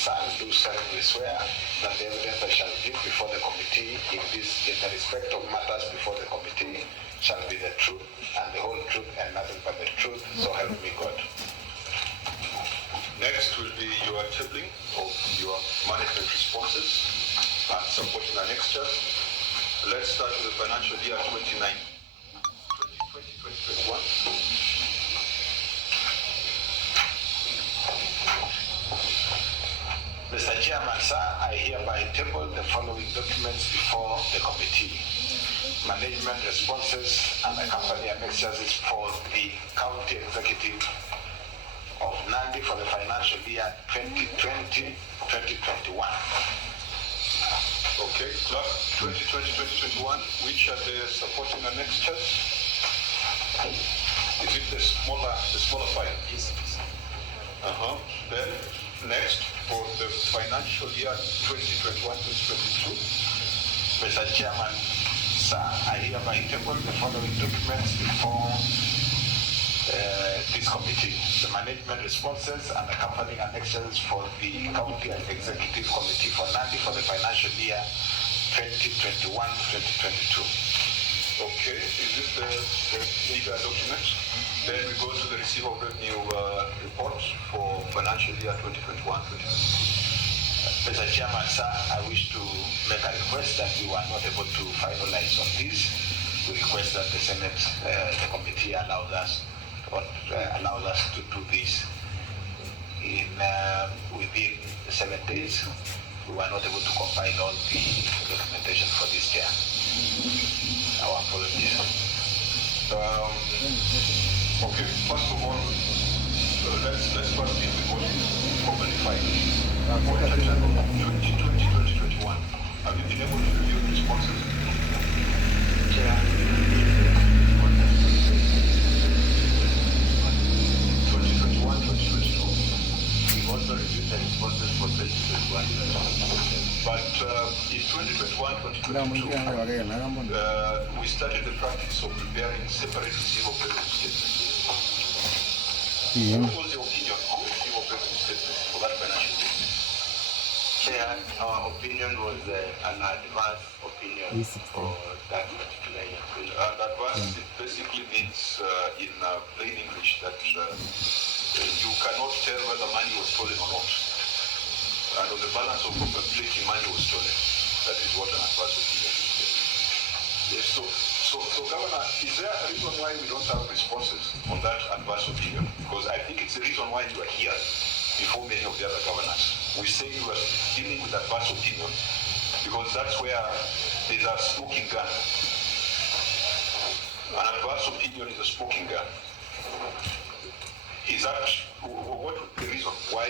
concerned do solemnly swear that the evidence I shall give before the committee in the respect of matters before the committee shall be the truth and the whole truth and nothing but the truth, so help me God. Next will be your tabling of your management responses and supporting annexures. Let's start with the financial year 2021. Mr. Chairman, sir, I hereby table the following documents before the committee. Management responses and accompanying annexures for the County Executive of Nandi for the financial year 2020-2021. Okay, clerk, 2020-2021, which are the supporting annexures? Is it the smaller file? Yes. Then next for the financial year 2021-2022. Mr. Chairman, sir, I hereby table the following documents before this committee. The management responses and accompanying annexures for the County Executive Committee for Nandi for the financial year 2021-2022. Okay, is this the legal document? Then we go to the receipt of revenue report for financial year 2021-2022. Mr. Chairman, sir, I wish to make a request that we were not able to finalize on this. We request that the Senate, the committee allows us to do this in within 7 days. We were not able to compile all the documentation for this year. Our apologies. Okay, first of all, let's first deal with what is commonly filed. For 2020-2021, have you been able to review the responses? Chair. 2021-2022. We also reviewed the responses for 2021. But in 2021-2022, we started the practice of preparing separate receivable revenue statements. What was your opinion on the receivable revenue statements for that financial year? Chair, our opinion was an adverse opinion for that particular year. And adverse, it basically means in plain English that you cannot tell whether money was stolen or not. And on the balance of completely money was stolen. That is what an adverse opinion is. Yes, so Governor, is there a reason why we don't have responses on that adverse opinion? Because I think it's the reason why you are here before many of the other governors. We say you are dealing with adverse opinion because that's where there's a smoking gun. An adverse opinion is a smoking gun. Is that what would be the reason why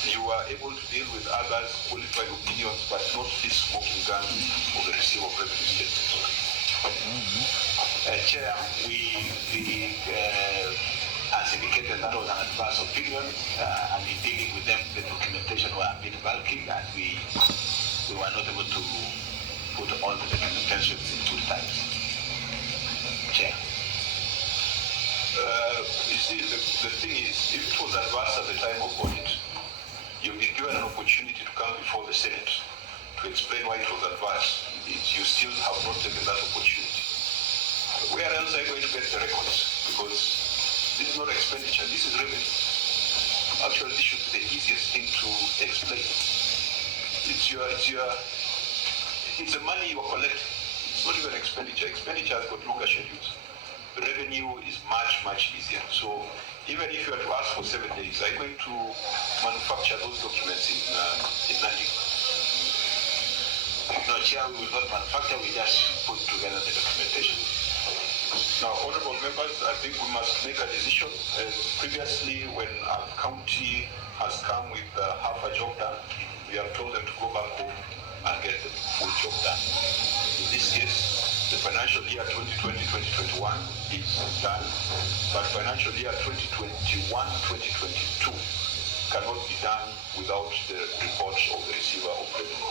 you are able to deal with others' qualified opinions but not this smoking gun of the receivable revenue statement? Chair, as indicated, that was an adverse opinion, and in dealing with them, the documentation were a bit bulky, and we were not able to put all the documentation in 2 times. Chair. You see, the thing is, if it was adverse at the time of audit, you'll be given an opportunity to come before the Senate to explain why it was adverse. You still have not taken that opportunity. Where else are you going to get the records? Because this is not expenditure, this is revenue. Actually, this should be the easiest thing to explain. It's the money you are collecting. It's not even expenditure. Expenditure has got longer schedules. Revenue is much easier. So even if you are to ask for 7 days, are you going to manufacture those documents in Nandi? No, Chair, we will not manufacture, we just put together the documentation. Now, honorable members, I think we must make a decision. Previously, when a county has come with half a job done, we have told them to go back home and get the full job done. In this case, the financial year 2020-2021 is done, but financial year 2021-2022 cannot be done without the report of the receiver of revenue.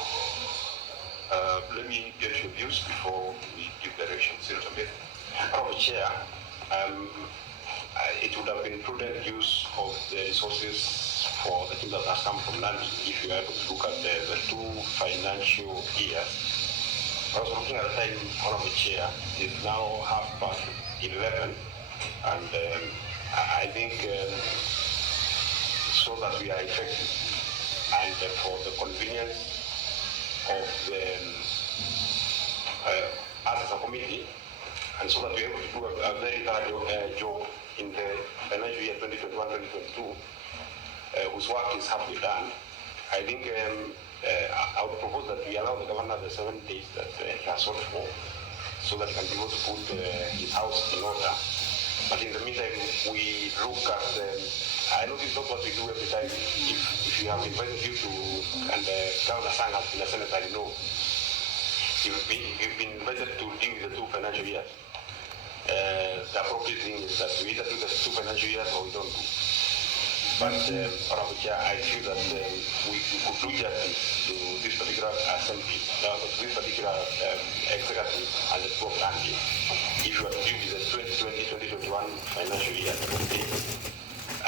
Let me get your views before we give direction. Senator Smith. Chair, it would have been prudent use of the resources for the team that has come from Nandi, if you are able to look at the 2 financial years, I was looking at the time, Honorable Chair, is now 11:30, and I think so that we are effective and for the convenience of the us as a committee, and so that we are able to do a very thorough job in the financial year 2021-2022, whose work is halfway done. I think I would propose that we allow the governor the 7 days that he has sought for, so that he can be able to put his house in order. But in the meantime, we look at I know this is not what we do every time. If you have invited you to, and Governor Sang has been a senator, I know. You've been invited to deal with the 2 financial years. The appropriate thing is that we either do the 2 financial years or we don't do. But Honorable Chair, I feel that we could do justice to this particular assembly, to this particular executive and the program Nandi, if you are to deal with the 2020-2021 financial year,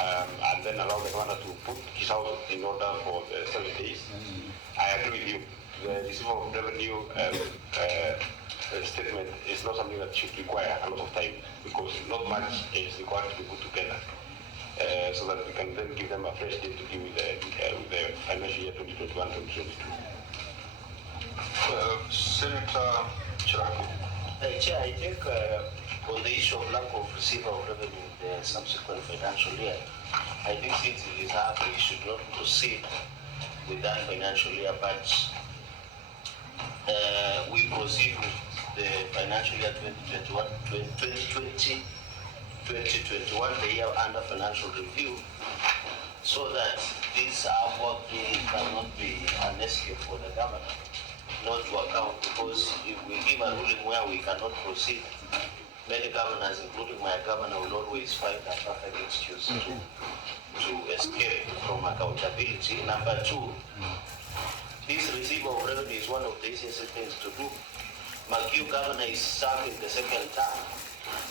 and then allow the governor to put his house in order for the 7 days. I agree with you. The receiver of revenue statement is not something that should require a lot of time, because not much is required to be put together, so that we can then give them a fresh day to deal with the financial year 2021-2022. Senator Chirako. Chair, I think on the issue of lack of receiver of revenue in the subsequent financial year, I think since it is happening, we should not proceed with that financial year, but we proceed with the financial year 2020, the year under financial review, so that this working cannot be an escape for the governor not to account, because if we give a ruling where we cannot proceed, many governors, including my governor, will always find a perfect excuse to escape from accountability. Number 2, this receiver of revenue is one of the easiest things to do. McHugh governor is serving the 2nd term.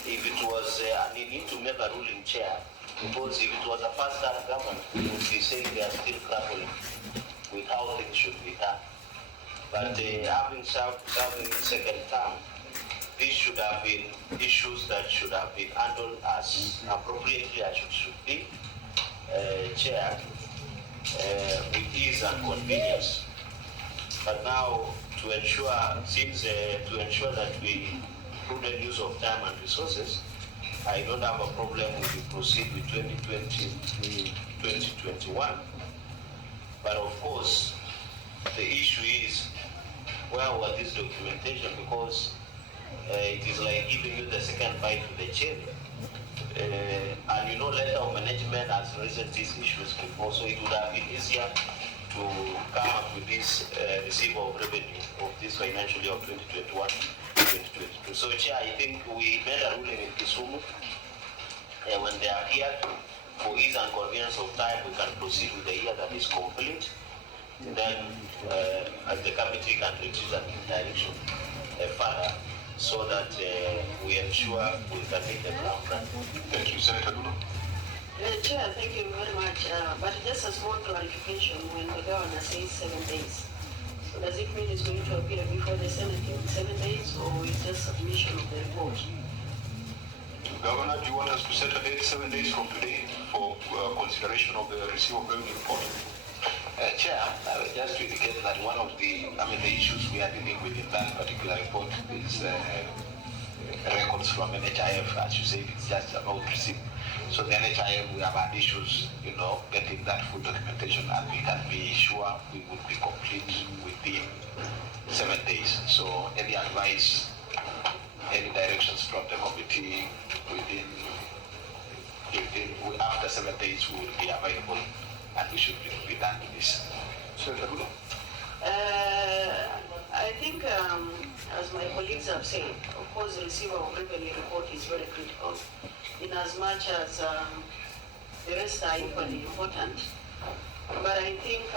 If it was, and he need to make a ruling, Chair, because if it was a 1st term governor, we would be saying they are still grappling with how things should be done. But having served in the 2nd term, these should have been issues that should have been handled as appropriately as it should be, Chair, with ease and convenience. But now, to ensure that we prudent use of time and resources, I don't have a problem if we proceed with 2020-2021. But of course, the issue is, where was this documentation? Because it is like giving you the 2nd bite to the cherry. And you know, letter of management has raised these issues before, so it would have been easier to come up with this receiver of revenue of this financial year of 2021-2022. So, Chair, I think we made a ruling in Kisumu. When they are here, for ease and convenience of time, we can proceed with the year that is complete. Then, as the committee can retreat and give direction further, so that we ensure we can make the ground run. Thank you, Senator Dulo. Chair, thank you very much. But just a small clarification, when the governor says 7 days, so does it mean it's going to appear before the Senate in 7 days, or is just submission of the report? Governor, do you want us to set a date 7 days from today for consideration of the receiver of revenue report? Chair, just to indicate that one of the issues we are dealing with in that particular report is records from NHIF. As you said, it's just about receipt. So the NHIF, we have had issues, getting that full documentation, and we can be sure we would be complete within 7 days. So any advice, any directions from the committee after 7 days we will be available, and we should be done with this. I think, as my colleagues have said, of course, the receiver of revenue report is very critical, in as much as the rest are equally important. But I think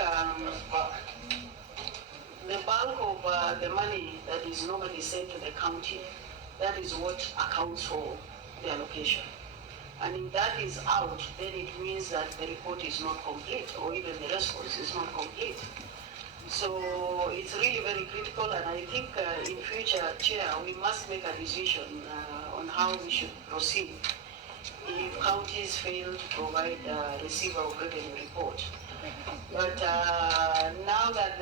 the bulk of the money that is normally sent to the county, that is what accounts for the allocation. And if that is out, then it means that the report is not complete, or even the response is not complete. So it's really very critical, and I think in future, Chair, we must make a decision on how we should proceed if counties fail to provide a receiver of revenue report. But now that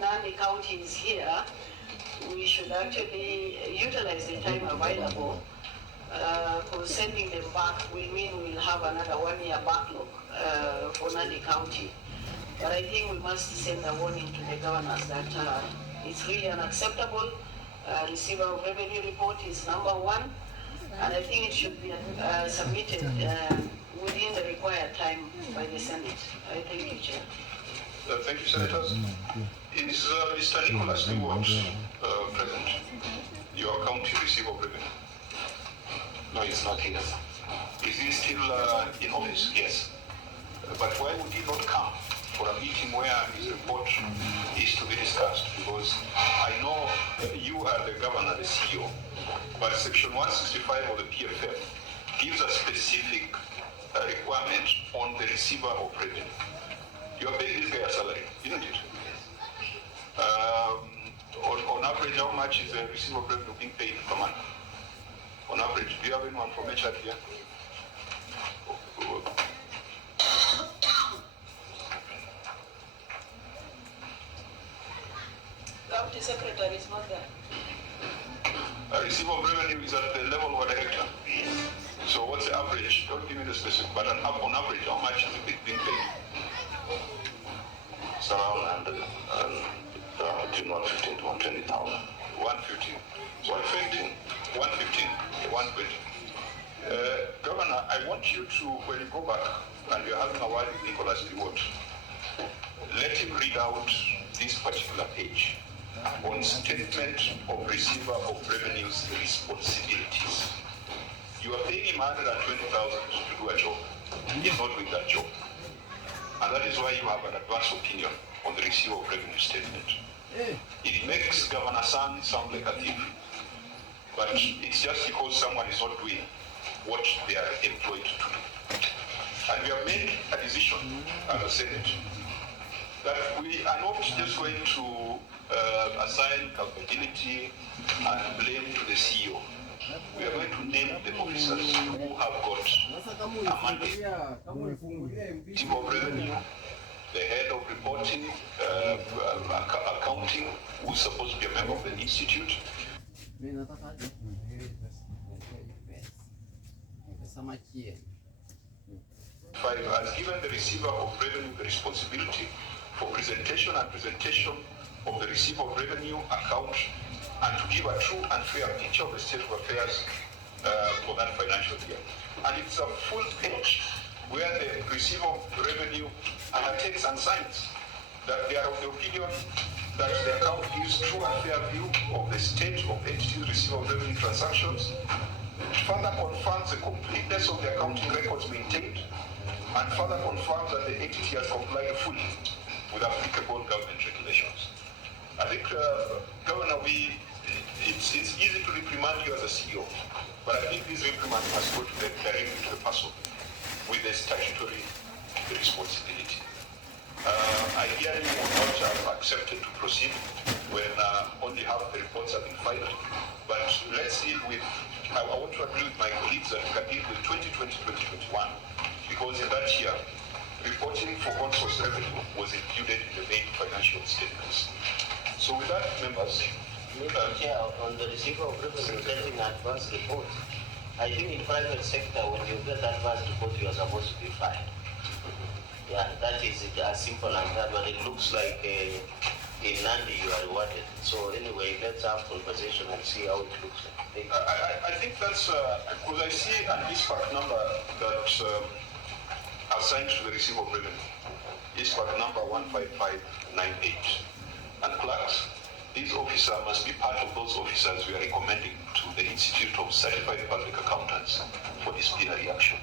Nandi County is here, we should actually utilize the time available, because sending them back will mean we'll have another 1 year backlog for Nandi County. But I think we must send a warning to the governors that it's really unacceptable. Receiver of revenue report is number one, and I think it should be submitted within the required time by the Senate. I thank you, Chair. Thank you, Senators. Is Mr. Nicholas Stewart present? Your county receiver of revenue? No, it's not here. Is he still in office? Yes. But why would he not come for a meeting where his report is to be discussed? Because I know you are the governor, the CEO, but Section 165 of the PFM gives a specific requirement on the receiver of revenue. You are paying this guy a salary, isn't it? On average, how much is the receiver of revenue being paid per month? On average, do you have anyone from HR here? County Secretary is not there. A receiver of revenue is at the level of a director. So what's the average? Don't give me the specific, but on average, how much is it being paid? It's around between 115 to 120,000. 115. 120. Governor, I want you to, when you go back and you're having a word with Nicholas Stewart, let him read out this particular page on statement of receiver of revenues responsibilities. You are paying him 120,000 to do a job. He's not doing that job. And that is why you have an advance opinion on the receiver of revenue statement. It makes Governor San sound like a thief. But it's just because someone is not doing what they are employed to do. And we have made a decision as a Senate that we are not just going to assign culpability and blame to the CEO. We are going to name the officers who have got a mandate. Chief of Revenue, the head of reporting, accounting, who is supposed to be a member of the institute. Five has given the receiver of revenue the responsibility for presentation of the receiver of revenue account and to give a true and fair picture of the state of affairs for that financial year. And it's a full page where the receiver of revenue undertakes and signs that they are of the opinion that the account gives true and fair view of the state of entities receiver of revenue transactions, further confirms the completeness of the accounting records maintained, and further confirms that the entity has complied fully with applicable government regulations. I think, Governor, it's easy to reprimand you as a CEO, but I think this reprimand must go directly to the person with the statutory responsibility. Ideally, you would not have accepted to proceed when only half the reports have been filed, but let's deal with, I want to agree with my colleagues that we can deal with 2020-2021, because in that year, reporting for on-source revenue was included in the main financial statements. So with that, members, Chair, on the receiver of revenue getting advance report, I think in private sector, when you get advance report, you are supposed to be fined. Yeah, that is it, as simple as that, but it looks like in Nandi you are rewarded. So anyway, let's have conversation and see how it looks like. I think that's, because I see an ISPAC number that assigned to the receiver of revenue, ISPAC number 15598. And clerks, this officer must be part of those officers we are recommending to the Institute of Certified Public Accountants for disciplinary action.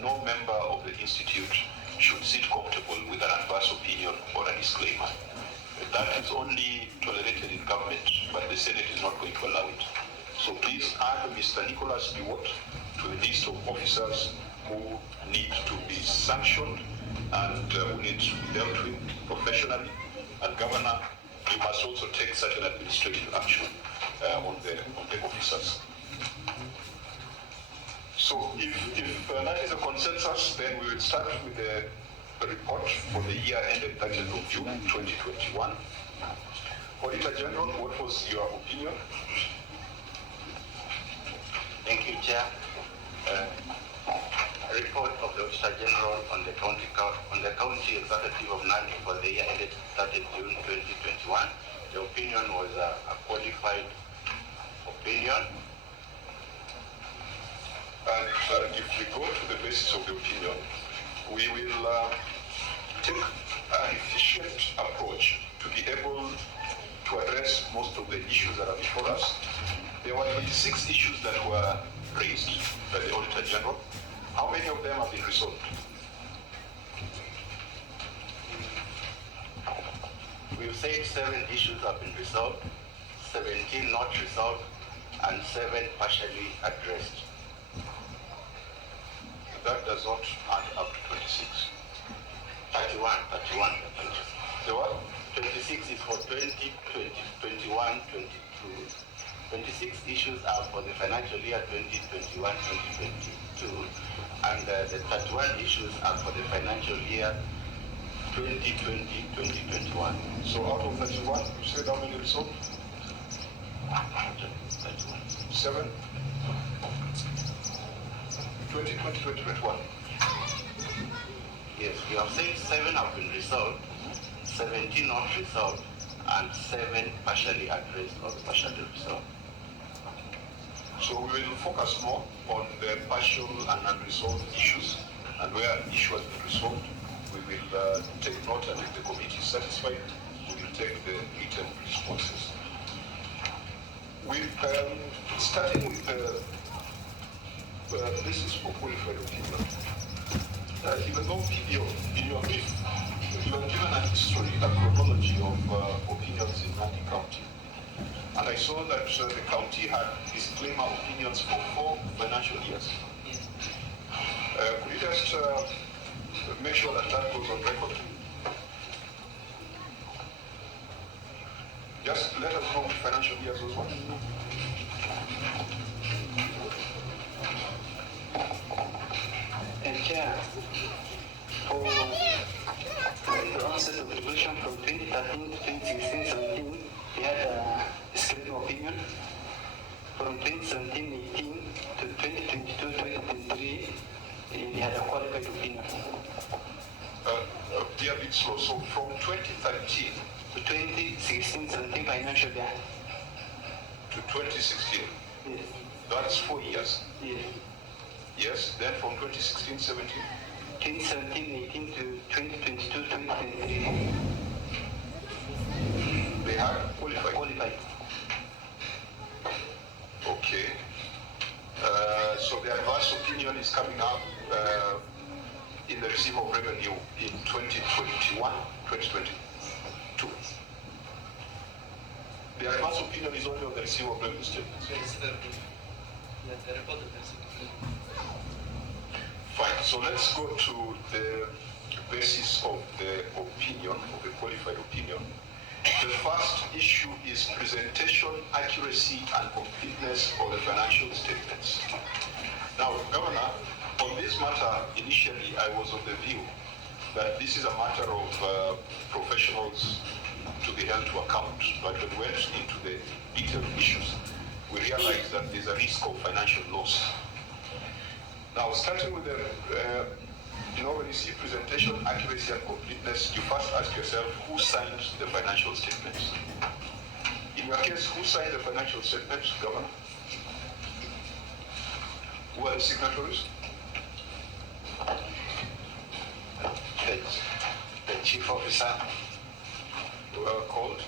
No member of the Institute should sit comfortable with an adverse opinion or a disclaimer. That is only tolerated in government, but the Senate is not going to allow it. So please add Mr. Nicholas Stewart to the list of officers who need to be sanctioned and who need to be dealt with professionally. And Governor, you must also take such an administrative action on the officers. So if that is a consensus, then we will start with the report for the year ended 30th of June 2021. Auditor General, what was your opinion? Thank you, Chair. A report of the Auditor General on the County Executive of Nandi for the year ended 30th June 2021. The opinion was a qualified opinion. And if we go to the basis of the opinion, we will take an efficient approach to be able to address most of the issues that are before us. There were 26 issues that were raised by the Auditor General. How many of them have been resolved? We've said 7 issues have been resolved, 17 not resolved, and 7 partially addressed. That does not add up to 26. 31. The what? 26 is for 2020, 21, 22. 26 issues are for the financial year 2021, 2022, and the 31 issues are for the financial year 2020, 2021. So out of 31, you said how many resolved? 31. 7? 2020, 2021. Yes, we have said 7 have been resolved, 17 not resolved, and 7 partially addressed or partially resolved. So we will focus more on the partial and unresolved issues, and where an issue has been resolved, we will take note, and if the committee is satisfied, we will take the written responses. Starting with the basis for qualified opinion. Even though PPO, in your brief, you have given a history, a chronology of opinions in Nandi County. And I saw that the county had disclaimer opinions for 4 financial years. Could you just make sure that that goes on record? Just let us know which financial years those were. And Chair, for the onset of revolution from 2013 to 2016-17, we had a disclaimer opinion. From 2017-18 to 2022-2023, we had a qualified opinion. They are a bit slow. So from 2013 To 2016-17 financial year. to 2016, Yes. that's 4 years. Yes. Yes, then from 2016-17, 2017-18 to 2022-2023, they had qualified. qualified. Okay. So the adverse opinion is coming up in the receipt of revenue in 2021, 2022. The adverse opinion is only on the receipt of revenue statement. Fine. So let's go to the basis of the opinion, of the qualified opinion. The first issue is presentation accuracy and completeness of the financial statements. Now, Governor, on this matter, initially I was of the view that this is a matter of professionals to be held to account. But when we went into the detailed issues, we realized that there's a risk of financial loss. Now, starting with the, when you see presentation accuracy and completeness, you first ask yourself, who signed the financial statements? In your case, who signed the financial statements, Governor? Who are the signatories? The chief officer, Who are called?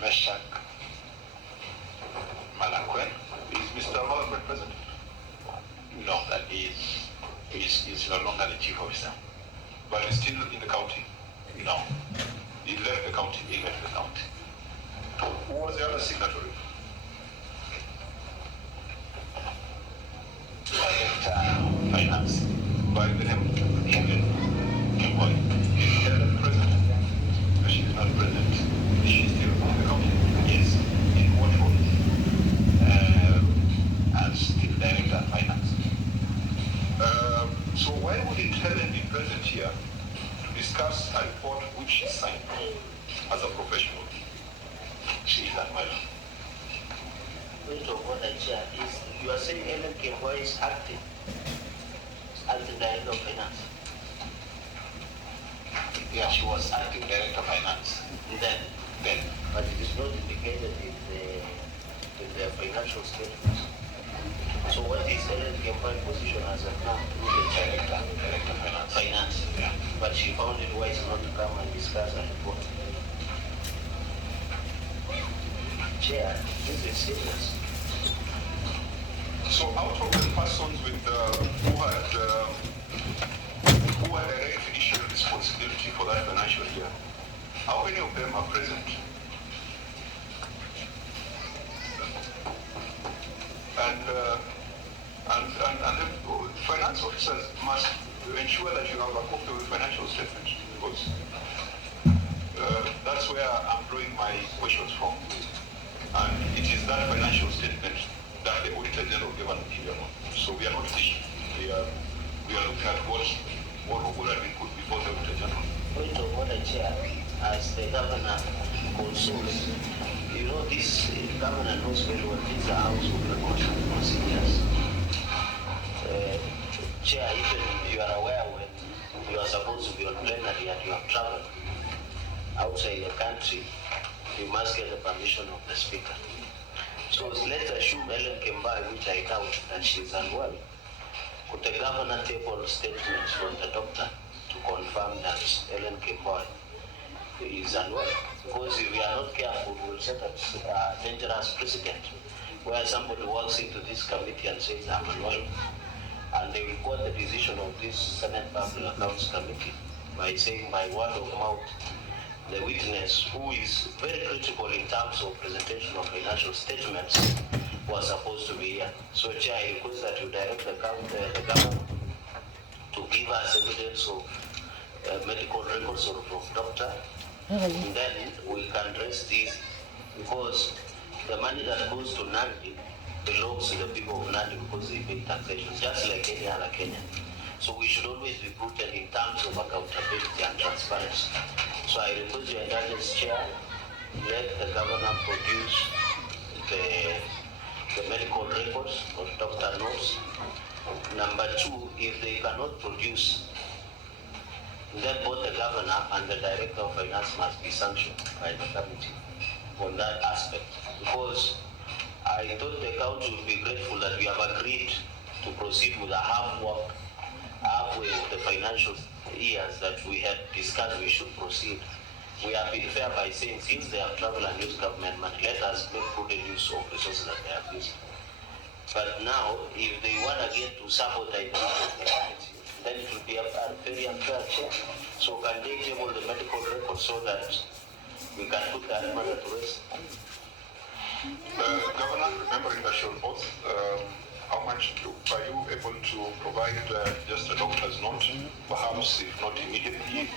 Meshach Malakwen. Is Mr. Malakwen present? No, that is no longer the chief officer. But he's still in the county. No, He left the county. he left the county. Who was the other signatory? Finance. by the name Helen Kemboi. is Helen present. She is not present. She's still in the company. Yes, In what role? as still Director of Finance. So why wouldn't Helen be present here to discuss a report which she signed as a professional? She is unwell. Point of order, Chair, is you are saying Ellen Kemboi is acting as the Director of Finance. Yeah, she was acting Director of Finance Then, then. but it is not indicated in the financial statements. So what is Ellen Kemboi's position as of now? Director of Finance. Finance. Yeah. But she found it wise not to come and discuss a report. Chair, this is serious. So out of the persons with who had direct fiduciary responsibility for that financial year, how many of them are present? And the finance officers must ensure that you have a copy of the financial statement, because that's where I'm drawing my questions from. And it is that financial statement that the Auditor General gave an opinion on. So we are not fishing. We are looking at what had been put before the Auditor General. Point of order, Chair, as the governor consoles, you know, this governor knows very well these are House of Records and procedures. Chair, even you are aware when you are supposed to be on plenary and you have traveled outside the country, you must get the permission of the Speaker. So let's assume Ellen Kemboi, which I doubt that she is unwell, could the governor table statements from the doctor to confirm that Ellen Kemboi is unwell? Because if we are not careful, we will set a dangerous precedent where somebody walks into this committee and says, I'm unwell, and they will quote the decision of this Senate Public Accounts Committee by saying by word of mouth, the witness, who is very critical in terms of presentation of financial statements, was supposed to be here. So, Chair, I request that you direct the government to give us evidence of medical records or from doctor, and then we can rest easy, because the money that goes to Nandi belongs to the people of Nandi because they pay taxation, just like any other Kenyan. So we should always be prudent in terms of accountability and transparency. So I request your indulgence, Chair, let the governor produce the medical records or doctor notes. Number two, if they cannot produce, then both the governor and the Director of Finance must be sanctioned by the committee on that aspect. Because I thought the council would be grateful that we have agreed to proceed with a halfway of the financial years that we had discussed we should proceed. We have been fair by saying since they have traveled and used government money, let us make prudent use of resources that they have used. But now, if they want again to sabotage the committee, then it will be a very unfair check. So can they table the medical record so that we can put that matter to rest? Governor, remembering that your oath, how much are you able to provide just a doctor's note? Perhaps, if not immediately,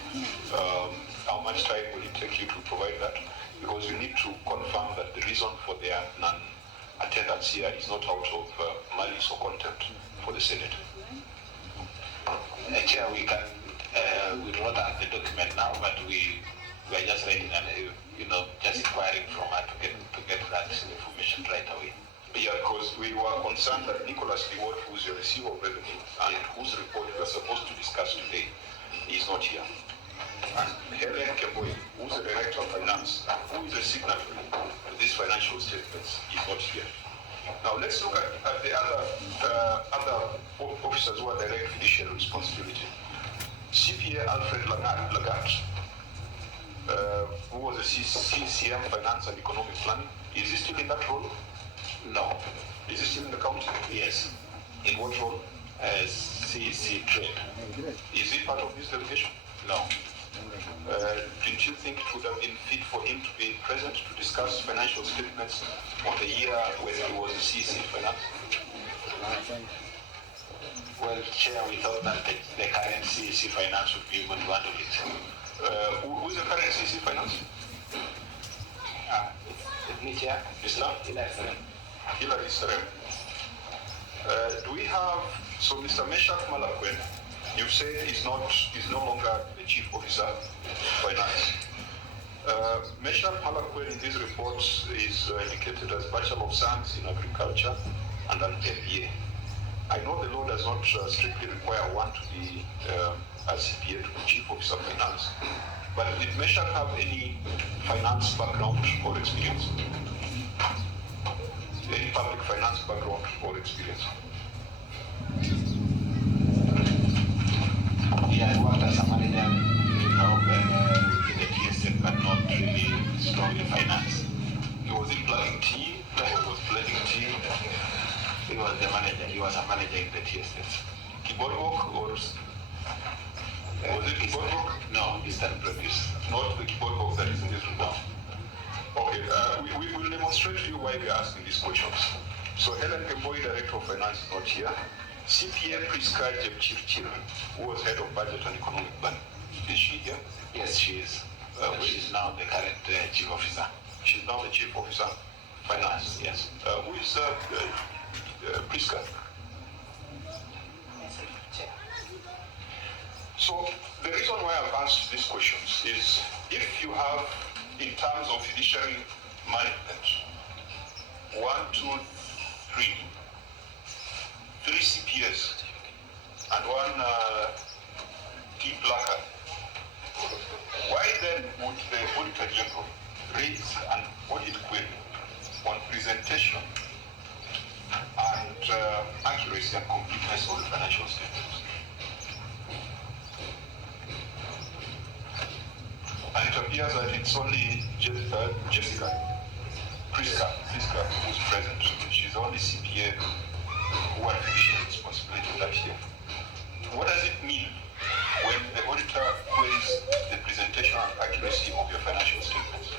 how much time will it take you to provide that? Because you need to confirm that the reason for their non-attendance here is not out of malice or contempt for the Senate. Chair, we do not have the document now, but we are just waiting and just inquiring from her to get that information right away. Yeah, because we were concerned that Nicholas Liwot, who is a receiver of revenue and whose report we are supposed to discuss today, is not here. And Helen Kemboi, who is the Director of Finance, and who is a signatory to these financial statements, is not here. Now let's look at the other officers who are direct fiduciary responsibility. CPA Alfred Lagat, who was the CCM Finance and Economic Planning, is he still in that role? No. Is he still in the council? Yes. In what role? As CC Trade. Is he part of this delegation? No. Didn't you think it would have been fit for him to be present to discuss financial statements on the year when he was the CC Finance? Well, Chair, we thought that the current CEC finance would be able to handle it. Who is the current CC Finance? It's me, Chair. It's not Hilary Serem. Do we have, so Mr. Meshach Malakwen, you've said is no longer the Chief Officer Finance. Meshach Malakwen in these reports is indicated as Bachelor of Science in Agriculture and an MBA. I know the law does not strictly require one to be a CPA to be Chief Officer Finance, but did Meshach have any finance background or experience? Any public finance background or experience? Yeah, I worked as a manager in the TSF, but not really strong in finance. Was he planning tea? Or was planning tea? He was the manager. He was a manager in the TSF. Keyboard or was it keyboard? No, Eastern Produce. Not the keyboard box that is in this report. Okay, we will demonstrate to you why we are asking these questions. So Helen Kemboi, Director of Finance, is not here. CPA Priska Jepchirchir, who was Head of Budget and Economic Planning. Is she here? Yes, she is. She's now the current Chief Officer. She's now the Chief Officer, Finance. Yes. Who is Priska? So the reason why I've asked these questions is if you have, in terms of judiciary management, 3 CPS and 1 T placard, why then would the Auditor General raise an audit query on presentation and accuracy and completeness of the financial statements? And it appears that it's only Jessica Priska who's present. She's the only CPA who had fiduciary responsibility that year. What does it mean when the auditor queries the presentation and accuracy of your financial statements?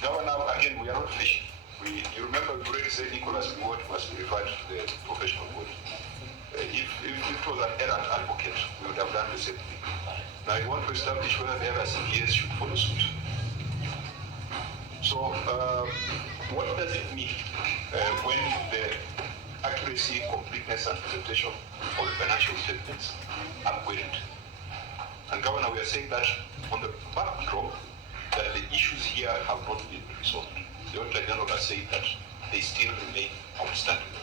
Governor, again, we are not fishing. You remember we already said Nicholas Ward must be referred to the professional board. If it was an errant advocate, we would have done the same thing. Now you want to establish whether the other CPAs should follow suit. So what does it mean when the accuracy, completeness, and presentation of the financial statements are queried? And Governor, we are saying that on the backdrop that the issues here have not been resolved. The Auditor General has said that they still remain outstanding.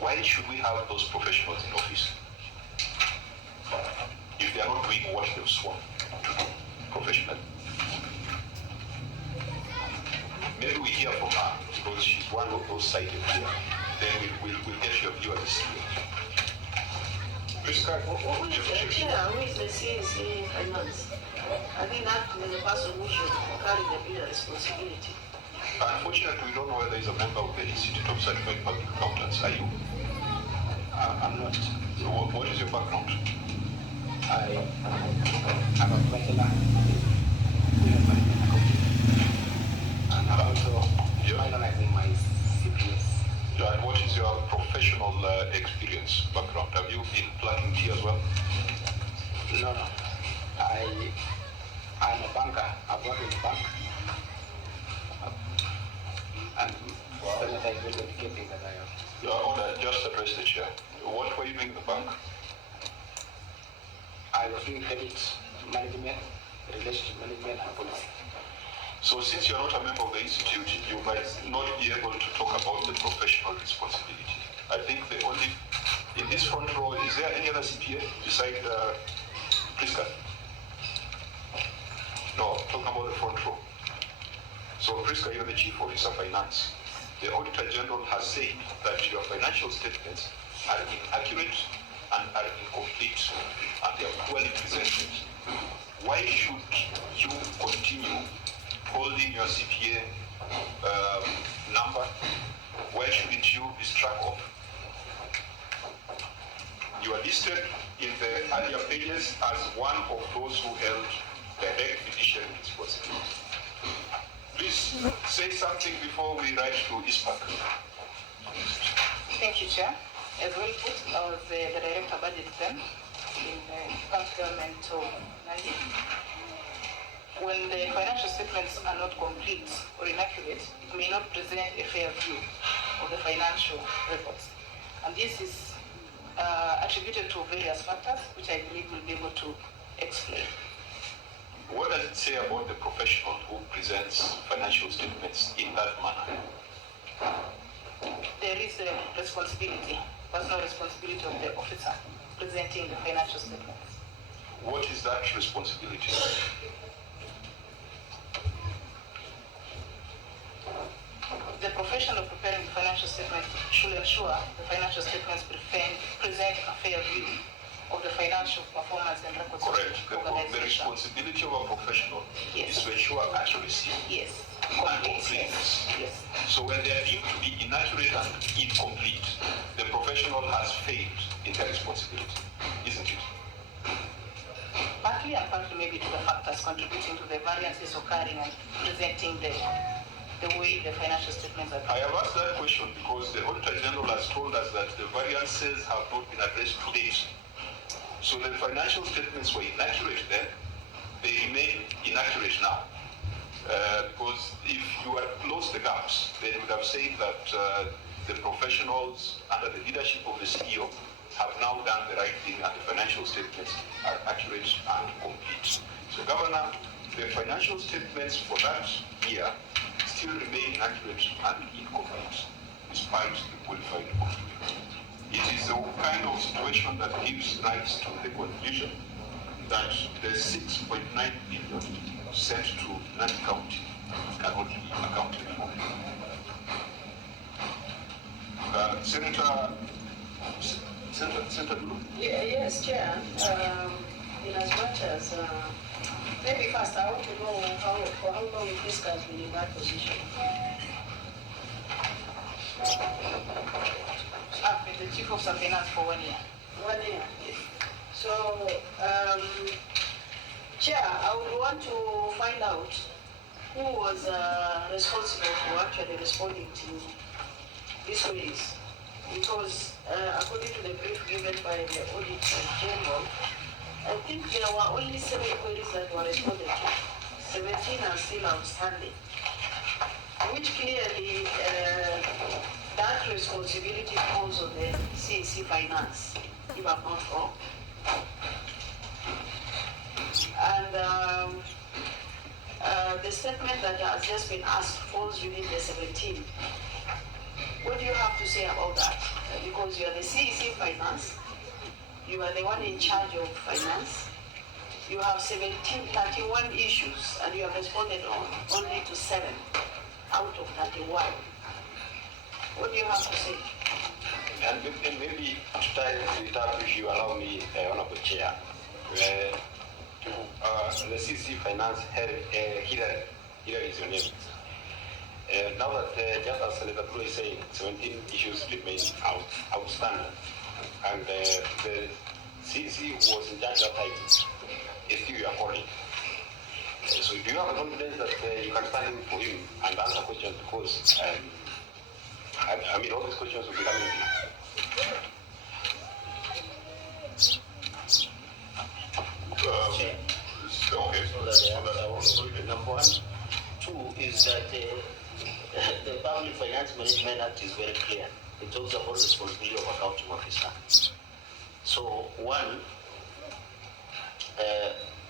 Why should we have those professionals in office if they are not doing what they've sworn to do professionally? Maybe we hear from her because she's one of those cited here. Then we'll get your view as a CEO. Who is the CEC Finance? I think that is the person who should carry the bigger responsibility. Unfortunately, we don't know whether he's a member of the Institute of Certified Public Accountants. Are you? I'm not. So what is your background? I'm a bachelor in management and I'm also finalizing my CPS. Yeah, and what is your professional experience background? Have you been planning tea as well? No. I'm a banker. I've worked in a bank. And I will educating that I am. Your Honor, just address the chair. What were you doing in the bank? I was doing credit management, relationship management, and policy. So since you're not a member of the institute, you might not be able to talk about the professional responsibility. I think the only, in this front row, is there any other CPA beside Priska? No, talking about the front row. So Priska, you're the Chief Officer Finance. The Auditor General has said that your financial statements are inaccurate and are incomplete and they are poorly presented. Why should you continue holding your CPA number? Why shouldn't you be struck off? You are listed in the earlier pages as one of those who held direct fiduciary responsibility. Please say something before we write to ISPAC. Thank you, Chair. As well put, I was the Director Budget then in the county government of Nandi. When the financial statements are not complete or inaccurate, it may not present a fair view of the financial records. And this is attributed to various factors, which I believe we'll be able to explain. What does it say about the professional who presents financial statements in that manner? There is a responsibility, personal responsibility of the officer presenting the financial statements. What is that responsibility? The profession of preparing the financial statements should ensure the financial statements present a fair view of the financial performance and records Correct. of the The organization. responsibility of a professional Yes. is to ensure accuracy Yes. and completeness. Yes. So when they are deemed to be inaccurate and incomplete, the professional has failed in their responsibility, isn't it? Partly and partly maybe to the factors contributing to the variances occurring and presenting the way the financial statements are. I have asked that question because the Auditor General has told us that the variances have not been addressed to date. So the financial statements were inaccurate then, they remain inaccurate now. Because if you had closed the gaps, then you would have said that the professionals under the leadership of the CEO have now done the right thing and the financial statements are accurate and complete. So Governor, the financial statements for that year still remain inaccurate and incomplete despite the qualified opinion. It is the kind of situation that gives rise to the conclusion that the 6.9 billion sent to Nandi County cannot be accounted for. Senator Dulu? Yes, Chair. In as much as, maybe first I want to know for how long this has been in that position. I've been the Chief of Finance for 1 year. 1 year. So, Chair, I would want to find out who was responsible for actually responding to these queries. Because according to the brief given by the Auditor General, I think there were only 7 queries that were responded to. 17 are still outstanding, which clearly that responsibility falls on the CEC Finance, if I'm not wrong. And the statement that has just been asked falls within the 17. What do you have to say about that? Because you are the CEC Finance, you are the one in charge of finance, you have 31 issues, and you have responded only to 7 out of 31. What do you have to say? And maybe to tie it up, if you allow me, Honorable Chair, the CC Finance Hillary is your name. Now that just as Senator Blue is saying, 17 issues remain outstanding, and the CC was in charge that time, is still your colleague. So do you have the confidence that you can stand in for him and answer questions, because I mean all these questions will be coming to you. Number 1. 2 is that the Public Finance Management Act is very clear. It talks about responsibility of accounting officer. So 1,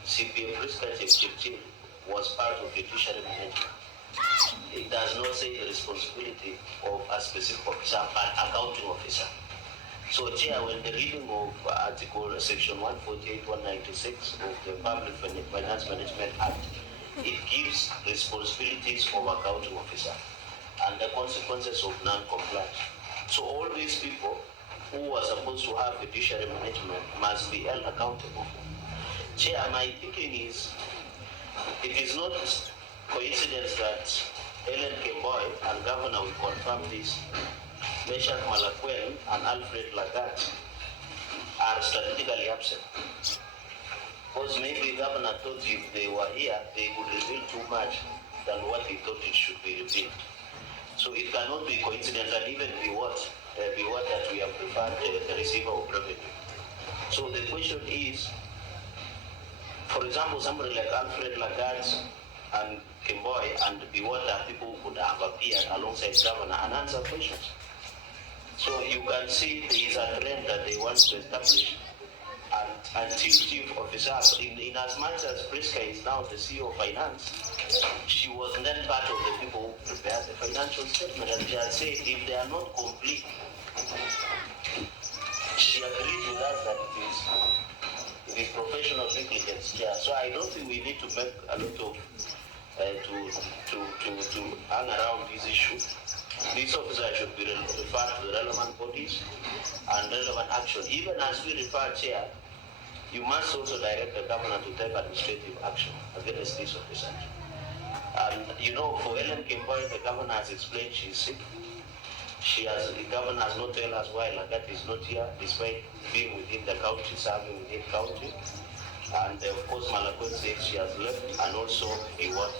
CPM Research Executive was part of judiciary management. It does not say the responsibility of a specific officer, but accounting officer. So, Chair, when the reading of Article Section 148, 196 of the Public Finance Management Act, it gives responsibilities of accounting officer and the consequences of non-compliance. So all these people who are supposed to have judiciary management must be held accountable. Chair, my thinking is, it is not coincidence that Ellen Kemboy and Governor will confirm this, Meshach Malakwen and Alfred Lagat are strategically absent. Because maybe Governor thought if they were here, they would reveal too much than what he thought it should be revealed. So it cannot be coincidental, even be what? be what that we have preferred the receiver of revenue. So the question is, for example, somebody like Alfred Lagarde and Kimboy and Biwata, people could have appeared alongside governor and answer questions. So you can see there is a trend that they want to establish, and until chief officers, in as much as Priska is now the CEO of finance, she was then part of the people who prepared the financial statement, and she has said if they are not complete, she agreed with us that it is professional negligence. Yeah. So I don't think we need to make a lot of to hang around this issue. These officers should be referred to the relevant bodies and relevant action. Even as we refer, Chair, you must also direct the governor to take administrative action against these officers. And you know, for Ellen Kimboy, the governor has explained she's sick. The governor has not told us why Lagat is not here, despite being within the county, serving within the county. And of course, Malakot said she has left, and also Biwot.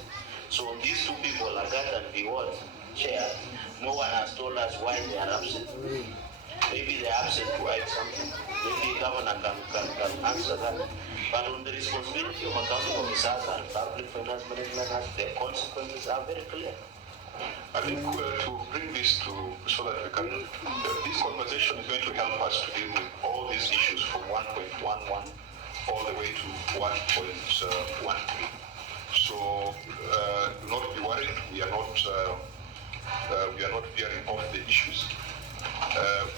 So these two people, Lagat and Biwot, Chair, no one has told us why they are absent. Maybe they're absent to hide something. Maybe the governor can answer that. But on the responsibility of accounting officers and public finance management, the consequences are very clear. I think to bring this to, so that we can, this conversation is going to help us to deal with all these issues from 1.11 all the way to 1.13. So do not be worried. We are not veering off the issues.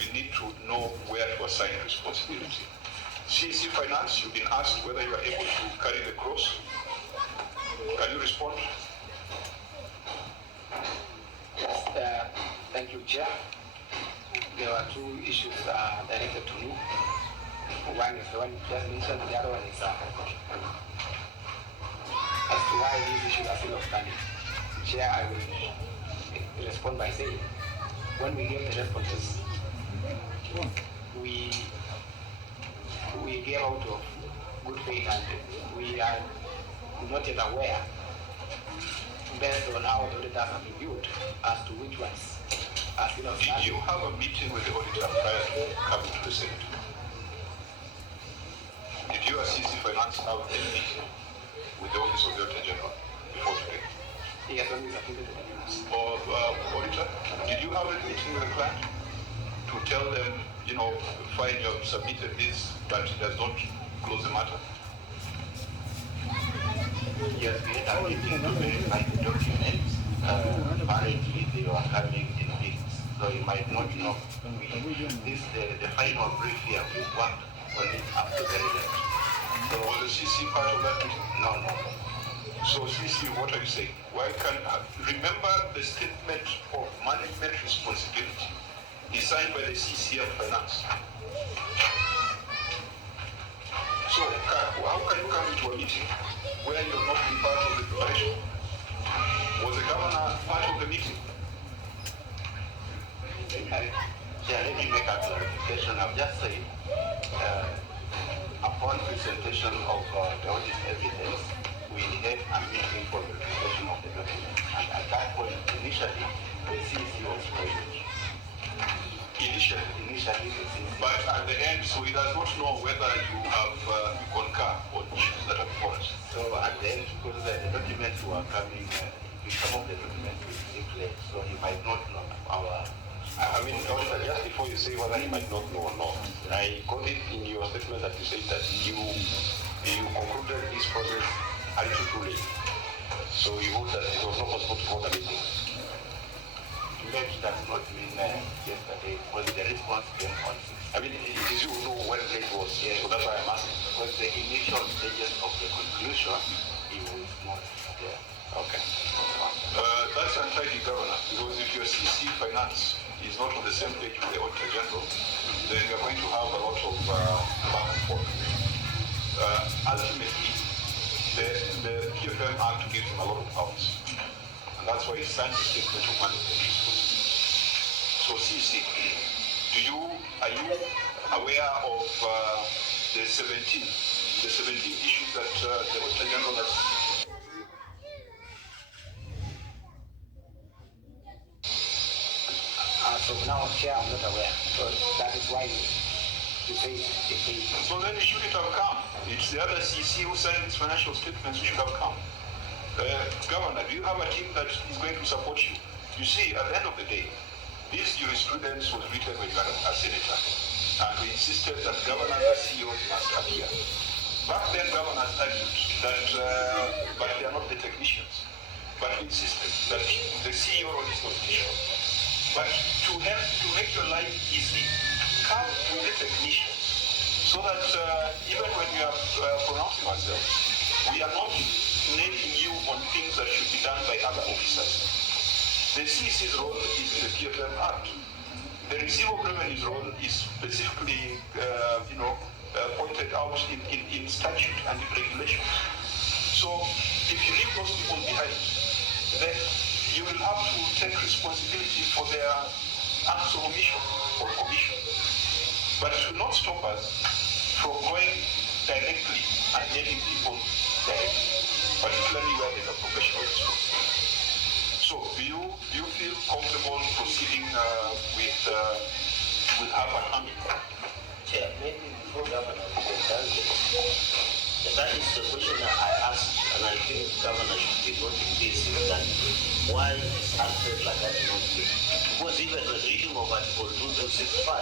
We need to know where to assign responsibility. CEC Finance, you've been asked whether you are able to carry the cross. Can you respond? Yes, thank you, Chair. There were two issues directed to me. One is the one you just mentioned, the other one is as to why these issues are still outstanding. Chair, I will respond by saying, when we gave the responses, we gave out of good faith, and we are not yet aware, based on how the auditors have reviewed, as to which ones are still outstanding. Did you have a meeting with the auditor prior to coming to the Senate? Did you as CC Finance have a meeting with the Office of the Auditor General before today? Yes, when we submitted the documents. Or auditor, did you have a meeting with the client to tell them, you know, fine, you have submitted this, but it does not close the matter? Yes, we had a meeting to verify the documents. Apparently, they were coming in weeks, so you might not know. The final brief here, we worked on it up to the result. So was the CC part of that meeting? No. So CC, what are you saying? Why can't, remember the statement of management responsibility is signed by the CC of Finance. So how can you come into a meeting where you have not been part of the preparation? Was the governor part of the meeting? Yeah, let me make a clarification. I've just said, upon presentation of the audit evidence, we had a meeting for the presentation of the document. And at that point, initially, the CC was present. Initially. Initially, the CC. But at the end, so he does not know whether you have you concur on issues that are before us. So at the end, because the documents were coming, some of the documents will declare, so he might not know our. I mean, Auditor, just before you say whether you might not know or not, I got it in your statement that you said that you concluded this process a little too late. So you hold that it was not possible to hold a meeting. Late does not mean yesterday, because the response came on 6. I mean, it is you who know when late was, Yes, so that's why I'm asking. because the initial stages of the conclusion, it was not there. Okay. That's untidy, Governor, because if your CC Finance is not on the same page with the Auditor General, then you're going to have a lot of back and forth. Ultimately, the PFM Act gives him a lot of powers. And that's why he signed the statement of management responsibility. So CC, are you aware of the 17 issues that the Auditor General has? So now, Chair, I'm not aware. So that is why you say it. So then it shouldn't have come. It's the other CC who signed these financial statements who should have come. Governor, do you have a team that is going to support you? You see, at the end of the day, this jurisprudence was written when you were a senator, and we insisted that governors and CEOs must appear. Back then, governors argued that, but they are not the technicians. But we insisted that the CEO role is constitutional. But to help to make your life easy, come with the technicians, so that even when we are pronouncing ourselves, we are not naming you on things that should be done by other officers. The CC's role is in the PFM Act. The Receivable Revenue's role is specifically, pointed out in statute and in regulation. So if you leave those people behind, then you will have to take responsibility for their acts of omission or commission. But it will not stop us from going directly and naming people directly, particularly where there's a professional response. So do you feel comfortable proceeding with half an army? Chair, maybe before Governor does it, that is the question I asked, and I think Governor should be noting this, that why is acted like that not here? Because even the reading of Article 2265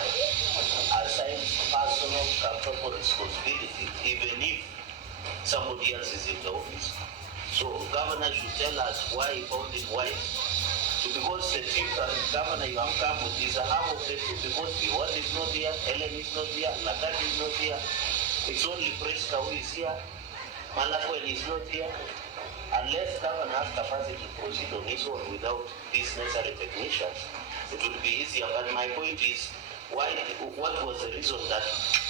assigns personal culpable responsibility, even if somebody else is in the office. So Governor should tell us why he found it wise. Because the team that Governor you have come with is a half of the two, because Biwat is not here, Ellen is not here, Lagat is not here. It's only Preska who is here, Malakwen is not here. Unless Governor has capacity to proceed on his own without these necessary technicians, it will be easier. But my point is, what was the reason that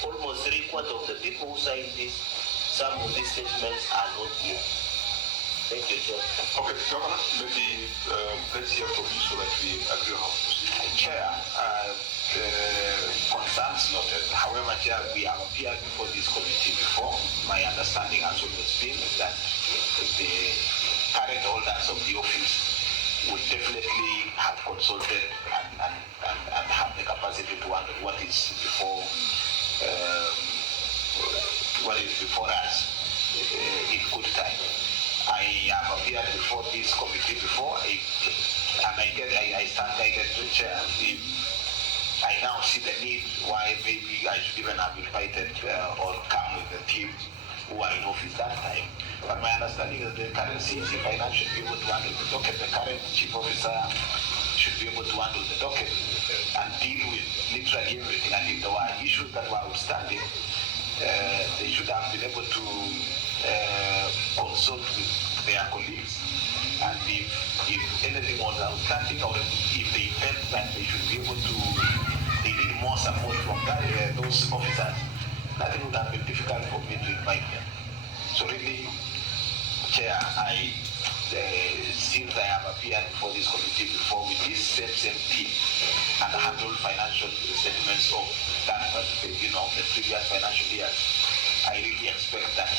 almost 3/4 of the people who signed this, some of these statements are not here? Thank you, Chair. Okay, Governor, maybe let's hear from you so that we agree on how to proceed. Chair, concerns noted. However, Chair, we have appeared before this committee before. My understanding has always been that the current holders of the office would definitely have consulted and have the capacity to handle what is before us in good time. I have appeared before this committee before, and I stand guided to Chair. I now see the need why maybe I should even have invited or come with the team who are in office that time. But my understanding is the current CC Finance should be able to handle the docket. The current Chief Officer should be able to handle the docket and deal with literally everything. And if there were issues that were outstanding, they should have been able to consult with their colleagues, and if anything was outstanding, or if they felt that they should be able to, they need more support from those officers, nothing would have been difficult for me to invite them. So really, Chair, since I have appeared before this committee before with this same team and handled financial statements of that, the previous financial years, I really expect that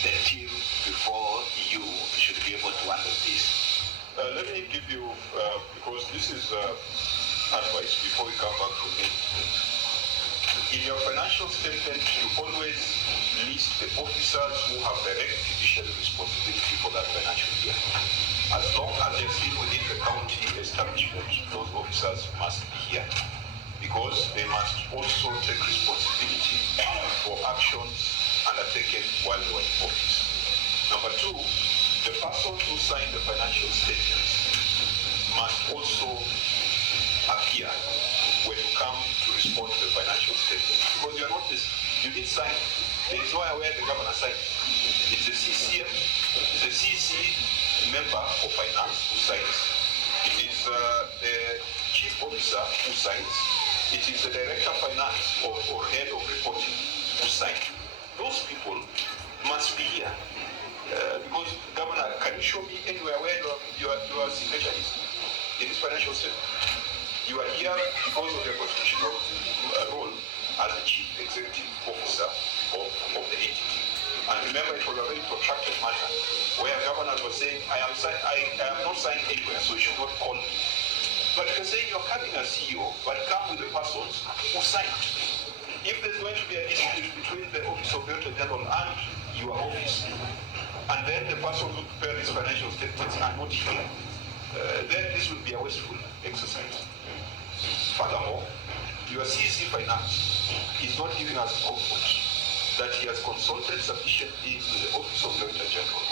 the team before you should be able to handle this. Let me give you, because this is advice before we come back to me. In your financial statement, you always list the officers who have direct fiduciary responsibility for that financial year. As long as they're still within the county establishment, those officers must be here, because they must also take responsibility for actions undertaken while they were in office. Number two, the person who signed the financial statements must also appear when you come to respond to the financial statement. Because you are not this, you did sign. There is no where the governor signed. It's the CCM, it's the CC member of finance who signs. It is the chief officer who signs. It is the director of finance or head of reporting who signs. Those people must be here. Because, Governor, can you show me anywhere where your signature is in this financial statement? You are here because of your constitutional role as the chief executive officer of the entity. And remember, it was a very protracted matter where governors were saying, I am not signed anywhere, so you should not call me. But you're saying you're cutting a CEO, but come with the persons who signed. If there's going to be a dispute between the Office of the Auditor General and your office, and then the person who prepared these financial statements are not here, then this will be a wasteful exercise. Furthermore, your CEC Finance is not giving us comfort that he has consulted sufficiently with the Office of the Auditor General.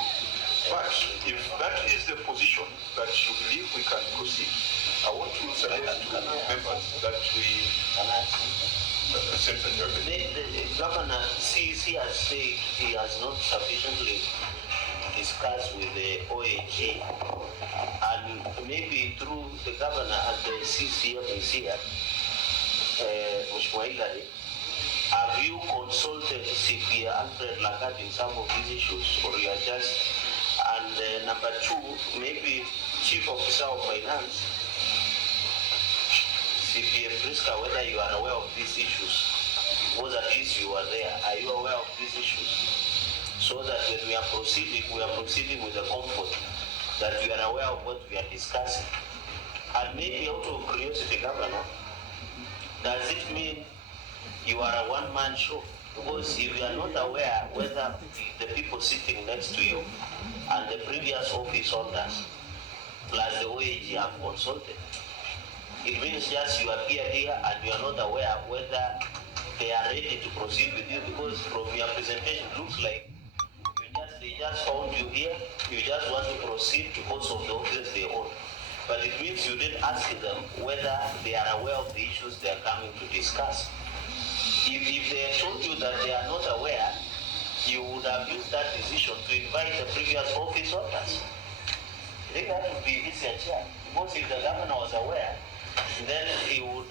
But if that is the position that you believe we can proceed, I want to suggest to members that we accept the judgment. The governor CEC has said he has not sufficiently discussed with the OAG, and maybe through the governor and the CCF is here, Mheshimiwa Hillary, have you consulted CPA Alfred Lagat in some of these issues, or you are just, and number two, maybe Chief Officer of Finance, CPA Priska, whether you are aware of these issues, because at least you are there, are you aware of these issues? So that when we are proceeding with the comfort that we are aware of what we are discussing. And maybe out of curiosity, Governor, does it mean you are a one-man show? Because if you are not aware whether the people sitting next to you and the previous office holders plus the OAG have consulted, it means just you appear here and you are not aware whether they are ready to proceed with you, because from your presentation it looks like they just found you here, you just want to proceed because of the offices they own. But it means you didn't ask them whether they are aware of the issues they are coming to discuss. If they told you that they are not aware, you would have used that decision to invite the previous office holders. I think that would be essential. Because if the governor was aware, then he would,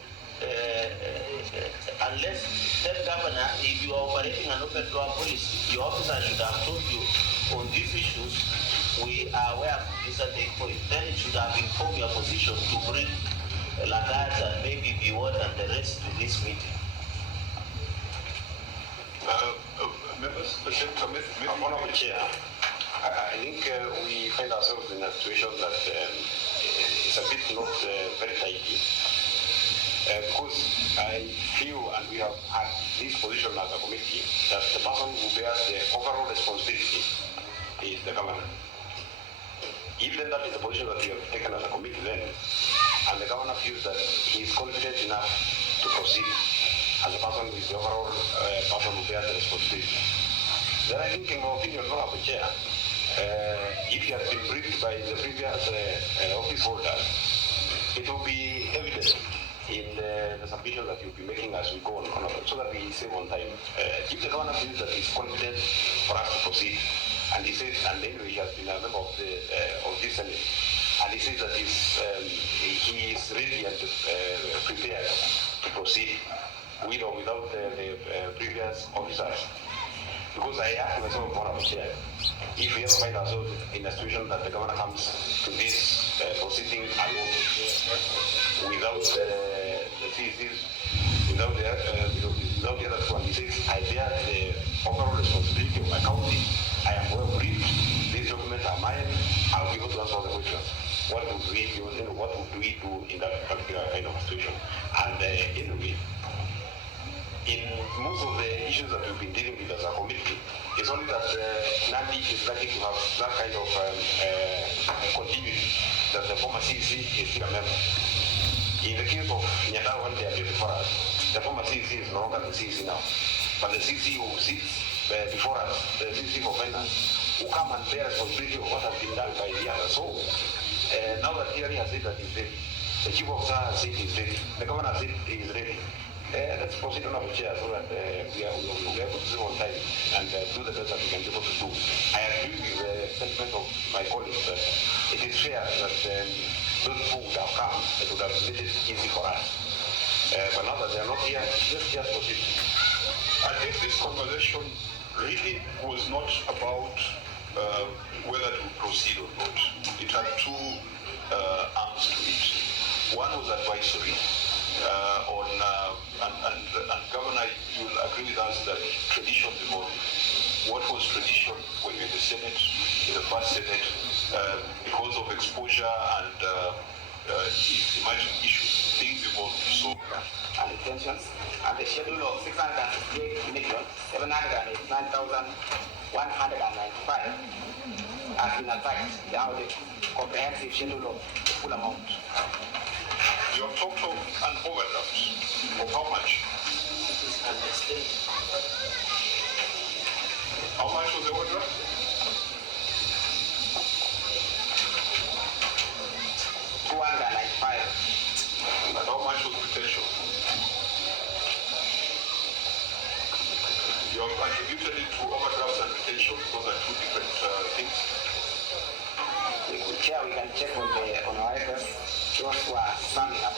unless that governor, if you are operating an open door policy, your officer should have told you on these issues, we are aware of this at the point. Then it should have informed your position to bring Lagat and maybe Biwot and the rest to this meeting. Members, Honorable Chair, I think we find ourselves in a situation that is a bit not very tidy. Because I feel, and we have had this position as a committee, that the person who bears the overall responsibility is the governor. If then that is the position that we have taken as a committee then, and the governor feels that he is confident enough to proceed as a person who is the overall person who bears the responsibility, then I think, in my opinion, Honorable Chair, if he has been briefed by the previous office holder, it will be evident in the submission that you'll be making as we go on, so that we save on time. If the governor feels that he's confident for us to proceed, and he says, and anyway he has been a member of this Senate, and he says that he is ready and prepared to proceed with or without the previous officers. Because I ask myself, Honorable Chair, if we ever find ourselves in a situation that the governor comes to this proceeding alone, without the CECs, without the other two, and he says, I bear the overall responsibility of accounting, I am well briefed, these documents are mine, I'll be able to answer all the questions. What would we do in that particular kind of situation? And anyway, in most of the issues that we've been dealing with as a committee, it's only that Nandi is likely to have that kind of continuity, that the former CEC is still a member. In the case of Nyata, when they appeared before us, the former CEC is no longer the CEC now. But the CEC who sits before us, the CEC for Finance, who come and bear responsibility of what has been done by the other. So, now that Hillary has said that he's ready, the chief officer has said he's ready, the governor has said he's ready, let's proceed on our chair so that we are able to save on time and do the best that we can be able to do. I agree with the sentiment of my colleagues that it is fair that those who would have come, it would have made it easy for us. But now that they are not here, let's just proceed. I think this conversation really was not about whether to proceed or not. It had two arms to it. One was advisory on, and Governor, you'll agree with us that tradition evolved. What was tradition when you're in the Senate, in the first Senate, because of exposure and emerging issues. Things evolve. So, and retentions, and the schedule of 668,789,195 has been attacked. Now the comprehensive schedule of the full amount. you have talked of an overdraft of how much? How much was the overdraft? 295. And how much was retention? You have attributed it to overdrafts and retention. Those are two different things. Chair, we can check on our records. Those who are summing up.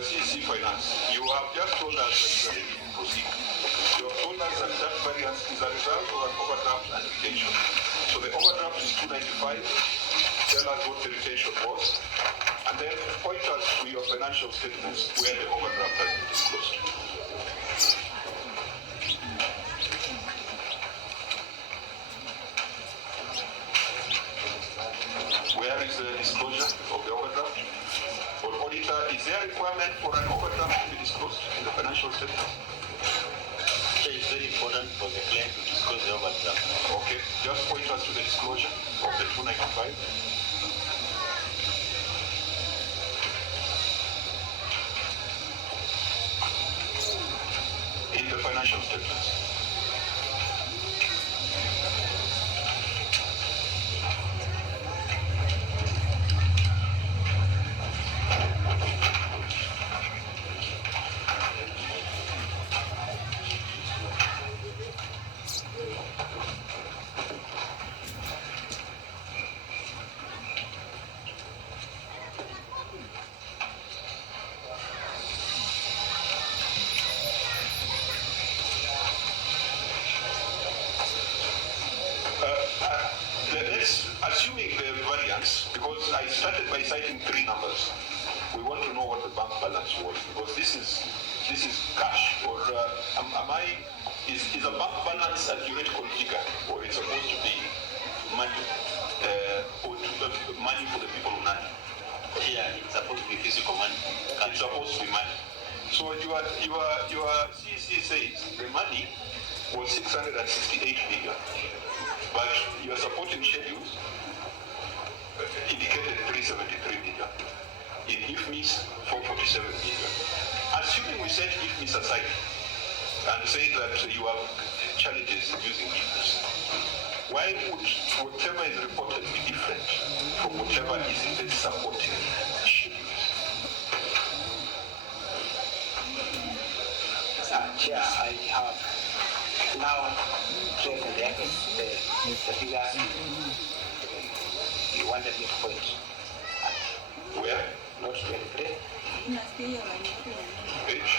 CC Finance, you have just told us that you are ready to proceed. You have told us that that variance is a result of an overdraft and retention. So the overdraft is 295. Tell us what the retention was, and then point us to your financial statements where the overdraft has been disclosed. Where is the disclosure of the overdraft? For auditor, is there a requirement for an overdraft to be disclosed in the financial statements? It's very important for the client to disclose the overdraft. Okay, just point us to the disclosure of the 295. In the financial statements. Assuming the variance, because I started by citing three numbers, we want to know what the bank balance was, because this is cash, or is a bank balance a theoretical figure, or it's supposed to be money, or money for the people who need? Yeah, it's supposed to be physical money. It's supposed to be money. So your CC says the money was 668 million, but your supporting schedules indicated 373 million. In IFMIS, 447 million. Assuming we set IFMIS aside and say that you have challenges in using IFMIS, why would whatever is reported be different from whatever is in the supporting schedules? Chair, I have now checked the figures you wanted me to point. Where? Note 23. Page?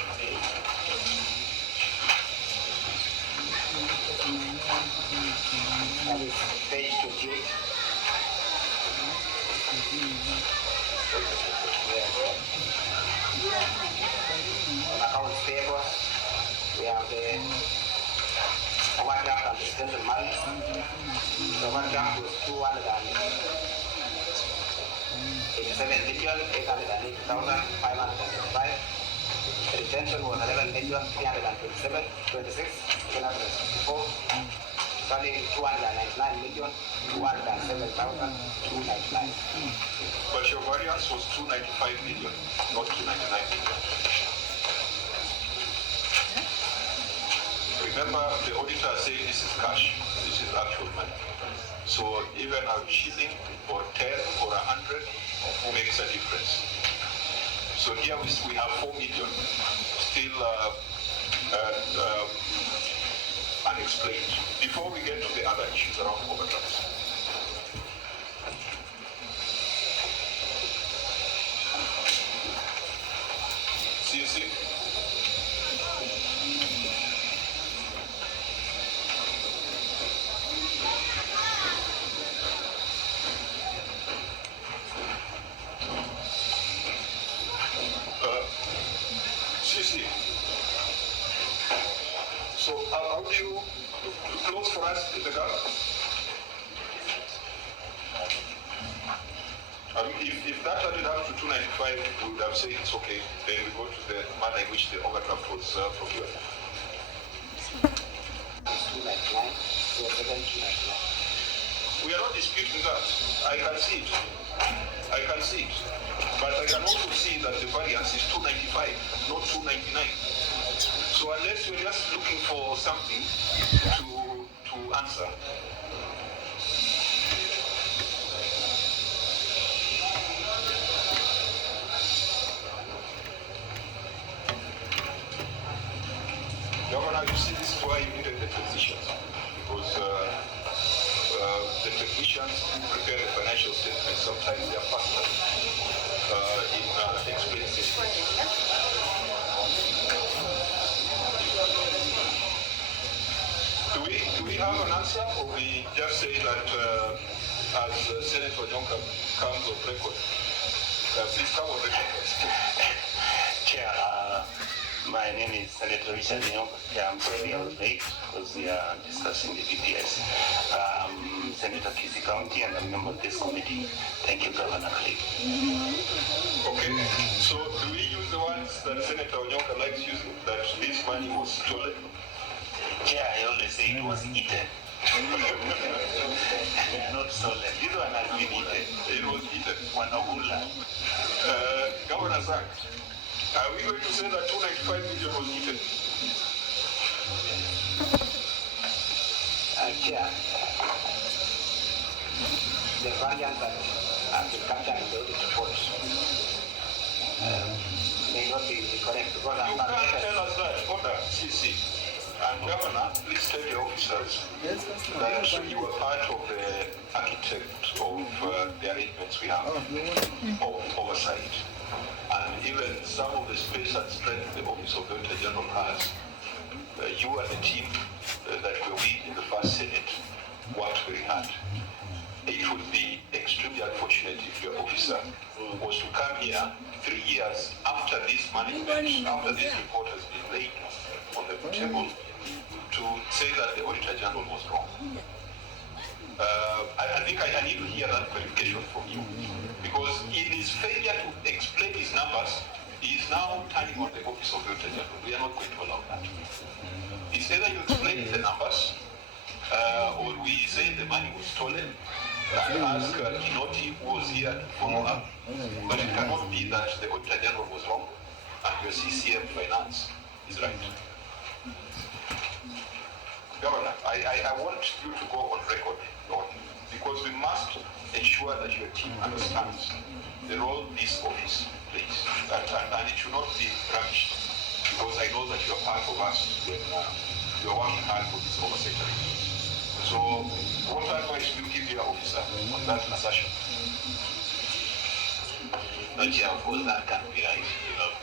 That is page 28. On accounts payable, we have the overdraft and the central money. The overdraft was 287,880,535. The retention was 11,327,26,764. Totaling 299,207,299. But your variance was 295 million, not 299 million. Remember, the auditor said this is cash, this is actual money. So even a shilling or 10 or 100 makes a difference. So here we have 4 million still unexplained. Before we get to the other issues around overdrafts. CC? CC. So how do you close for us in the gap? If that added up to 295, we would have said it's okay. Then we go to the manner in which the overdraft was procured. It's 299, 299. We are not disputing that. I can see it. I can see it. But I can also see that the variance is 295, not 299. So unless you're just looking for something to answer. Governor, you see, this is why you needed the technicians, because the technicians who prepare the financial statements, sometimes they are faster in explaining this. Do we have an answer, or we just say that as Senator Onyonka comes on record? Please come on record. Chair, my name is Senator Richard Onyonka. I'm sorry I was late because we are discussing the DPS. Senator Kisii County, and I'm a member of this committee. Thank you, Governor Clay. Okay, so do we use the ones that Senator Onyonka likes using, that this money was stolen? Chair, I always say it was eaten. Not stolen. This one has been eaten. It was eaten. Wanahula. Governor Zak, are we going to say that 295 million was eaten? Chair, the variance that has been captured in the audit report may not be correct because You can't tell us that. Order, CC. And Governor, please tell the officers that you were part of the architect of the arrangements we have of oversight. And even some of the space and strength the Office of the Auditor General has, you and the team that were with in the first Senate worked very hard. It would be extremely unfortunate if your officer was to come here 3 years after this management, after this report has been laid on the table, to say that the Auditor General was wrong. I think I need to hear that clarification from you, because in his failure to explain his numbers, he is now turning on the Office of the Auditor General. We are not going to allow that. It's either you explain the numbers, or we say the money was stolen, and ask Kinoti, who was here, to follow up. But it cannot be that the Auditor General was wrong and your CCM Finance is right. Governor, I want you to go on record, Lord, because we must ensure that your team understands the role this office plays, and it should not be rubbished, because I know that you are part of us when you are working hard for this oversight. So, what advice do you give your officer on that assertion? But yeah, of course that can't be right,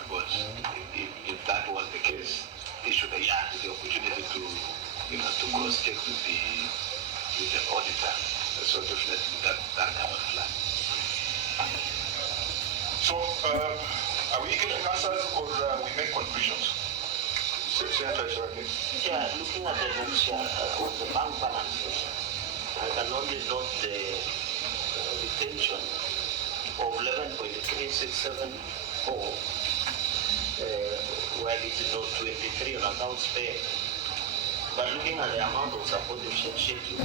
because if that was the case, they should have had the opportunity to cross-check with the auditor. So definitely that cannot fly. So, are we getting answers, or we make conclusions? Senator Cherokee. Yeah, looking at the books here, on the bank balances, I can only note the retention of 11.3674, while it is not 23 on accounts payable. But looking at the amount of supporting schedule,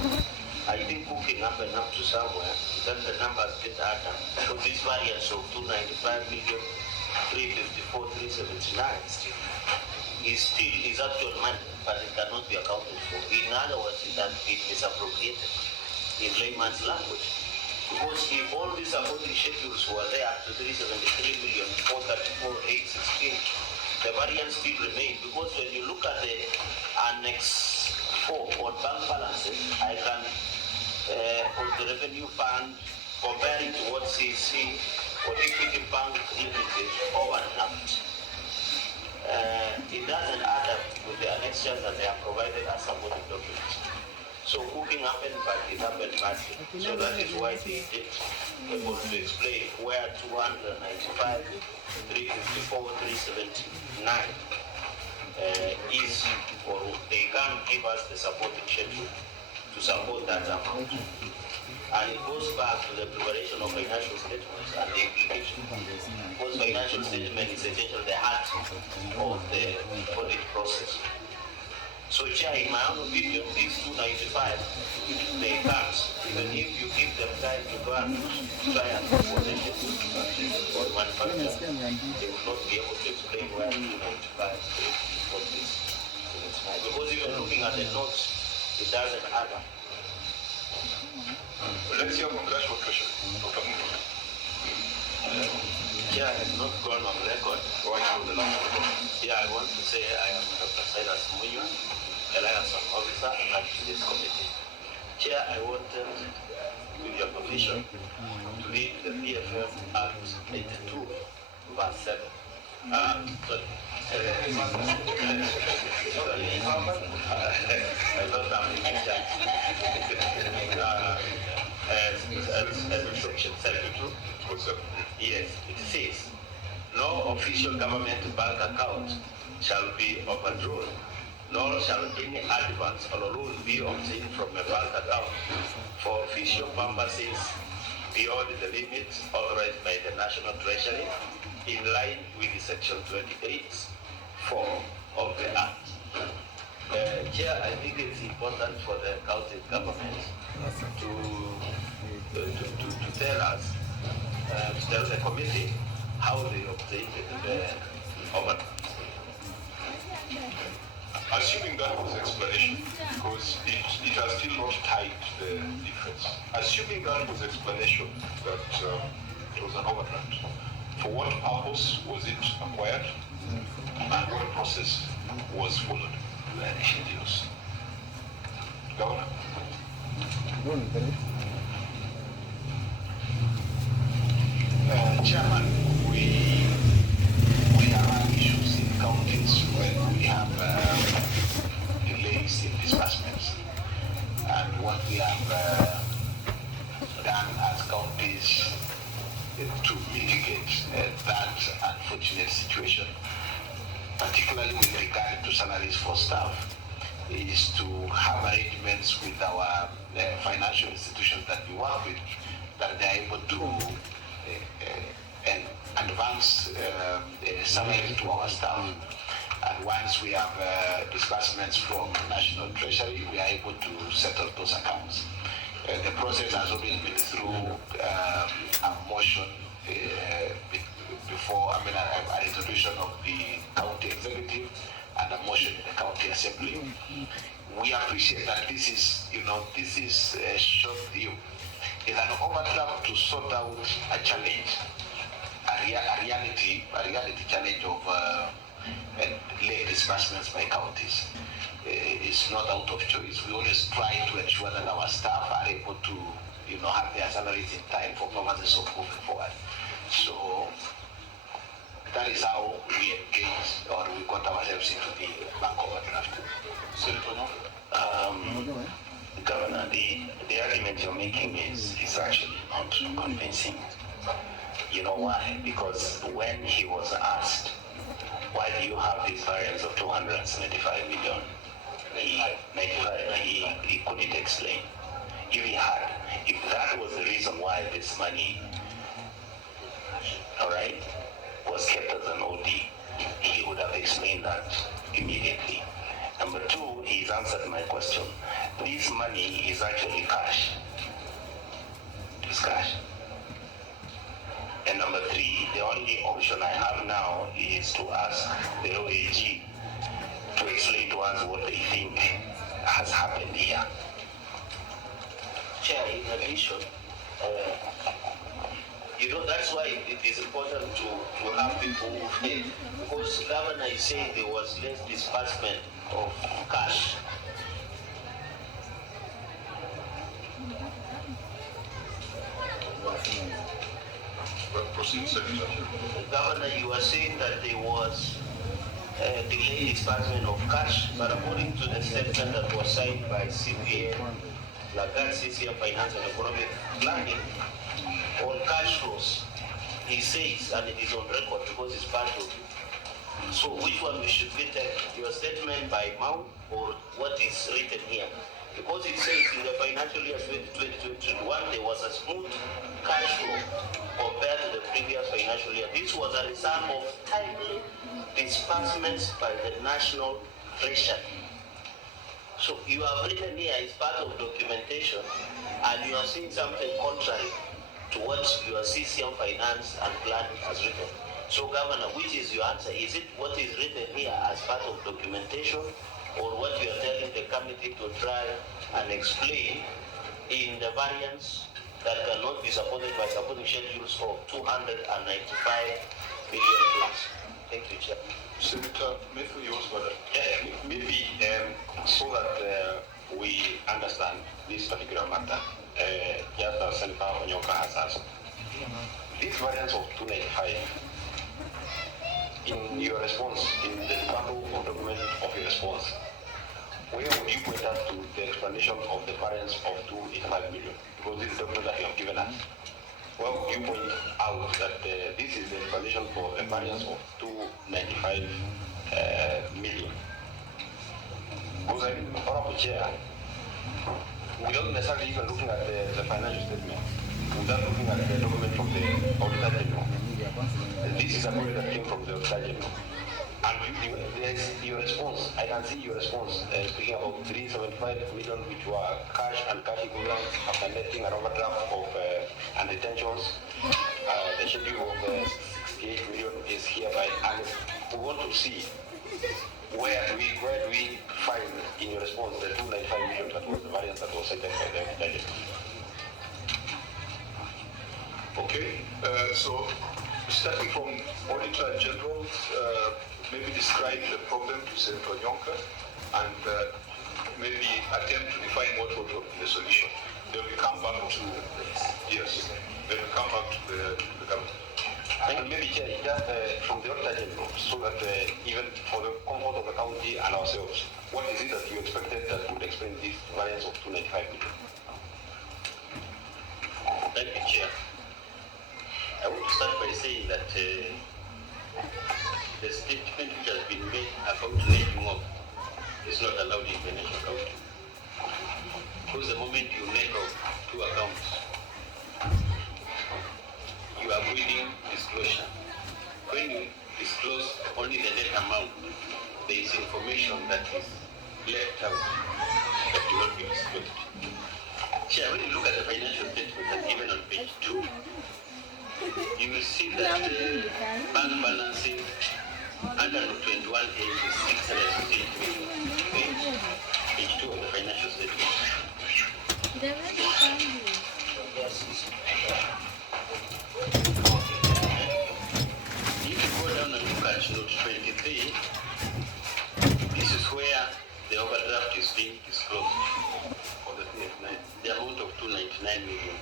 I think hooking up and up to somewhere, then the numbers get added. So this variance of 295 million, 354, 379 is actual money, but it cannot be accounted for. In other words, that it is appropriated in layman's language. Because if all these supporting schedules were there up to 373 million, 434, 816, the variance still remains. Because when you look at the Annex 4 on bank balances, I can, on the revenue fund, compare it to what CC or Equity Bank Limited overdraft. It doesn't add up with the annexures that they have provided as supporting documents. So hooking happened, but it happened badly. So that is why they did able to explain where 295, 354, 379 is, or they can give us the supporting schedule to support that amount. And it goes back to the preparation of financial statements and the implication. Because financial statement is essentially the heart of the audit process. So, Chair, in my own opinion, these 295, they can't. Even if you give them time to go and try and do what they can do for manufacture, they will not be able to explain where 295 for this. Because even looking at the notes, it doesn't add up. Let's hear from Dashboard Treasury. Chair, I have not gone on record. Why should the last report? Yeah, I want to say I am Dr. Silas Munywa, a liaison officer attached to this committee. Chair, I wanted, with your permission, to read the PFM Act 82, verse 7. Sorry. I thought I'm in charge. Section 72. What's up? Yes, it says, no official government bank account shall be overdrawn, nor shall any advance or loan be obtained from a bank account for official purposes beyond the limits authorized by the National Treasury in line with Section 28(4) of the Act. Chair, I think it's important for the county government to tell us, to tell the committee how they obtained the overdraft. Assuming that was explanation, because it has still not tied the difference. Assuming that was explanation that it was an overdraft, for what purpose was it acquired and what process was followed? Very tedious. Governor? Chairman, we have issues in counties when we have delays in disbursements. And what we have done as counties to mitigate that unfortunate situation, particularly with regard to salaries for staff, is to have arrangements with our financial institutions that we work with, that they are able to advance salary to our staff. And once we have disbursements from National Treasury, we are able to settle those accounts. The process has always been through a motion before, a resolution of the county executive and a motion in the county assembly. We appreciate that this is a short view. It's an overdraft to sort out a challenge, a reality challenge of late disbursements by counties. It's not out of choice. We always try to ensure that our staff are able to, have their salaries in time for purposes of moving forward. So that is how we engaged, or we got ourselves into the bank overdraft. Governor, the argument you're making is actually not convincing. You know why? Because when he was asked, why do you have this variance of 275 million? He couldn't explain. If that was the reason why this money, was kept as an OD, he would have explained that immediately. Number two, he's answered my question. This money is actually cash. It's cash. And number three, the only option I have now is to ask the OAG to explain to us what they think has happened here. Chair, in addition, that's why it is important to have people who, because Governor is saying there was less disbursement of cash. Proceed, Secretary. Governor, you are saying that there was delayed disbursement of cash, but according to the statement that was signed by CPN, Lagarde, CCM Finance and Economic Planning, on cash flows, he says, and it is on record because it's part of it. So which one we should be taking? Your statement by mouth or what is written here? because it says in the financial year 2021 there was a smooth cash flow compared to the previous financial year. This was a result of timely disbursements by the National Treasury. So you have written here as part of documentation, and you are seeing something contrary to what your CCM Finance and Plan has written. So Governor, which is your answer? Is it what is written here as part of documentation, or what you are telling the committee to try and explain in the variance that cannot be supported by supporting schedules of 295 million plus? Thank you, Chair. Senator Matthew, you also got Maybe so that we understand this particular matter, just as Senator Onyoka has asked, this variance of 295, in your response, in the bundle of document of your response, where would you point us to the explanation of the variance of 285 million? Because this is the document that you have given us. Well, you point out that this is the explanation for the variance of 295 million. Because Honorable Chair, without necessarily even looking at the financial statement, without looking at the document from the Auditor General, this is a query that came from the Auditor General. And your response, I can see your response speaking about 375 million, which were cash and cash equivalents after netting an overdraft of and retentions. The schedule of 68 million is hereby, and we want to see where do we find in your response the 295 million that was the variance that was cited by the Auditor General. Okay, so starting from Auditor General, maybe describe the problem to Senator Onyoka and maybe attempt to define what would be the solution. Then we come back to, yes, then we come back to the government. And maybe Chair, just from the Auditor General, so that even for the comfort of the county and ourselves, what is it that you expected that would explain this variance of 295 million? Thank you, Chair. I want to start by saying that the statement which has been made about netting off is not allowed in financial accounting. Because the moment you net off two accounts, you are avoiding disclosure. When you disclose only the net amount, there is information that is left out that will not be disclosed. Chair, when you look at the financial statement that's given on page 2, you will see that bank balancing under 21 is 668 million. Page 2 of the financial statement. If you go down and look at note 23, this is where the overdraft is being disclosed for the amount of 299 million.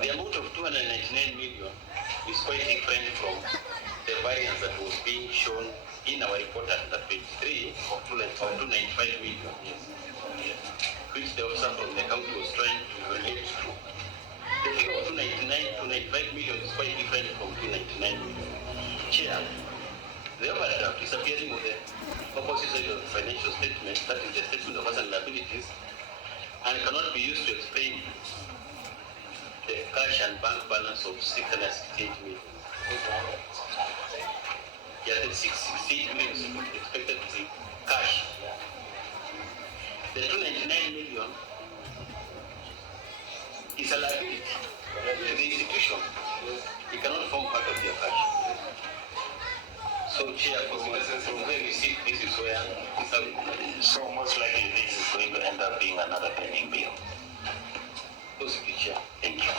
The amount of 299 million is quite different from the variance that was being shown in our report at page 3 of 295 million, yes, which the officer from the county was trying to relate to. The figure of 295 million is quite different from 299 million. Chair, the overdraft is appearing on the opposite side of the financial statement, that is the statement of assets and liabilities, and cannot be used to explain the cash and bank balance of 668 million. Yeah, the 668 million is expected to be cash. The 299 million is a liability to the institution. It cannot form part of their cash. So, Chair, from where we sit, this is where it's out. So most likely this is going to end up being another pending bill. Possibly, Chair. Thank you.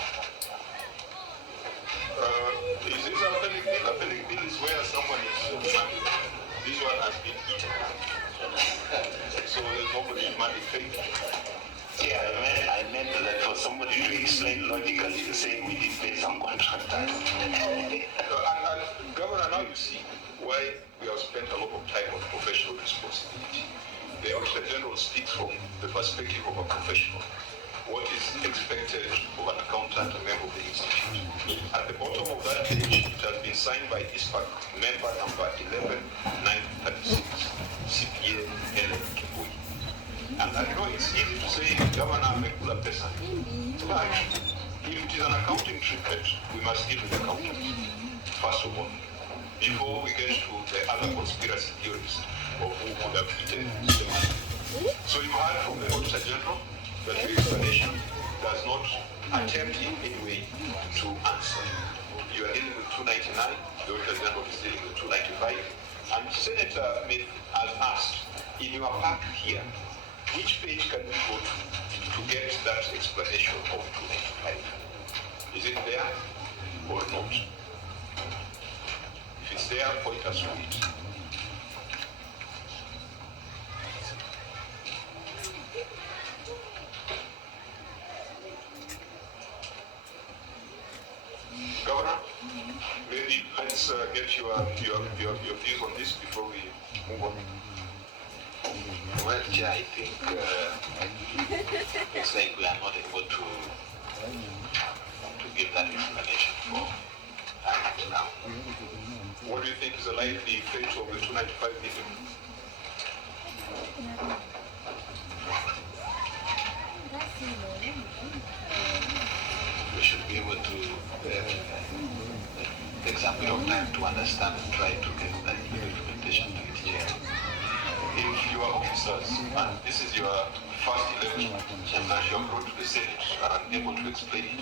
Is this a pending bill? A pending bill is where someone is money. This one has been eaten. So there's nobody money paid. Yeah, I meant that for somebody to explain logically to say we did pay some contractors. And Governor, now you see why we have spent a lot of time on professional responsibility. The Auditor General speaks from the perspective of a professional. What is expected of an accountant, a member of the institute. At the bottom of that page, it has been signed by ISPAC, member number 11936, CPA Governor amekula pesa. But if it is an accounting treatment, we must deal with accounting, first of all, before we get to the other conspiracy theories of who could have eaten the money. So you heard from the Auditor General that the explanation does not attempt in any way to answer. You are dealing with 299, the Auditor General is dealing with 295, and Senator Smith has asked, in your pack here, which page can we go to get that explanation of 295? Is it there or not? If it's there, point us to it. Governor, maybe let's get your views on this before we move on. Well, Chair, I think it's like we are not able to give that explanation for now. What do you think is the likely fate of the 295 million? We should be able to take some bit of time to understand and try to get that implementation to it here. If your officers, and this is your first election, and that you are brought to the Senate, are unable to explain it,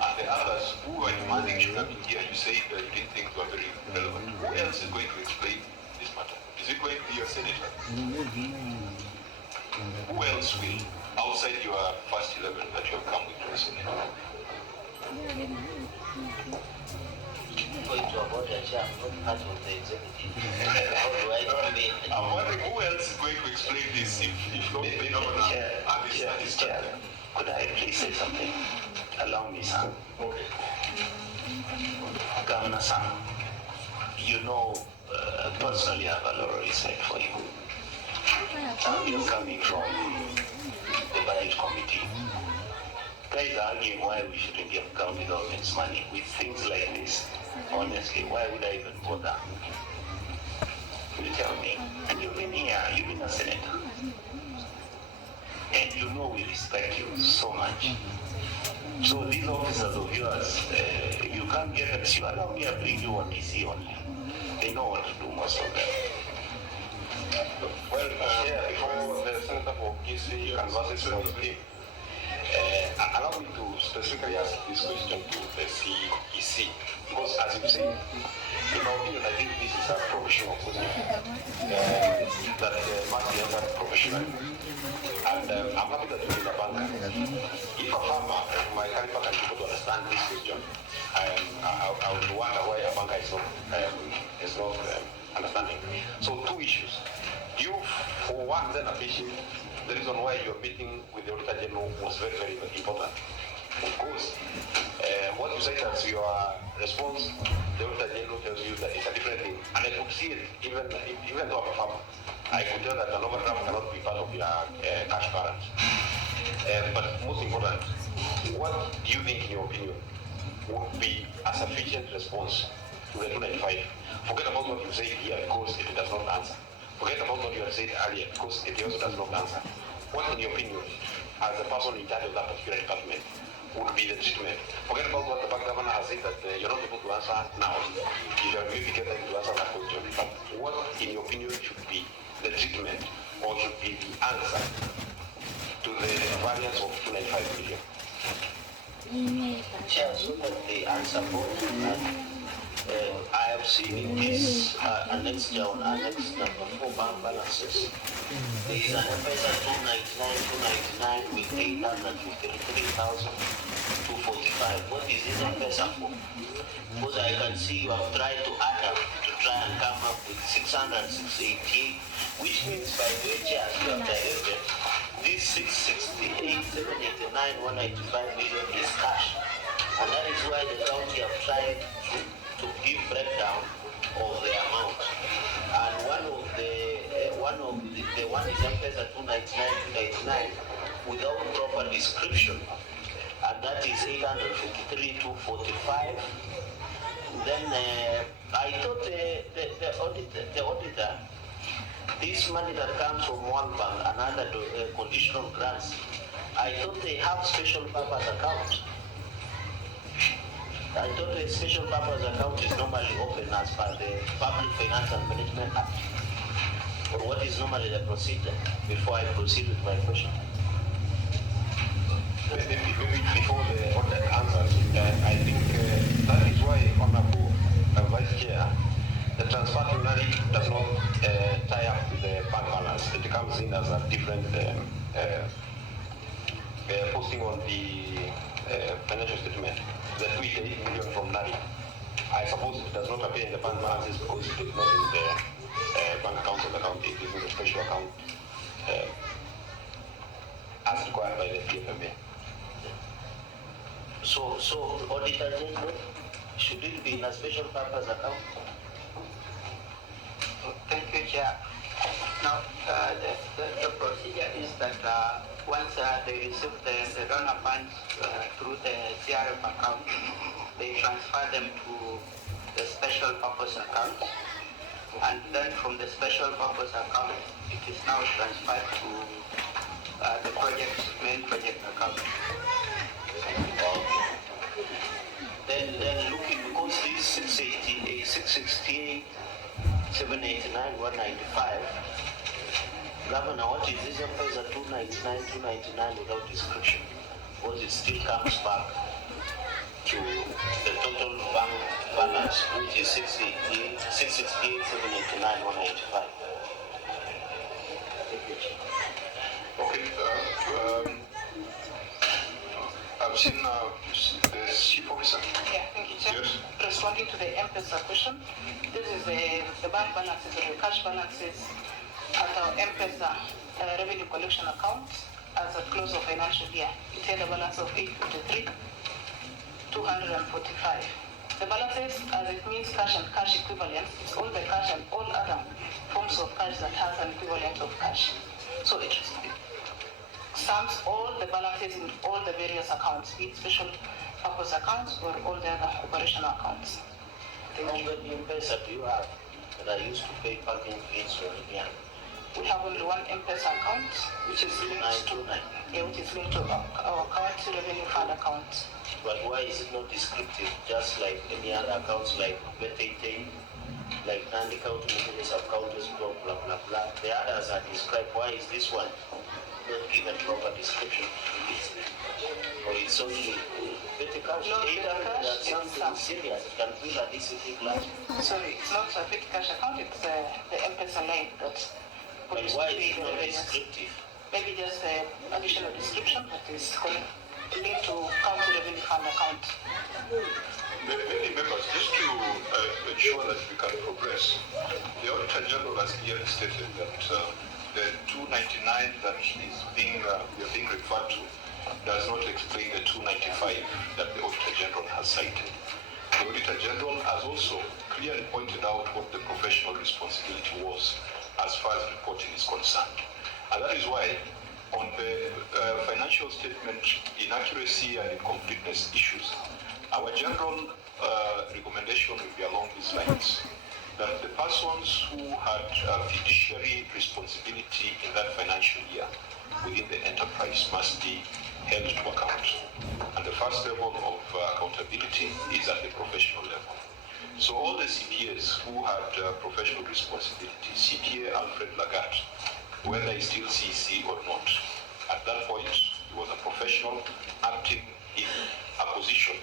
and the others who are demanding should have been here, you say that you didn't think were very relevant. Who else is going to explain this matter? Is it going to be your senator? Who else will, outside your first 11 that you have come with to the Senate? Going to about the chair, I'm not part of the executive. How do I explain? I'm wondering who else is going to explain this if not the governor and his Chair, could I please say something? Allow me, sir. Okay. Governor, sir, you know, personally I have a lot of respect for you. You're coming from the budget committee. Guys are arguing why we shouldn't give county government's money with things like this. Honestly, why would I even bother? You tell me. And you've been here, you've been a senator. And you know we respect you so much. So these officers of yours, you can't get them. You allow me to bring you on DC only. They know what to do, most of them. Well, before the Senator for GC converses with him, allow me to specifically ask this question to the CEC. Because as you say, in my opinion, I think this is a professional position that must be under professional. And I'm happy that you're in a banker. If a farmer, my caliber can be able to understand this question, I would wonder why a banker is not understanding. So two issues. You, for one, then appreciate the reason why your meeting with the Auditor General was very, very important. Of course, what you said as your response, the Auditor General tells you that it's a different thing. And I could see it, even though I'm a farmer, I could tell that an overdraft cannot be part of your cash balance. But most important, what do you think, in your opinion, would be a sufficient response to the 295? Forget about what you said here because it does not answer. Forget about what you have said earlier because it also does not answer. What, in your opinion, as the person in charge of that particular department, would be the treatment? Forget about what the bank governor has said that you're not able to answer now. You are maybe getting to answer that question. But what, in your opinion, should be the treatment or should be the answer to the variance of 295 million? Chair, so that the answer both, I have seen in this annex down, annex number 4 bank balances. There is an FSA 299 with 853,245. What is this FSA for? Because I can see you have tried to add up to try and come up with 688, which means by the way, Chair, you have directed this 668, 789, 195 million is cash. And that is why the county have tried to give breakdown of the amount. And one is M-Pesa 299 without proper description. And that is 853,245. Then I thought the auditor, this money that comes from one bank and other conditional grants, I thought they have special purpose accounts. I thought the special purpose account is normally open as per the Public Finance and Management Act. Or what is normally the procedure before I proceed with my question? Maybe before the order answers, I think that is why, Honorable Vice Chair, the transfer to NARI does not tie up to the bank balance. It comes in as a different posting on the financial statement. The 3 million from NARI. I suppose it does not appear in the bank balances because it is not in the bank account of the county. It is in the special account as required by the PFMA. So Auditor General, should it be in a special purpose account? Thank you, Chair. Now, the procedure is that once they receive the donor funds through the CRF account, they transfer them to the special purpose account, and then from the special purpose account, it is now transferred to the main project account. Then looking, because this 668, 789, 195, Governor, what is this employees at 299 without description? Because it still comes back to the total bank balance, which is 668, 789, 195. Okay, I've seen the chief officer. Yeah, thank you, Chair. Yes. Responding to the M-Pesa question, this is the bank balances or the cash balances at our M-Pesa revenue collection account as at close of financial year. It had a balance of 853, 245. The balances, as it means cash and cash equivalents, it's all the cash and all other forms of cash that has an equivalent of cash. So it sums all the balances in all the various accounts, be it special purpose accounts or all the other operational accounts. How many M-Pesa do you have that are used to pay parking fees or again? We have only one M-Pesa account, which is linked to our current revenue fund account. But why is it not descriptive, just like any other accounts like Betete, like Nandi County, sub-counties, blah, blah, blah, blah. The others are described. Why is this one not given proper description? Or it's only petty cash, No, petty cash, that's something serious. It can feel a DCT class. Sorry, it's not a petty cash account, it's the M-Pesa line that But puts why the is it not revenues. descriptive? Maybe just the additional description that is linked to county revenue fund account. Many members, just to ensure that we can progress, the Auditor General has clearly stated that the 299 that is we are being referred to does not explain the 295 that the Auditor General has cited. The Auditor General has also clearly pointed out what the professional responsibility was as far as reporting is concerned. And that is why on the financial statement inaccuracy and incompleteness issues, our general recommendation will be along these lines, that the persons who had fiduciary responsibility in that financial year within the enterprise must be held to account. And the first level of accountability is at the professional level. So all the CPAs who had professional responsibility, CPA Alfred Lagat, whether he's still CC or not, at that point he was a professional acting in a position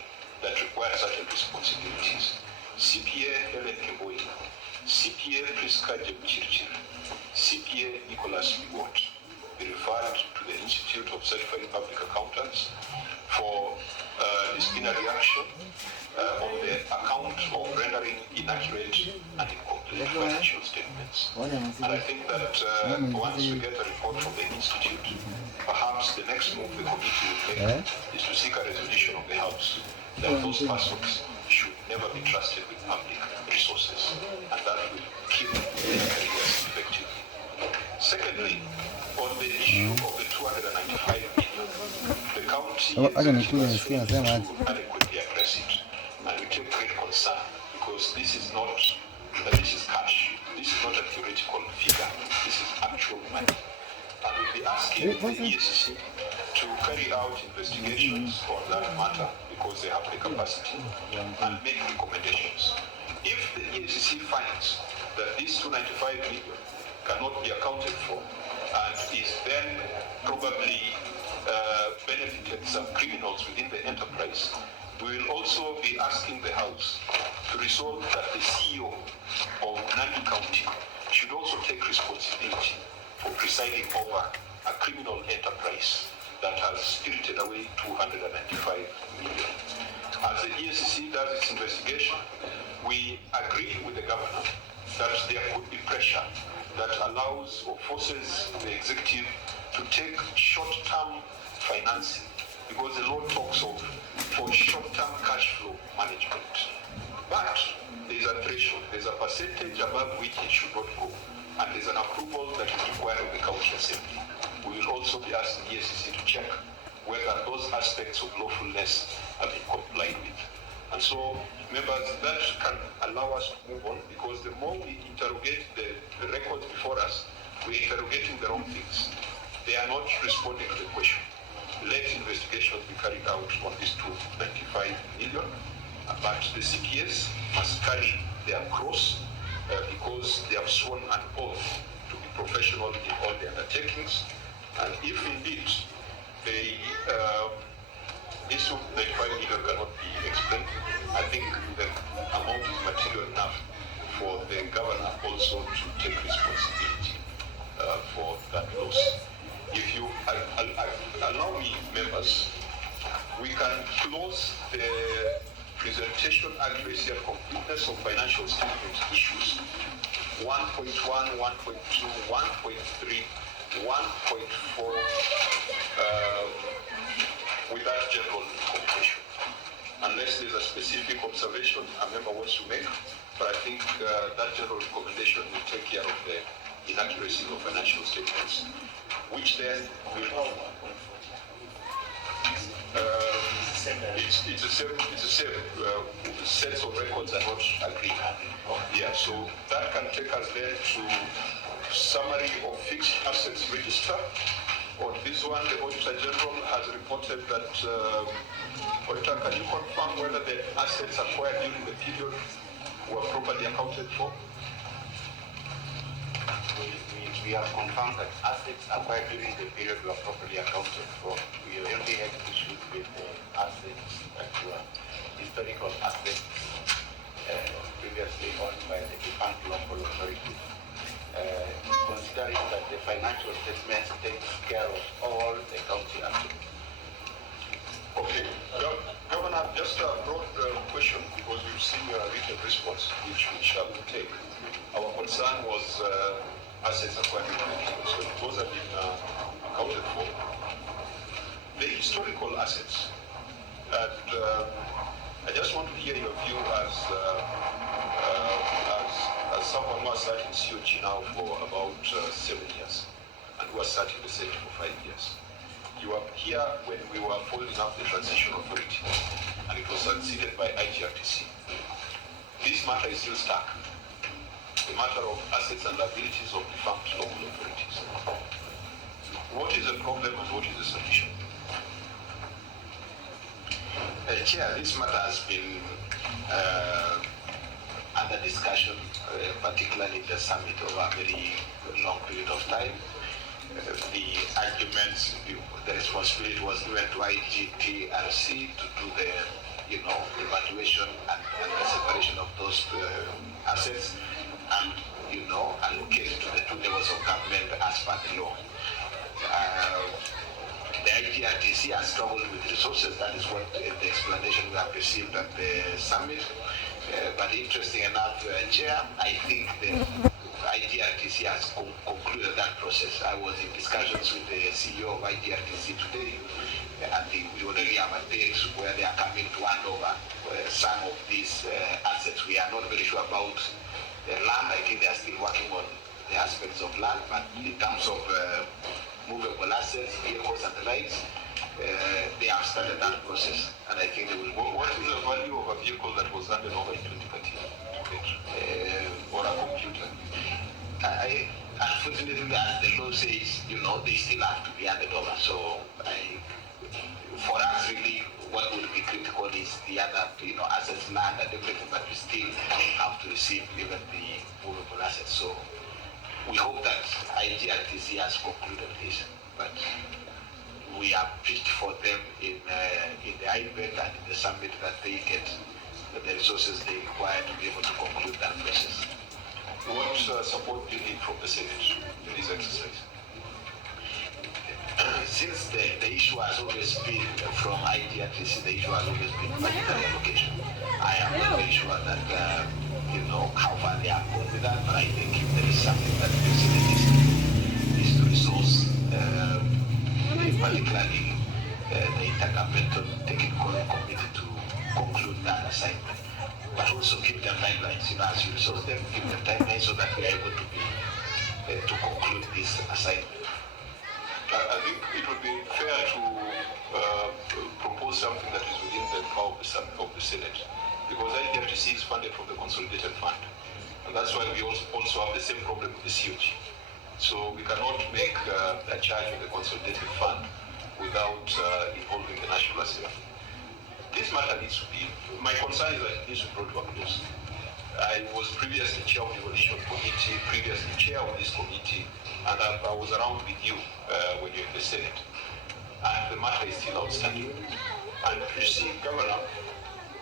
that requires certain responsibilities. CPA Helen Kemboi, CPA Priska Jebchirchir, CPA Nicholas Bigot be referred to the Institute of Certified Public Accountants for disciplinary action on the account of rendering inaccurate and incomplete financial statements. And I think that once we get a report from the Institute, perhaps the next move the committee will make is to seek a resolution of the House that those persons should never be trusted with public resources, and that will keep their careers effective. Secondly, on the issue of the 295 million, the county is to adequately address it, and we take great concern because this is cash. This is not a theoretical figure. This is actual money. And we'll be asking the EACC to to carry out investigations on that matter because they have the capacity and make recommendations. If the EACC finds that this 295 million cannot be accounted for and is then probably benefited some criminals within the enterprise, we will also be asking the House to resolve that the CEO of Nandi County should also take responsibility for presiding over a criminal enterprise that has spirited away 295 million. As the EACC does its investigation, we agree with the governor that there could be pressure that allows or forces the executive to take short-term financing, because the law talks of for short-term cash flow management. But there's a threshold, there's a percentage above which it should not go, and there's an approval that is required of the county assembly. We will also be asking the EACC to check whether those aspects of lawfulness have been complied with. And so, members, that can allow us to move on, because the more we interrogate the records before us, we're interrogating the wrong things. They are not responding to the question. Let investigations be carried out on these 295 million, but the CPS must carry their cross because they have sworn an oath to be professional in all their undertakings. And if indeed they, this 295 million cannot be explained, I think the amount is material enough for the governor also to take responsibility for that loss. If you allow me, members, we can close the presentation accuracy and completeness of financial statement issues 1.1, 1.2, 1.3, 1.4 with that general recommendation. Unless there's a specific observation a member wants to make, but I think that general recommendation will take care of the inaccuracy of financial statements, which then will it's the same sets of records are not agreed. Yeah, so that can take us then to summary of fixed assets register. On this one, the Auditor General has reported that, Auditor, can you confirm whether the assets acquired during the period were properly accounted for? We have confirmed that assets acquired during the period were properly accounted for. We only had issues with assets that were historical assets previously owned by the defunct local authority. Considering that the financial statements takes care of all the county assets. Okay. Governor, just a broad question, because we've seen your written response, which we shall take. Our concern was assets acquired in the period, so those have been accounted for. The historical assets, and I just want to hear your view as someone who has sat in COG now for about 7 years, and who has sat in the Senate for 5 years. You were here when we were folding up the transition authority, and it was succeeded by IGRTC. This matter is still stuck. The matter of assets and liabilities of defunct local authorities. What is the problem and what is the solution? Chair, this matter has been under discussion, particularly the summit over a very long period of time. The arguments, the responsibility was given to IGTRC to do the, evaluation and the separation of those assets, and allocate to the two levels of government as per the law. The IGRTC has struggled with resources. That is what the explanation we have received at the summit. But interesting enough, Chair, I think the IGRTC has concluded that process. I was in discussions with the CEO of IGRTC today, and we already have a date where they are coming to hand over some of these assets. We are not very sure about the land. I think they are still working on the aspects of land, but in terms of movable assets, vehicles and the likes, they have started that process, and I think they will. What is the value of a vehicle that was handed over in 2013? Or a computer? unfortunately, as the law says, they still have to be handed over. So for us, really, what would be critical is the other, assets, land and everything, but we still have to receive even the movable assets. So we hope that IGRTC has concluded this, but we have pitched for them in the IBEC and in the summit that they get the resources they require to be able to conclude that process. What support do you need from the Senate in this exercise? Since the issue has always been from IGRTC, the issue has always been budgetary allocation. I am not very sure that, how far they are going with that, but I think if there is something that the Senate is to resource, particularly the Intergovernmental Technical Committee to conclude that assignment, but also give them timelines. As you resource them, give them timelines so that we are able to be to conclude this assignment. I think it would be fair to propose something that is within the power of the Senate, because IGRTC is funded from the Consolidated Fund, and that's why we also have the same problem with the COG. So we cannot make a charge with the Consolidated Fund without involving the National Assembly. This matter needs to be, my concern is that it needs to be brought to a close. I was previously chair of the Evolution Committee, previously chair of this committee, and I was around with you when you were in the Senate. And the matter is still outstanding. And you see, Governor,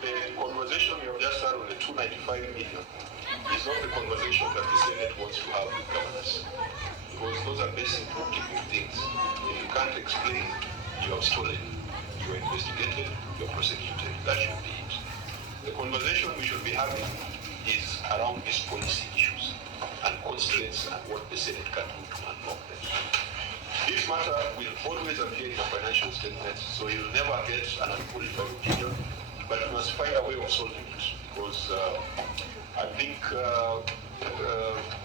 the conversation you have just had on the 295 million is not the conversation that the Senate wants to have with governors. Because those are basic bookkeeping things. If you can't explain, you have stolen, you are investigated, you are prosecuted. That should be it. The conversation we should be having is around these policy issues and constraints and what the Senate can do to unlock them. This matter will always appear in the financial statements, so you'll never get an unqualified opinion, but you must find a way of solving it, because I think,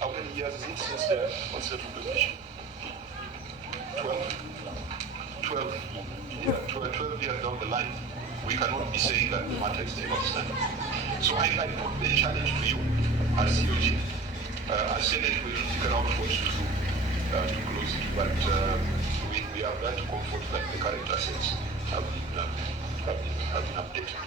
how many years is it since the onset of the issue? 12 years down the line, we cannot be saying that the matter is still outstanding. So I put the challenge to you as COG. As Senate will figure out what to do to close it, but we have got to comfort that the current assets have been updated.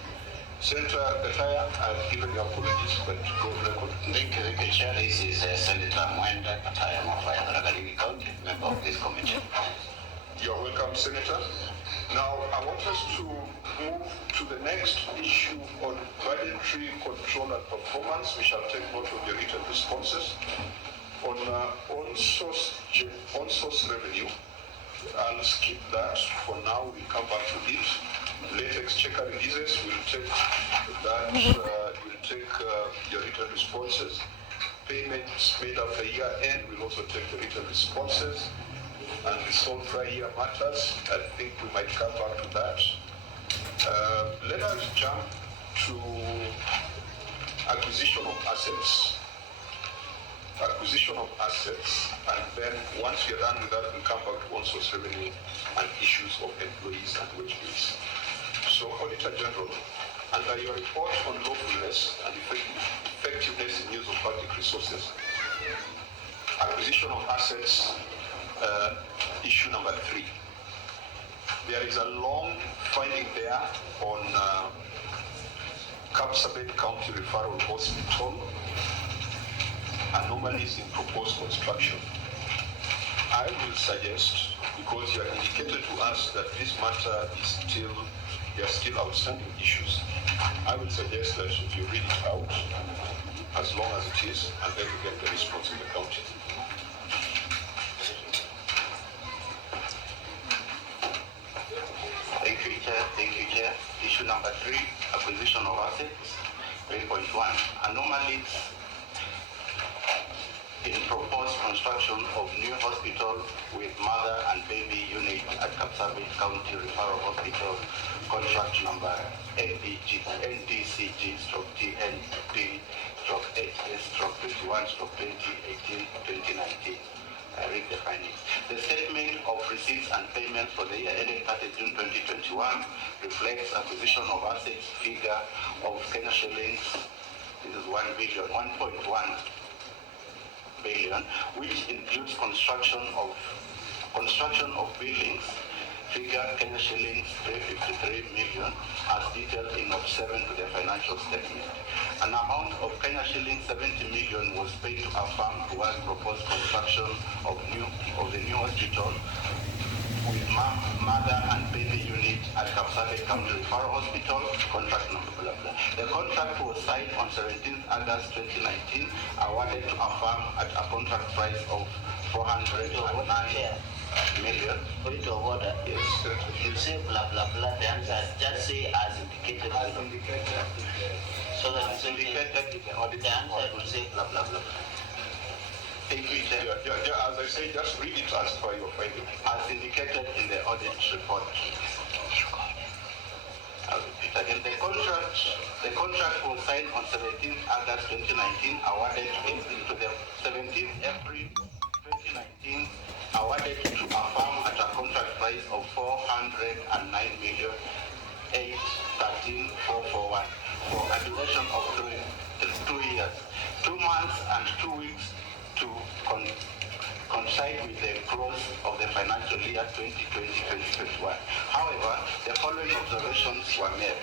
Senator Gataya, I've given you apologies, but go on record. Thank you, Chair. This is Senator Mwenda Gataya Mafaya, Tharaka County, member of this committee. You're welcome, Senator. Now, I want us to move to the next issue on budgetary control and performance. We shall take note of your written responses. On on-source revenue, I'll skip that for now. We'll come back to it. Late exchequer releases, we'll take that. We'll take your written responses. Payments made after year end, we'll also take the written responses. And the sole prior year matters, I think we might come back to that. Let us jump to acquisition of assets. Acquisition of assets, and then once we are done with that, we'll come back to on-source revenue and issues of employees and wage bills. So, Auditor General, under your report on lawfulness and effectiveness in use of public resources, acquisition of assets, issue number 3. There is a long finding there on Kapsabet County Referral Hospital, anomalies in proposed construction. I will suggest, because you have indicated to us that this matter is still, there are still outstanding issues, I will suggest that you read it out as long as it is, and then we get the response in the county. Thank you, Chair. Issue number 3, acquisition of assets. 3.1, anomalies in proposed construction of new hospital with mother and baby unit at Kapsabet County Referral Hospital, contract number NDCG/TND/HS/21/2018-2019. I read the findings. The statement of receipts and payments for the year ended 30 June 2021 reflects acquisition of assets figure of Kenya shillings. This is 1 billion, 1.1 billion, which includes construction of buildings, figure Kenya shillings 353 million as detailed in Note 7 to the financial statement. An amount of Kenya shillings 70 million was paid to AFAM towards proposed construction of the new hospital with mother and baby unit at Kapsabet County Referral Hospital, contract number blah blah. The contract was signed on 17th August 2019, awarded to AFAM at a contract price of 409 million. Point of order. Yes. You say blah blah blah, the answer just say as indicated. As indicated. So that As indicated in the audit the answer report. will say blah blah blah. Thank you, Chair. As I say, just read it as per your finding. As indicated in the audit report. I'll repeat again. The contract was signed on 17th August 2019, awarded to the 17th April 2019, awarded to AFAM at a contract price of 409,813,441 for a duration of 2 years, 2 months and 2 weeks to coincide with the close of the financial year 2020-2021. However, the following observations were made.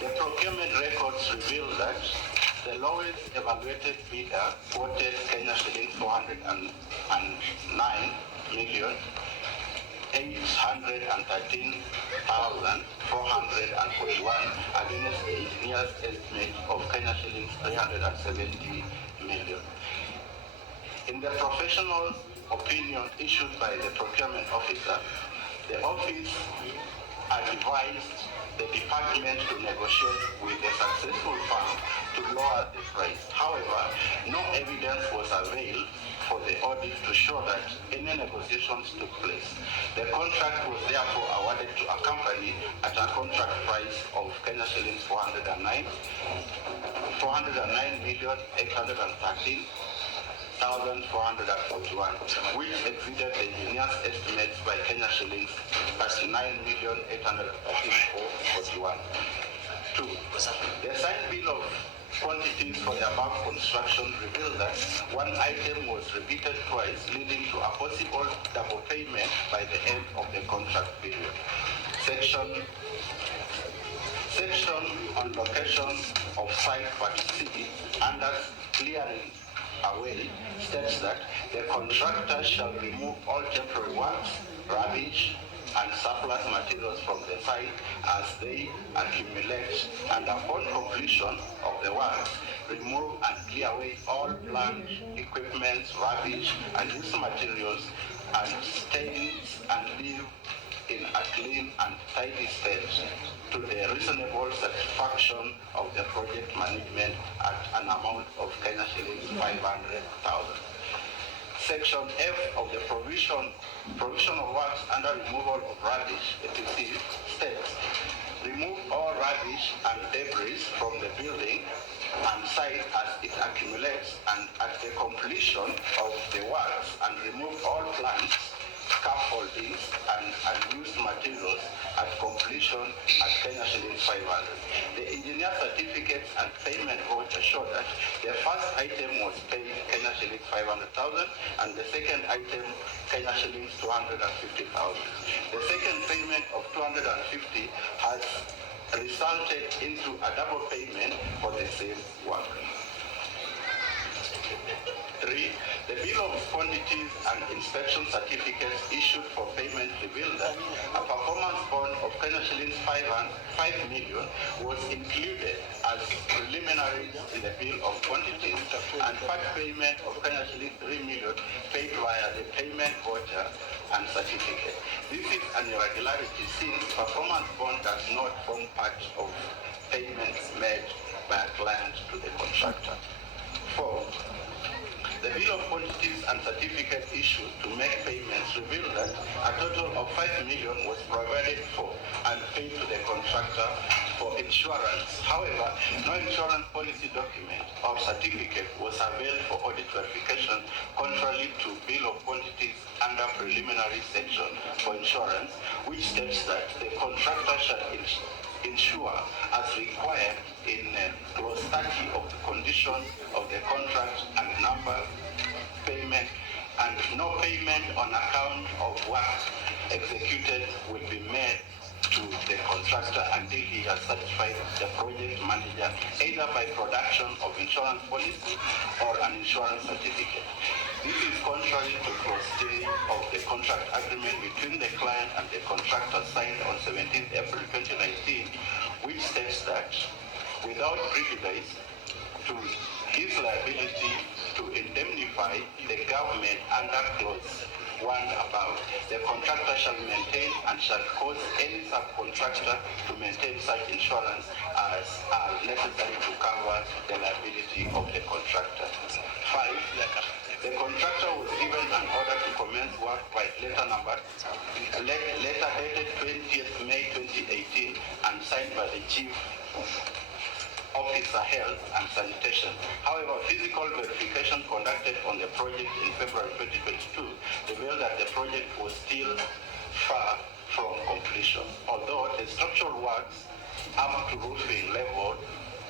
The procurement records reveal that the lowest evaluated bidder quoted Kenya shillings 409 million 813,441 against the engineer's estimate of Kenya shillings 370 million. In the professional opinion issued by the procurement officer, the office advised the department to negotiate with the successful firm to lower the price. However, no evidence was availed for the audit to show that any negotiations took place. The contract was therefore awarded to a company at a contract price of Kenya shillings 409,813,441, which exceeded the engineer's estimates by Kenya shillings 39,834,041. 2. The signed bill of quantities for the above construction revealed that one item was repeated twice, leading to a possible double payment by the end of the contract period. Section on location of site part C under clearing away states that the contractor shall remove all temporary works, rubbish, and surplus materials from the site as they accumulate, and upon completion of the work, remove and clear away all plant equipment, rubbish, and used materials and stains, and leave in a clean and tidy state to the reasonable satisfaction of the project management at an amount of Kenya shillings 500,000. Section F of the provision of works under removal of rubbish, etc., states, remove all rubbish and debris from the building and site as it accumulates, and at the completion of the works, and remove all plants, scaffoldings, and unused materials at completion at Kenya shillings 500. The engineer certificates and payment voucher show that the first item was paid Kenya shillings 500,000 and the second item Kenya shillings 250,000. The second payment of 250 has resulted into a double payment for the same work. 3. The bill of quantities and inspection certificates issued for payment revealed that a performance bond of Kenya shillings 5 million was included as preliminary in the bill of quantities, and part payment of Kenya shillings 3 million paid via the payment voucher and certificate. This is an irregularity since performance bond does not form part of payments made by a client to the contractor. 4. The bill of quantities and certificate issued to make payments revealed that a total of 5 million was provided for and paid to the contractor for insurance. However, no insurance policy document or certificate was availed for audit verification, contrary to bill of quantities under preliminary section for insurance, which states that the contractor shall insure as required in clause 30 of the condition of the contract and number No payment on account of work executed will be made to the contractor until he has certified the project manager either by production of insurance policy or an insurance certificate. This is contrary to clause J of the contract agreement between the client and the contractor signed on 17th April 2019, which states that without prejudice to his liability to indemnify the government under clause 1 above, the contractor shall maintain and shall cause any subcontractor to maintain such insurance as are necessary to cover the liability of the contractor. 5. The contractor was given an order to commence work by letter dated 20th May 2018 and signed by the Chief Officer Health and Sanitation. However, physical verification conducted on the project in February 2022 revealed that the project was still far from completion, although the structural works up to roofing level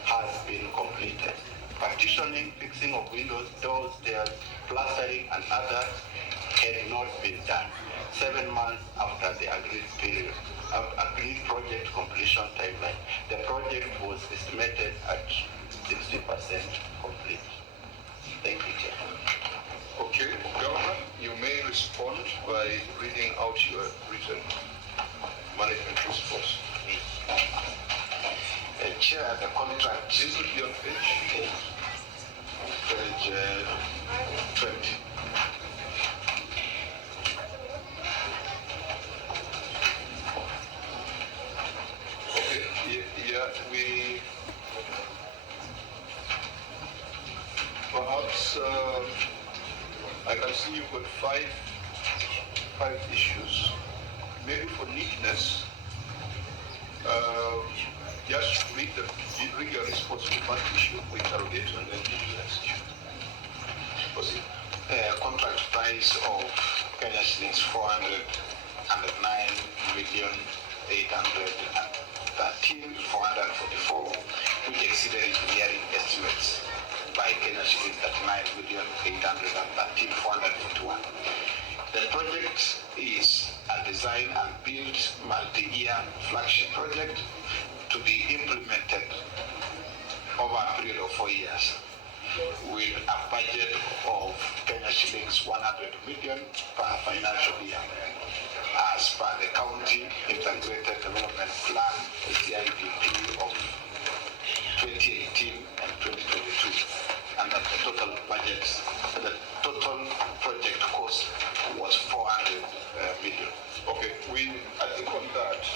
has been completed. Partitioning, fixing of windows, doors, stairs, plastering, and others had not been done 7 months after the agreed project completion timeline. The project was estimated at 60% complete. Thank you, Chair. Okay, Governor, you may respond by reading out your written management response. Chair, the contract This will be on page 20. We perhaps I can see you've got five issues. Maybe for neatness, just read your response to one issue, we interrogate and then do the next issue. Proceed. Contract price of Kenya shillings 409,813,444, which exceeded engineering estimates by Kenya shillings 39,813,441. The project is a design and build multi-year flagship project to be implemented over a period of 4 years with a budget of Kenya shillings 100 million per financial year as per the County Integrated Development Plan, CIDP of 2018 and 2022, and that the total budget, the total project cost was 400 million. Okay, I think on that,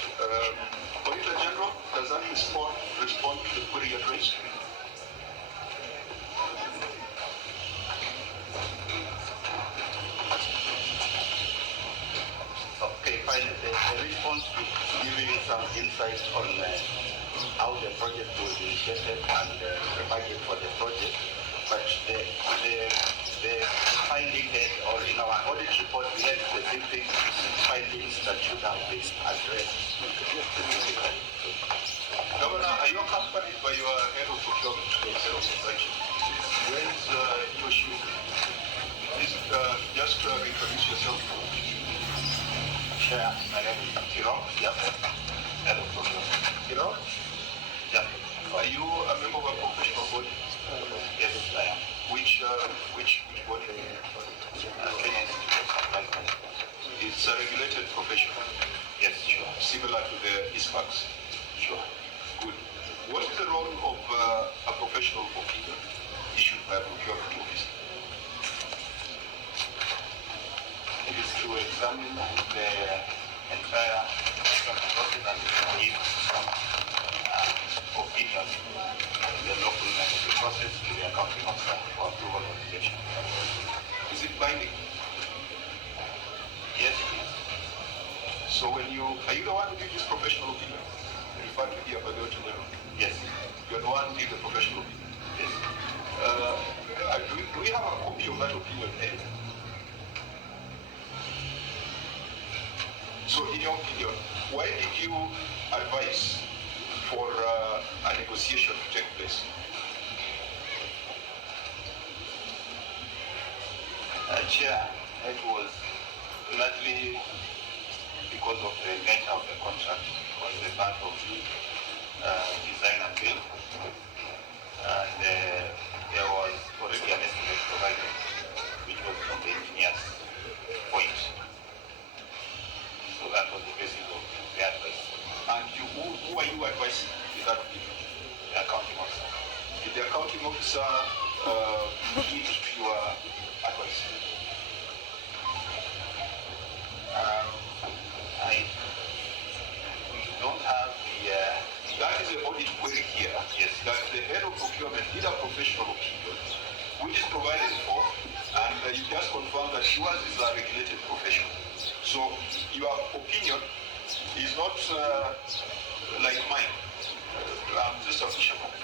Auditor General, does that respond to the query at raised? Okay, fine. The response is giving some insight on how the project was initiated and the budget for the project, but the finding that, or in our audit report, we had specific findings that should have been addressed specifically. Governor, are you accompanied by your head of procurement, head of supply chain? Where is Yoshi? Please just introduce yourself. Chair, my name is Kiro, yes, head of procurement. Kiro? Yeah. Are you a member of a professional body? Yes, I am. Which body? It's a regulated profession. Yes, sure. Similar to the ISPACs. Sure. Good. What is the role of a professional opinion issued by a procurement officer? It is to examine the entire process and give opinion on the lawfulness of the process to the accounting officer for approval or rejection. Is it binding? Yes, it is. So are you the one who did this professional opinion? Referred to here by the Auditor General? Yes. You're the one who did the professional opinion? Yes. Do we have a copy of that opinion here? So in your opinion, why did you advise for a negotiation to take place? Chair, It was largely because of the nature of the contract. It was a part of design and build. And there was already an estimate provided, which was from the engineer's point. So that was the basis of the advice. And who are you advising in that meeting? The accounting officer. Did the accounting officer heed to your advice? I don't have the... That is the audit query here. Yes. That the head of procurement did a professional opinion, which is provided for, and you just confirm that yours is a regulated profession. So your opinion is not like mine. I'm just a fisherman.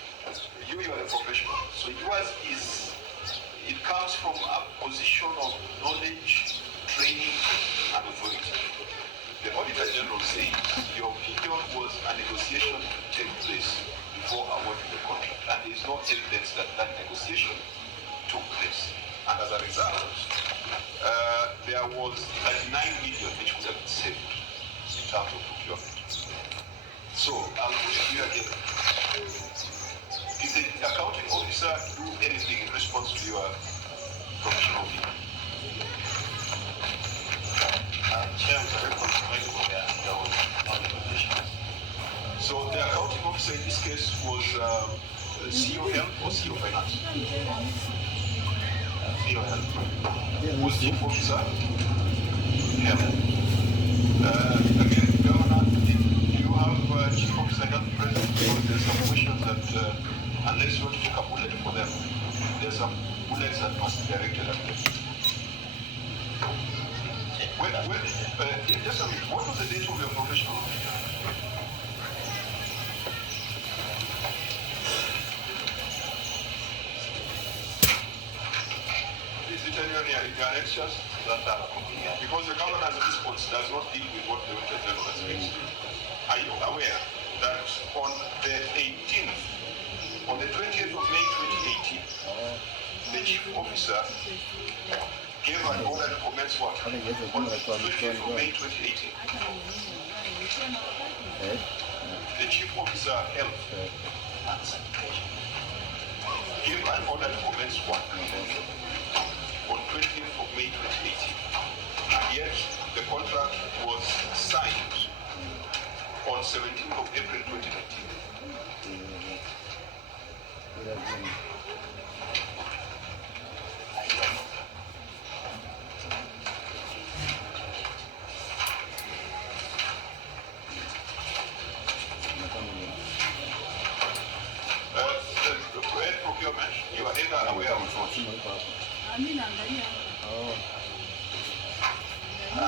You are a professional. So yours is, it comes from a position of knowledge, training, and authority. The Auditor General says your opinion was a negotiation took place before awarding the contract, and there is no evidence that that negotiation took place. And as a result, there was 39 million which could have been saved in terms of procurement. So I'll put it here again. Did the accounting officer do anything in response to your professional opinion? Chair, there was no negotiation. So the accounting officer in this case was COL or CO Finance? COL. Was chief officer? Yeah. Again, Governor, do you have chief officer health present? Because there's some questions that, unless you want to take a bullet for them, there's some bullets that must be directed at them. Just a minute, what was the date of your professional opinion? Is it anywhere in your annexures? Because the governor's response does not deal with what the Auditor General has raised. Are you aware that on the 18th, on the 20th of May 2018, the chief officer gave an order to commence work on the 20th of May 2018. The chief officer health gave an order to commence work on 20th of May 2018. And yet the contract was signed on 17th of April 2019. Procurement, you are either aware or not. I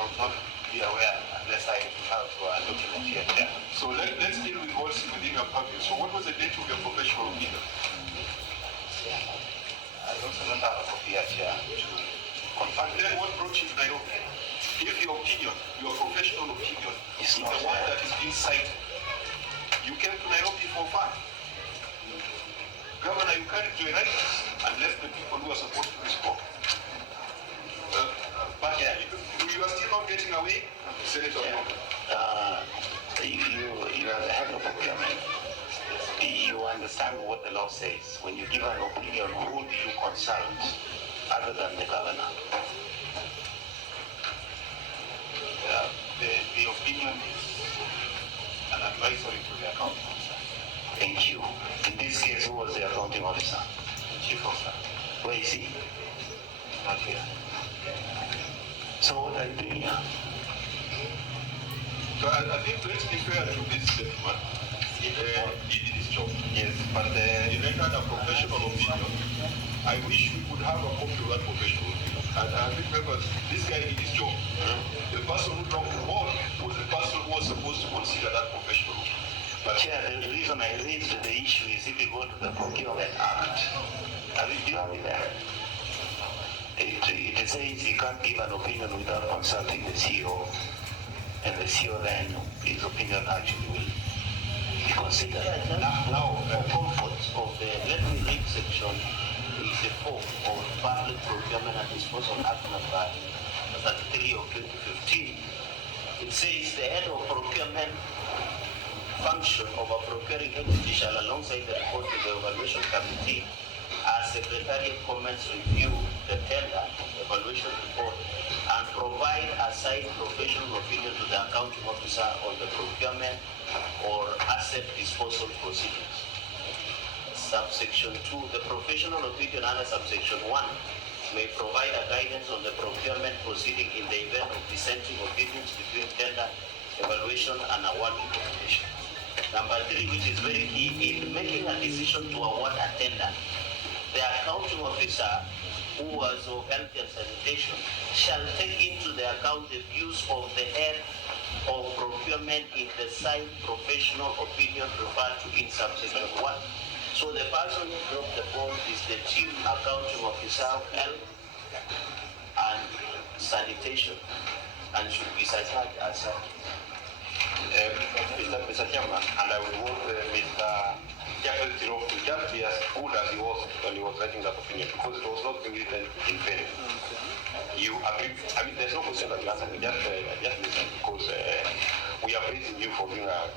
would not be aware unless I have a document here. Yeah. So let's deal with what's within your purview. So what was the date of your professional opinion? I also don't have a copy here to confirm. Then what brought you to Nairobi? If your opinion, your professional opinion, is the one that is being cited, you came to Nairobi for fun. Governor, you can't join us unless the people who are supposed to respond. But yeah, you are still not getting away, Senator. You are the head of procurement. You understand what the law says. When you give an opinion, who do you consult other than the governor? The opinion is an advisory to the accounting officer. Thank you. In this case, who was the accounting officer? Chief officer. Where is he? Not here. So what are you doing here? So I think let's be fair to this gentleman. He did his job. Yes, but He rendered a professional opinion. I wish we could have a copy of that professional opinion. And I remember this guy did his job. The person who dropped the ball was the person who was supposed to consider that professional opinion. But Chair, the reason I raised the issue is if you go to the Procurement Act, do you have it there? It says you can't give an opinion without consulting the CEO, and the CEO then, his opinion actually will be considered. Now, for comfort of the, let me read section 84 of Public Procurement and Disposal Act number 33 of 2015, it says the head of procurement function of a procuring entity shall, alongside the report to the evaluation committee, as Secretariat comments, review the tender evaluation report and provide a side professional opinion to the accounting officer on the procurement or asset disposal proceedings. Subsection 2, the professional opinion under subsection 1 may provide a guidance on the procurement proceeding in the event of dissenting opinions between tender evaluation and awarding competition. Number 3, which is very key, in making a decision to award a tender, the accounting officer who was of health and sanitation shall take into the account the views of the head of procurement in the side professional opinion referred to in subsection 1. So the person who dropped the ball is the chief accounting officer of health and sanitation and should be cited as a Mr. Chairman, and I would want Mr. Jeffrey Tirov to just be as good as he was when he was writing that opinion, because it was not written in vain. You agree? I mean, there's no question that you answer. Just listen, because we are praising you for doing a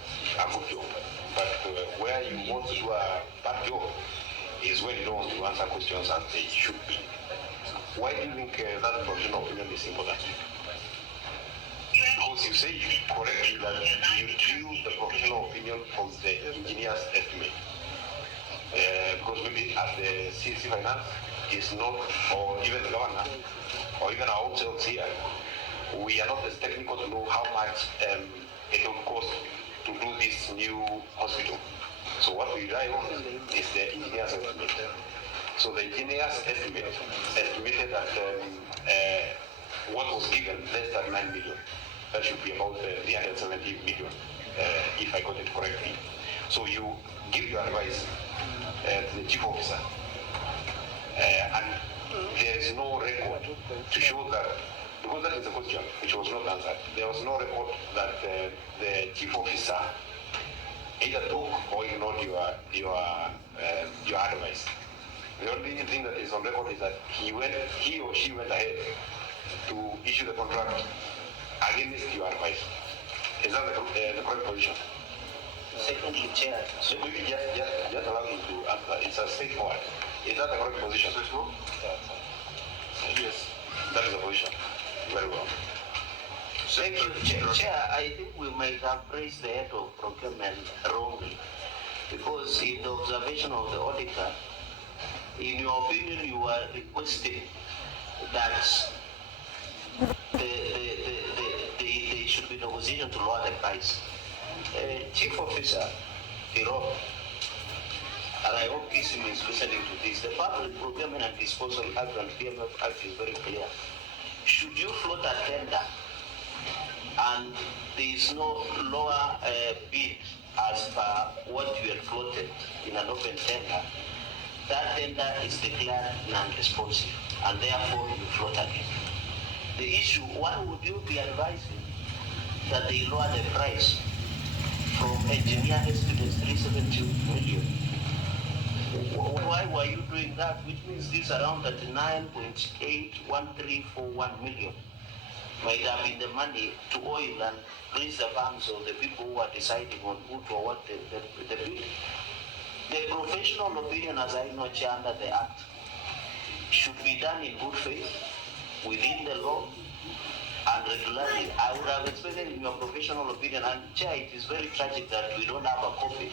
good job. But where you want to do a bad job is when you don't want to answer questions as they should be. Why do you think that professional opinion is important? Because you say correctly that you drew the professional opinion from the engineer's estimate. Because maybe as the CC Finance is not, or even the governor, or even our ourselves here, we are not as technical to know how much it will cost to do this new hospital. So what we rely on is the engineer's estimate. So the engineer's estimate estimated that what was given less than 9 million. That should be about 370 million, if I got it correctly. So you give your advice to the chief officer, and there is no record to show that, because that is a question which was not answered. There was no record that the chief officer either took or ignored your advice. The only thing that is on record is that he or she went ahead to issue the contract against your advice. Is that the correct position? Secondly, Chair. So just allow me to answer. It's a straightforward. Is that the correct position? Yes. That is the position. Very well. Thank you, Chair. I think we might have praised the head of procurement wrongly, because in the observation of the auditor, in your opinion, you are requesting that they should be negotiating to lower the price. Chief Officer Tirov, and I hope Kisim is listening to this, the Public Procurement and Disposal Act and PMF Act is very clear. Should you float a tender and there is no lower bid as per what you had floated in an open tender, that tender is declared non-responsive and therefore you float again. The issue, why would you be advising that they lower the price from engineer estimates 370 million? Why were you doing that? Which means this around 39.81341 million might have been the money to oil and grease the palms of the people who are deciding on who to award the bid. The professional opinion, as I know, Chair, under the Act, should be done in good faith, within the law, and regularly. I would have expected in your professional opinion, and Chair, it is very tragic that we don't have a copy,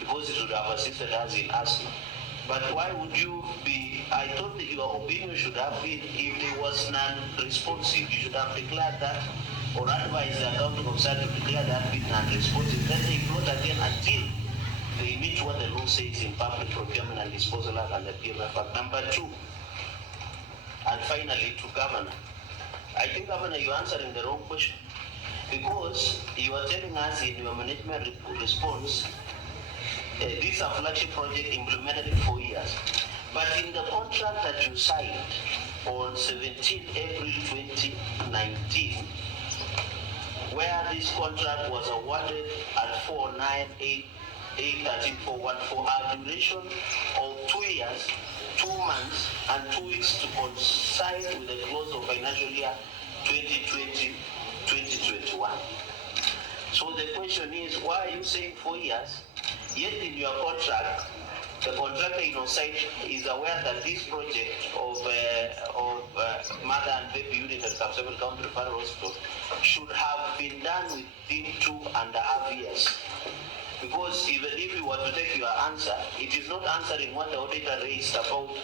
because it would have assisted us in asking. But why would you be, I thought that your opinion should have been, if there was non-responsive, you should have declared that, or advised the accounting officer to declare that bid non-responsive. Then they float again until they meet what the law says in Public Procurement and Disposal Act and the PMF Act. Number 2, and finally to Governor. I think, Governor, you're answering the wrong question, because you are telling us in your management response, this is a flagship project implemented in 4 years. But in the contract that you signed on 17 April 2019, where this contract was awarded at 498,813,414, a duration of 2 years 2 months and 2 weeks to coincide with the close of financial year 2020-2021. So the question is, why are you saying 4 years? Yet in your contract, the contractor in on site is aware that this project of mother and baby unit at Kapsabet County Referral Hospital should have been done within 2.5 years. Because even if you were to take your answer, it is not answering what the auditor raised about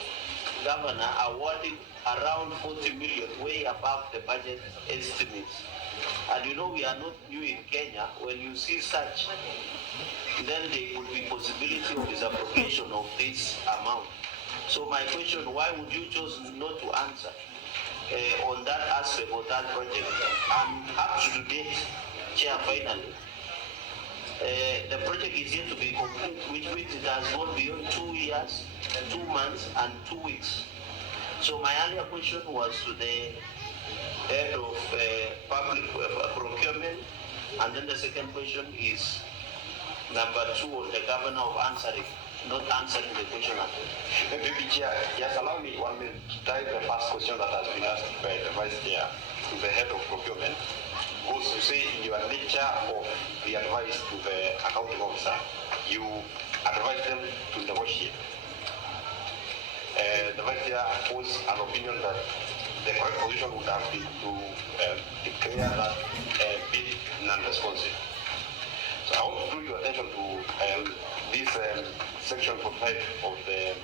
governor awarding around 40 million, way above the budget estimates. And you know we are not new in Kenya. When you see such, then there would be possibility of disappropriation of this amount. So my question, why would you choose not to answer on that aspect of that project? And up to date, Chair, finally, the project is yet to be complete, which means it has gone beyond 2 years, 2 months, and 2 weeks. So my earlier question was to the head of public procurement, and then the second question is number 2 on the governor of answering, not answering the question at all. Maybe Chair, just allow me 1 minute to type the first question that has been asked by the Vice Chair to the head of procurement. Because you say in your nature of the advice to the accounting officer, you advise them to negotiate. The Vice Chair was an opinion that the correct position would have been to declare that bid non-responsive. So I want to draw your attention to this section 45 of the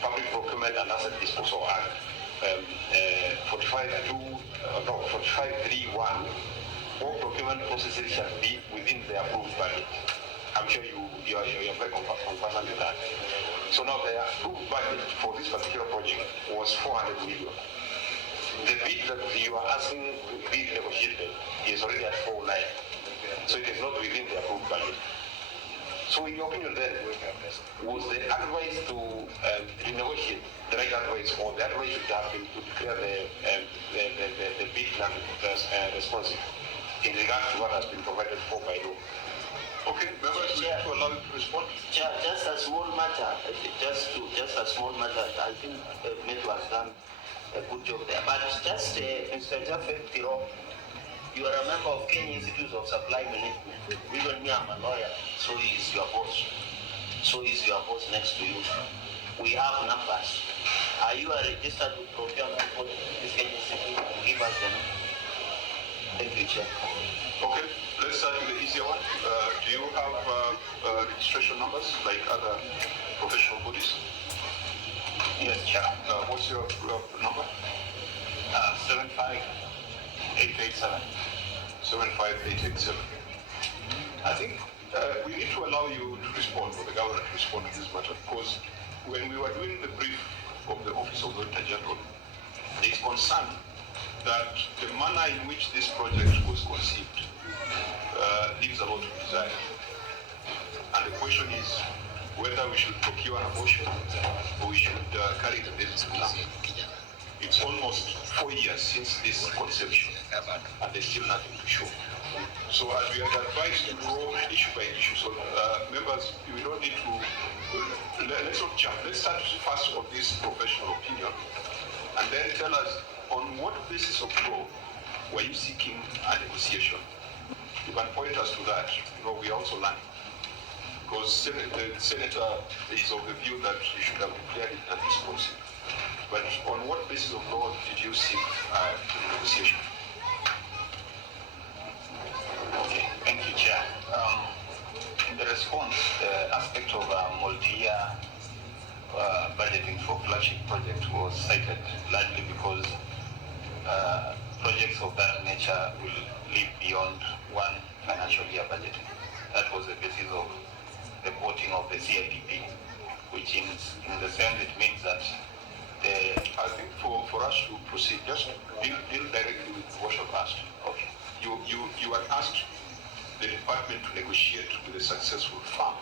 Public Procurement and Asset Disposal Act, 45.3.1, all procurement processes shall be within the approved budget. I'm sure you are very conversant with that. So now the approved budget for this particular project was 400 million. The bid that you are asking to be negotiated is already at 409. So it is not within the approved budget. So in your opinion then, was the advice to renegotiate the right advice, or the advice should have been to declare the bid non-responsive in regards to what has been provided for by law? Okay, members, we need to allow you to respond. Just a small matter, I think Metu has done a good job there. But just Mr. Jaffe Tiro, you are a member of Kenya Institute of Supply Management. Even me, I'm a lawyer, so is your boss. So is your boss next to you. We have numbers. Are you a registered with procurement for this Kenya Institute? Give us them. Thank you, Chair. Okay, let's start with the easier one. Do you have registration numbers like other professional bodies? Yes, Chair. What's your number? 75887. 75887. I think we need to allow you to respond, or the governor to respond to this matter, because when we were doing the brief of the Office of the Auditor General, there is concern that the manner in which this project was conceived leaves a lot to desire. And the question is whether we should procure an abortion or we should carry the baby to term. It's almost 4 years since this conception, and there's still nothing to show. So as we are advised to go issue by issue, so members, we don't need to, let's not jump. Let's start first on this professional opinion, and then tell us on what basis of law were you seeking a negotiation. You can point us to that. We are also learning. Because the senator is of the view that you should have declared it unresponsive. But on what basis of law did you seek negotiation? Okay, thank you, Chair. In the response, the aspect of multi-year budgeting for flagship project was cited largely because projects of that nature will live beyond one financial year budgeting. That was the basis of the voting of the CIDP, which in the sense it means that I think for us to proceed, just deal directly with what you've asked. okay. You had asked the department to negotiate with a successful firm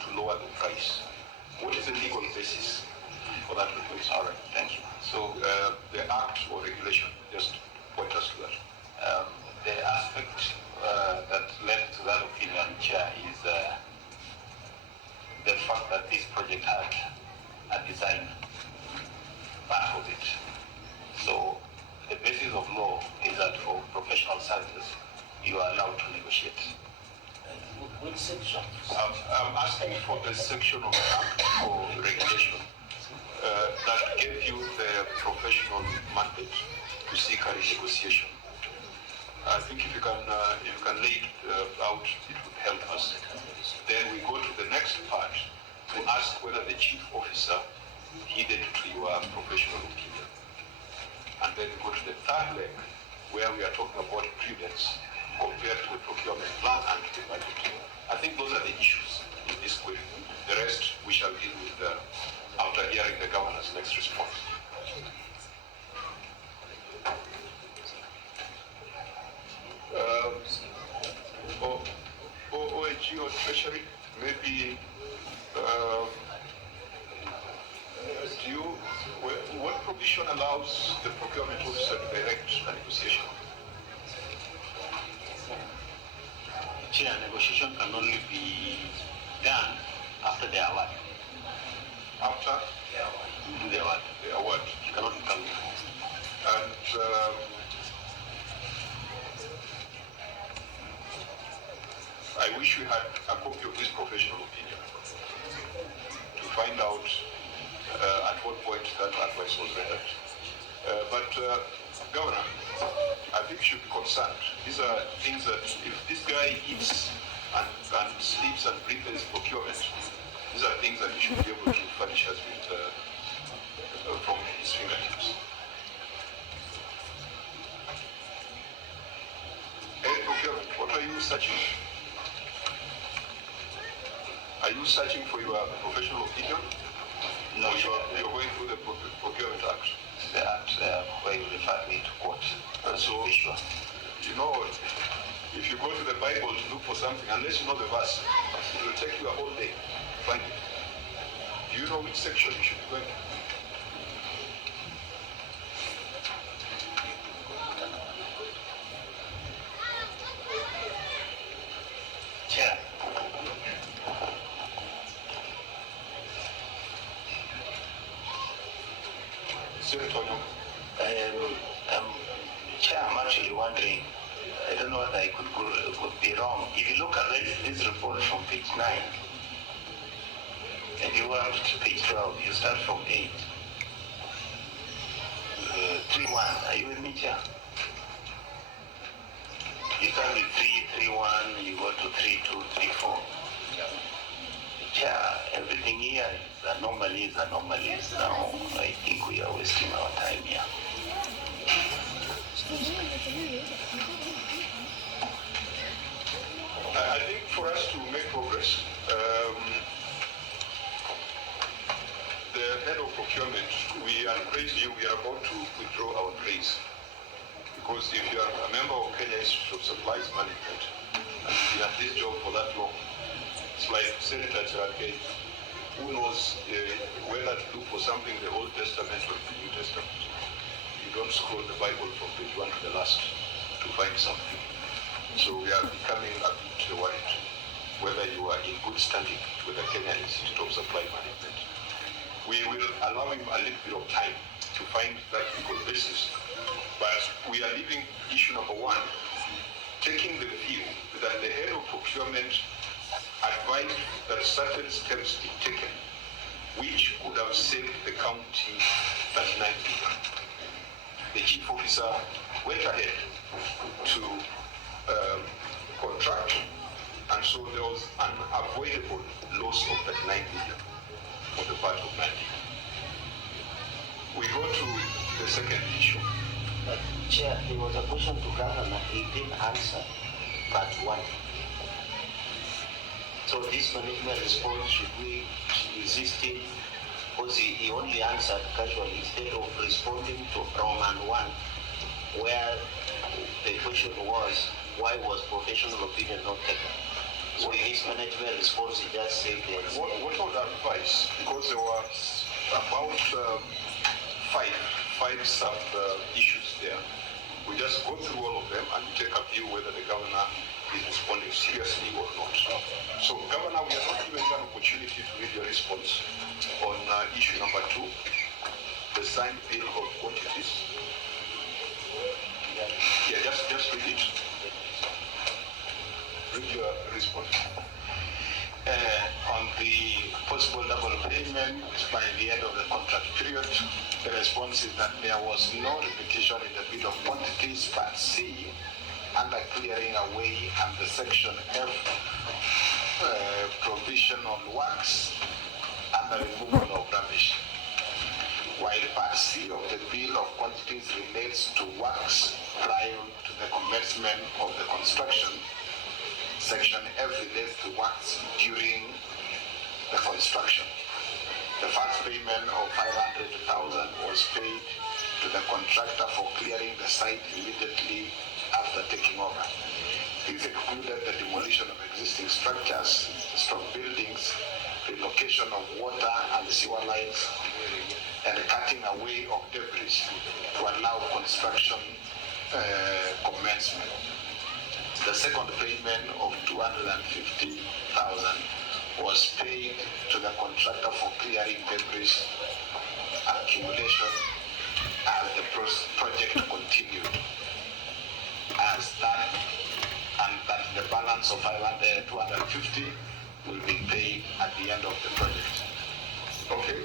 to lower the price. What is the legal basis for that request? All right, thank you. So the act or regulation, just point us to that. the aspect that led to that opinion, Chair, is the fact that this project had a it. So the basis of law is that for professional services, you are allowed to negotiate. Which section? I'm asking for the section of the Act or regulation that gave you the professional mandate to seek a renegotiation. I think if you can lay it out, it would help us. Then we go to the next part to ask whether the chief officer heeded to your professional opinion. And then we go to the third leg, where we are talking about prudence compared to the procurement plan and the budget. I think those are the issues in this query. The rest we shall deal with after hearing the governor's next response. OAG or Treasury, maybe what provision allows the procurement officer to direct a negotiation? Chair, negotiation can only be done after the award. After The award. the award. You cannot come before. And I wish we had a copy of this professional opinion to find out at what point that advice was rendered. But Governor, I think you should be concerned. These are things that if this guy eats and sleeps and breathes procurement, these are things that you should be able to furnish us with from his fingertips. Hey, procurement, what are you searching? Are you searching for your professional opinion? No, Or you're going through the Procurement Act? The act where you refer me to court. And so, Sure. you know, if you go to the Bible to look for something, unless you know the verse, it will take you a whole day to find it. Do you know which section you should be going to? Chair. Senator Onyongo. Chair, I'm actually wondering, I don't know whether I could be wrong. If you look at this report from page 9, and you are to page 12, you start from 8. 3-1, are you with me, Chair? You start with 3-3-1, you go to 3-2, 3-4. Chair, everything here is anomalies. Now, I think we are wasting our time here. I think for us to make progress, the head of procurement, we praise you, we are about to withdraw our praise. Because if you are a member of Kenya Institute of Supplies Management, and you've been at this job for that long, it's like Senator Cherargei, who knows whether to look for something in the Old Testament or in the New Testament. You don't scroll the Bible from page 1 to the last to find something. So we are becoming a bit worried whether you are in good standing with the Kenya Institute of Supply Management. We will allow him a little bit of time to find that legal basis, but we are leaving issue number 1, taking the view that the head of procurement advised that certain steps be taken which could have saved the county 39 billion. The chief officer went ahead to contract, and so there was an avoidable loss of 39 billion on the part of Nandi. We go to the second issue. Chair, there was a question to Governor, he didn't answer part 1. So this management response, should we resist it? Because he only answered casually instead of responding to Roman 1, where the question was, why was professional opinion not taken? So in his management response, he just said that. What I would advise, because there were about five sub issues there, we just go through all of them and take a view whether the governor is responding seriously or not. So, Governor, we are not giving you an opportunity to read your response on issue number 2, the the signed bill of quantities. Yeah, just read it. Read your response. On the possible double payment by the end of the contract period, the response is that there was no repetition in the bill of quantities, but C, under clearing away and the section F provision on works and the removal of rubbish. While part C of the bill of quantities relates to works prior to the commencement of the construction, section F relates to works during the construction. The first payment of 500,000 was paid to the contractor for clearing the site immediately after taking over. This included the demolition of existing structures, strong buildings, relocation of water and sewer lines, and cutting away of debris to allow construction commencement. The second payment of 250,000 was paid to the contractor for clearing debris accumulation as the project continued. As that, and that the balance of 250 will be paid at the end of the project. Okay,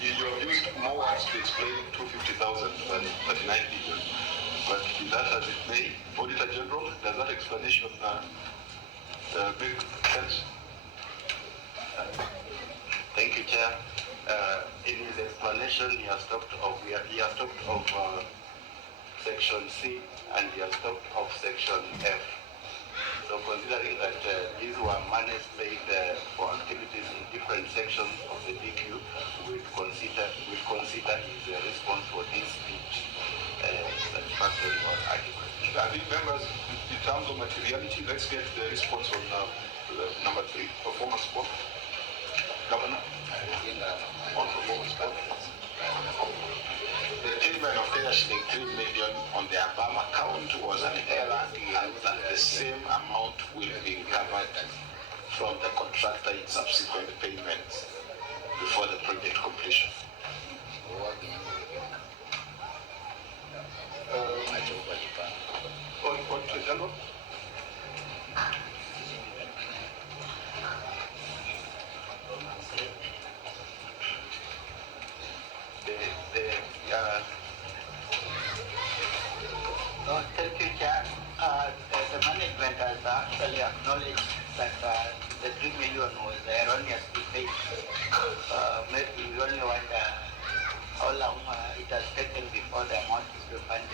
you have used more words to explain 250,000 than 39 billion. But be that as it may, Auditor General, does that explanation make sense? Thank you, Chair. In his explanation, he has talked of section C and he has talked of section F. So considering that these were monies paid for activities in different sections of the DQ, we'd consider his response for this speech satisfactory or adequate. I think, members, in terms of materiality, let's get the response on number 3, performance bond. Governor, on performance bond. The payment of cash 3 million on the above account was an error, and that the same amount will be recovered from the contractor in subsequent payments before the project completion. Auditor General? Thank you, Chair. The management has actually acknowledged that the 3 million was erroneously paid. Maybe we only wonder how long it has taken before the amount is refunded.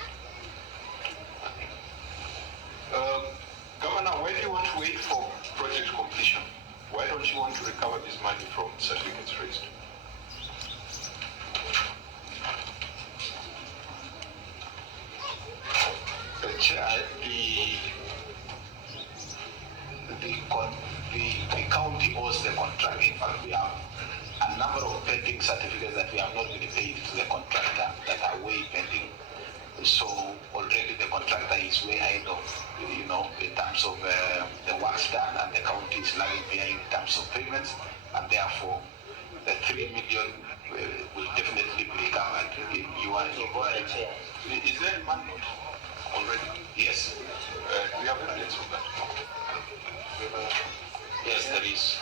Governor, why do you want to wait for project completion? Why don't you want to recover this money from certificates raised? Chair, the county owes the contract. In fact, we have a number of pending certificates that we have not been paid to the contractor that are way pending. So already the contractor is way ahead of, in terms of the works done, and the county is lagging behind in terms of payments, and therefore the 3 million will definitely be recovered. Is there a money already? Yes. We have evidence of that. Yes, there is.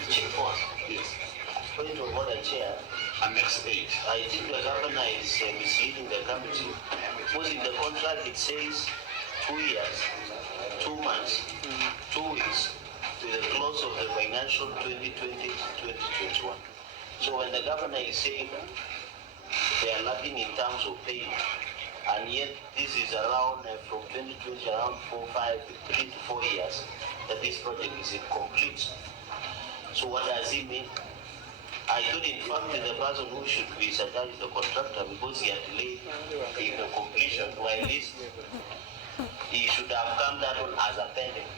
Is it before? Yes. Point of order, Chair. Annex 8. I think the governor is misleading the committee. Because in the contract it says 2 years, 2 months, 2 weeks to the close of the financial 2020-2021. So when the governor is saying they are lacking in terms of paying, and yet this is around from 2020 around 3 to 4 years that this project is incomplete. So what does it mean? I thought in fact the person who should be surcharged is the contractor because he had delayed in the completion, while this he should have come that one as a pending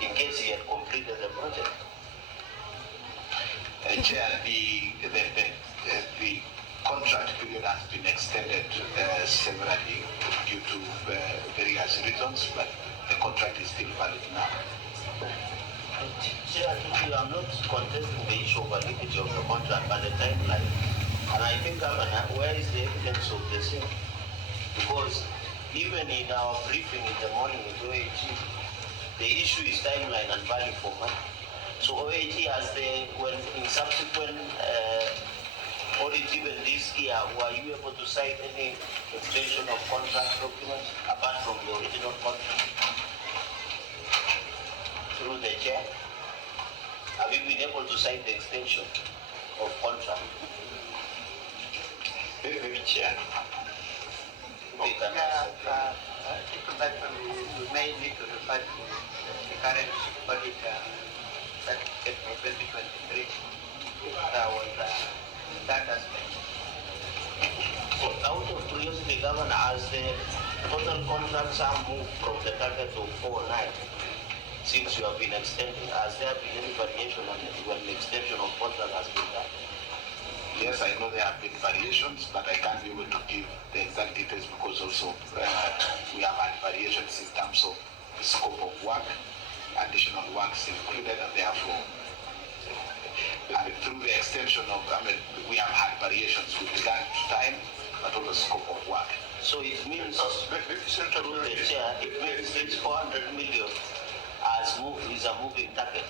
in case he had completed the project. Chair, the contract period has been extended severally due to various reasons, but the contract is still valid now. Chair, we are not contesting the issue of validity of the contract, but the timeline. And I think, Governor, where is the evidence of the same? Because even in our briefing in the morning with OAG, the issue is timeline and value for money. So OAG has when in subsequent audit even this year, were you able to cite any extension of contract documents apart from the original contract? Through the chair, have you been able to cite the extension of contract? Maybe chair. We can We may need to refer to the current budget certificate for 2023. That was that aspect. So out of curiosity, Governor, as the total contracts are moved from the target of 4.9, since you have been extending, has there been any variation on when the extension of contract has been done? Yes, I know there have been variations, but I can't be able to give the exact details because also we have had variations in terms of the scope of work, additional works included, and therefore, through the extension of, we have had variations with regard to time, but also scope of work. So it means, through the chair, it means this 400 million as move is a moving target.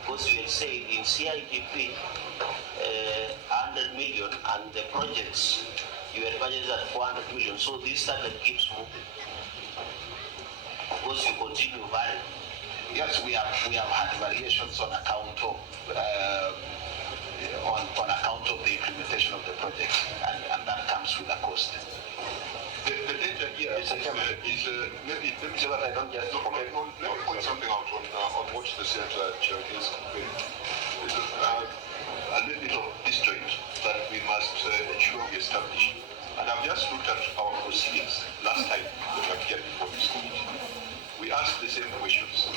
Because you had said in CITP, 100 million, and the projects you had budgeted at 400 million. So this target keeps moving. Because you continue varying. Yes, we have had variations on account of on account of the implementation of the project, and that comes with a cost. The danger here is maybe so that I don't just let me point something out on what the Senator Chair is complaining. There's a little bit of disjoint that we must ensure we establish. And I've just looked at our proceedings last time that we appeared before this committee. We asked the same questions.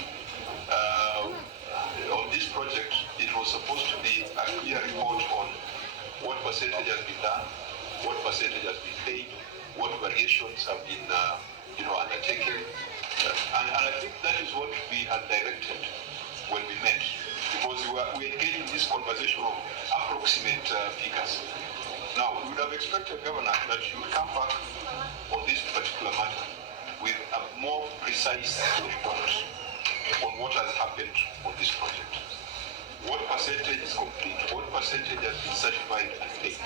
On this project, it was supposed to be a clear report on what percentage has been done, what percentage has been paid, what variations have been undertaken. And I think that is what we had directed when we met, because we engaged in this conversation of approximate figures. Now, we would have expected, Governor, that you would come back on this particular matter with a more precise report on what has happened on this project. What percentage is complete? What percentage has been certified and paid?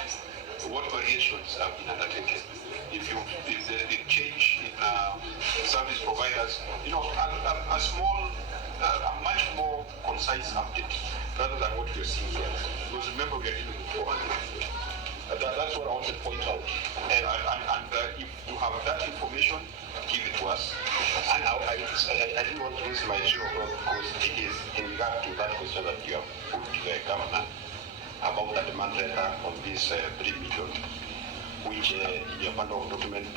What variations have been undertaken? If there's been change in service providers, a small, a much more concise update rather than what we're seeing here. Because remember, we are dealing with 400. That's what I want to point out. And if you have that information, give it to us. And I didn't want to use my show because it is in regard to that question that you have put to the governor about the demand letter on this 3 million, which in your bundle of document,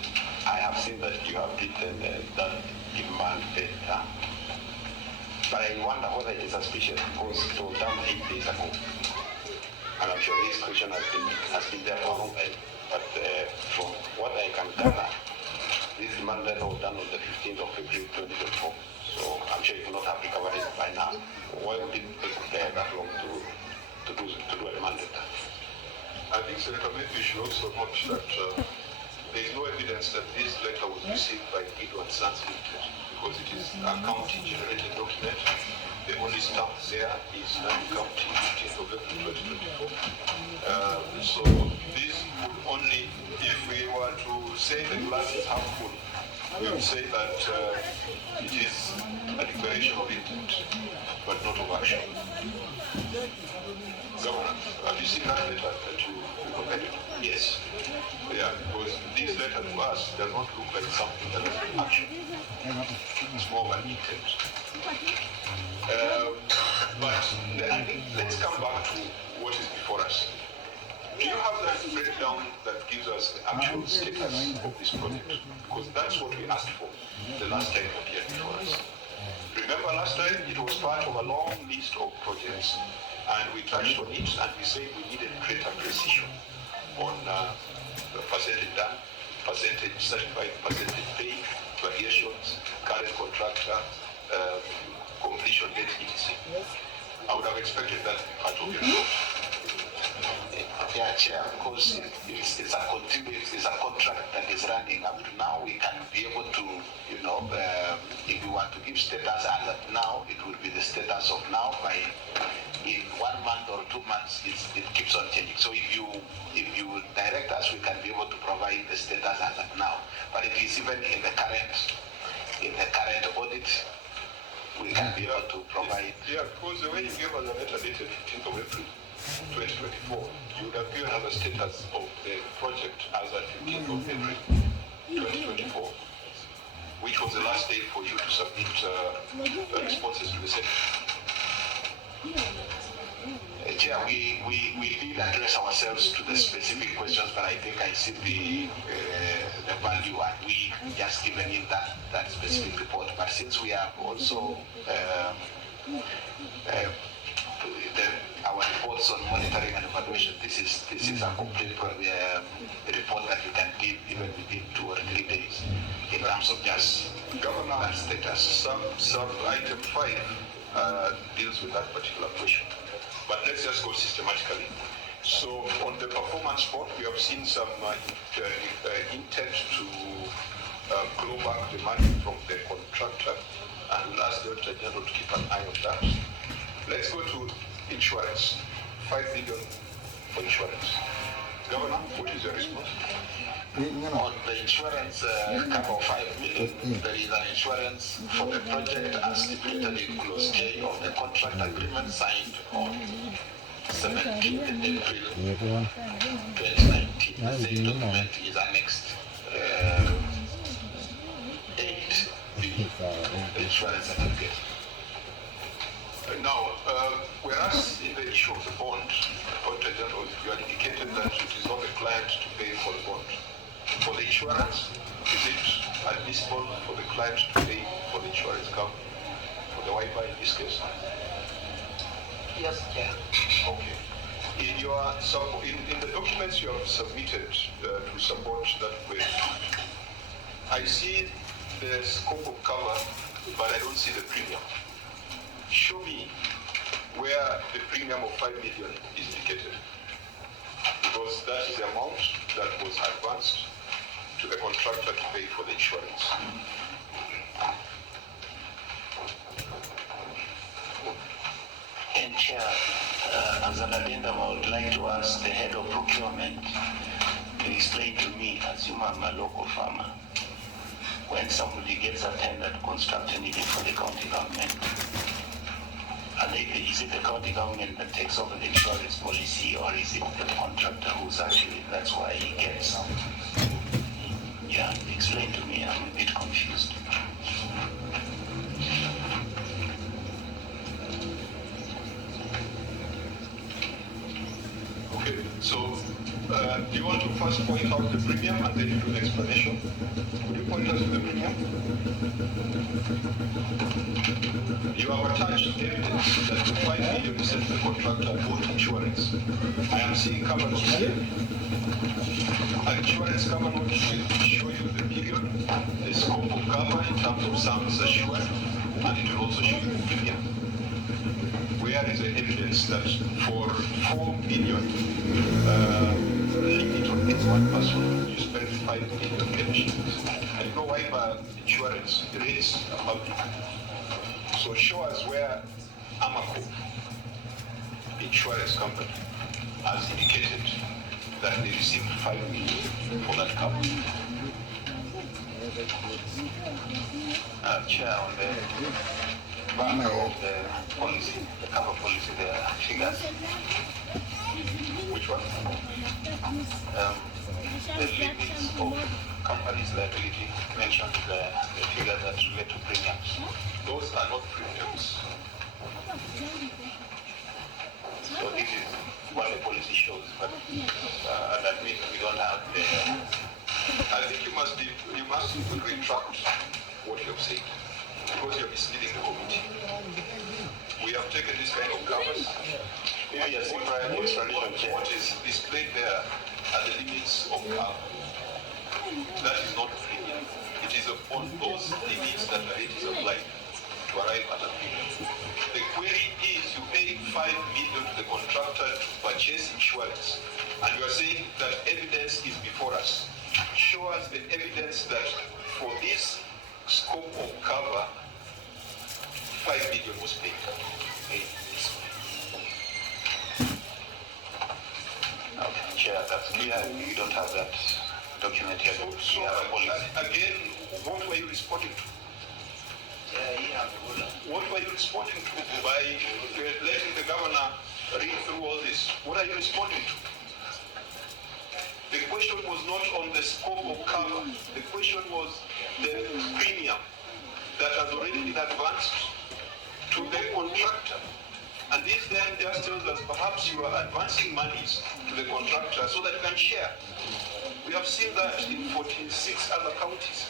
I have seen that you have written that demand letter. But I wonder whether it is suspicious because it was done 8 days ago. And I'm sure this question has been there for a long time. But from what I can gather, this demand letter was done on the 15th of February 2024. So I'm sure you will not have recovered it by now. Why would it take that long to do a demand letter? I think, Senator, maybe you should also note that there is no evidence that this letter was received by Edo and Sons Limited, because it is a county-generated document. The only stamp there is County 15th of April 2024. So this would only, if we were to say the glass is half full, we would say that it is a declaration of intent, but not of action. Governor, have you seen that letter that you provided? Yes. Yeah, because this letter to us does not look like something that has been action. It's more of an intent. But I think let's come back to what is before us. Do you have that breakdown that gives us the actual status of this project? Because that's what we asked for the last time you appeared before us. Remember last time it was part of a long list of projects, and we touched on it and we said we needed greater precision on the percentage done, percentage certified, percentage paid, variations, current contractor, completion date, etc. I would have expected that to be part of your report. Yeah, Chair, because it's a continuous, it's a contract that is running up to now. We can be able to, if we want to give status as of now, it will be the status of now. By in 1 month or 2 months, it keeps on changing. So if you direct us, we can be able to provide the status as of now. But it is even in the current audit, we can be able to provide. Yeah, because the way you gave us a letter dated 15th of April 2024, you would have given us a status of the project as at 15th of April 2024, which was the last day for you to submit responses to the Senate. Chair, we did address ourselves to the specific questions, but I think I see the value, and we just given you that specific report. But since we have also our reports on monitoring and evaluation, this is a complete report that you can give even within 2 or 3 days in terms of just Governor, status. Sub item 5 deals with that particular question. But let's just go systematically. So on the performance board, we have seen some intent to claw back the money from the contractor, and we'll ask the Auditor General to keep an eye on that. Let's go to insurance. 5 million for insurance. Governor, what is your response? On the insurance cover of 5 million, there is an insurance for the project as stipulated in clause J of the contract agreement signed on 17th April 2019. The same document is annexed 8B, the insurance certificate. Now, whereas in the issue of the bond, Auditor General, you had indicated that it is not the client to pay for the bond. For the insurance, is it admissible for the client to pay for the insurance cover, for the Wi-Fi in this case? Yes, Chair. Okay. In the documents you have submitted to support that query, I see the scope of cover, but I don't see the premium. Show me where the premium of 5 million is indicated, because that is the amount that was advanced to the contractor to pay for the insurance. And Chair, as an addendum, I would like to ask the head of procurement to explain to me, assume I'm a local farmer, when somebody gets a tender to construct anything for the county government, is it the county government that takes over the insurance policy, or is it the contractor who's actually, that's why he gets? Yeah, explain to me, I'm a bit confused. Okay, so do you want to first point out the premium and then you do the explanation? Could you point us to the premium? You have attached evidence that the 5 million is sent to the contractor bought insurance. I am seeing cover notes here. An insurance cover note will show you the period, the scope of cover in terms of sums assured, and it will also show you the premium. Where is the evidence that for 4 million limit on this one person, you spend 5 million pensions? And you know why insurance rates about it. So show us where Amaco, the insurance company, has indicated that they received 5 million for that cover. Chair, on the back of the policy, the cover policy, there are figures. Which one? The limits of companies' liability mentioned the figures that relate to premiums. Those are not premiums. So this is what the policy shows, but that means we don't have the. I think you must retract what you have said, because you are misleading the committee. We have taken this kind of covers. What is displayed there are the limits of cover. That is not premium. It is upon those limits that the rate is applied. to arrive at agreement. The query is you pay 5 million to the contractor to purchase insurance, and you are saying that evidence is before us. Show us the evidence that for this scope of cover, 5 million was paid. Chair, that's clear. You don't have that document here. So, again, what were you responding to? What were you responding to by letting the governor read through all this? What are you responding to? The question was not on the scope of cover. The question was the premium that has already been advanced to the contractor. And this then just tells us perhaps you are advancing monies to the contractor so that you can share. We have seen that in 46 other counties.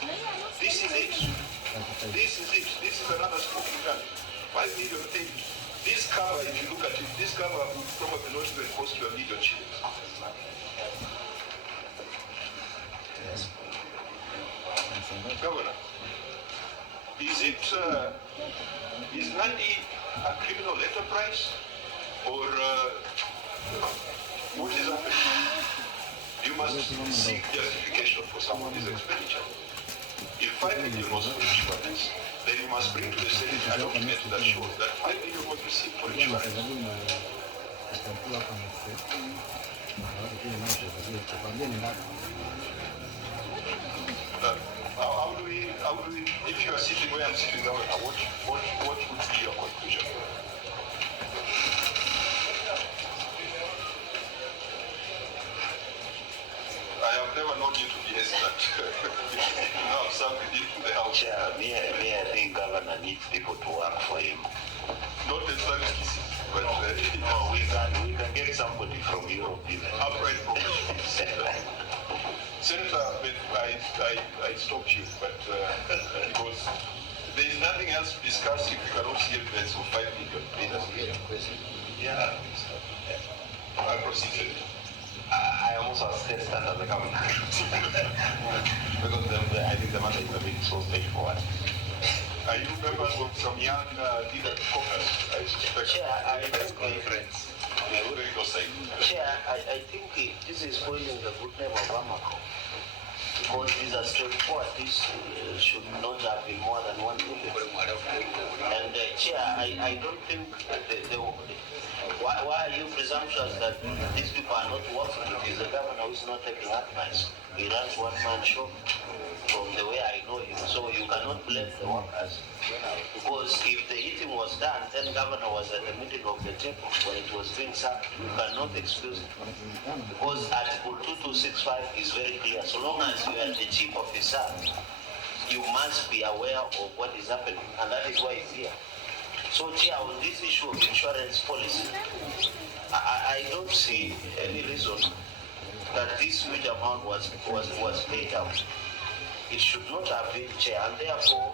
This is it. This is it. This is another smoking gun. 5 million paid. This cover, if you look at it, this cover would probably not even cost you $1 million shillings. Governor, is Nandi a criminal enterprise, or what is happening? You must seek justification for some of these expenditure. If 5 million was for insurance, then you must bring to the Senate a document that shows that 5 million was received for insurance. How do we, if you are sitting where I'm sitting, Governor, what would be your conclusion? I have never known you to be hesitant. Now I'm something into the house. Chair, I think Governor needs people to work for him. Not necessarily kisses, but We can get somebody from Europe even. upright professionals. Senator, I stopped you, but because there is nothing else to discuss if you cannot see evidence of 5 million paid as a Yeah. I proceeded. I almost assessed under the government because I think the matter is a bit so straightforward. Are you members of some young leader caucus? I suspect. Chair, I That's conference. Very docile. Chair, I think this is spoiling the good name of Amaco. Because these are straightforward. This should not have been more than 1 million. And Chair, I don't think why are you presumptuous that these people are not working? It is the governor who is not taking advice. He runs one-man show from the way I know him. So you cannot blame the workers. Because if the eating was done, then governor was at the middle of the table when it was being served. You cannot excuse it. Because Article 2265 is very clear. So long as you are the chief officer, you must be aware of what is happening. And that is why it's here. So, Chair, on this issue of insurance policy, I don't see any reason that this huge amount was paid out. It should not have been, Chair, and therefore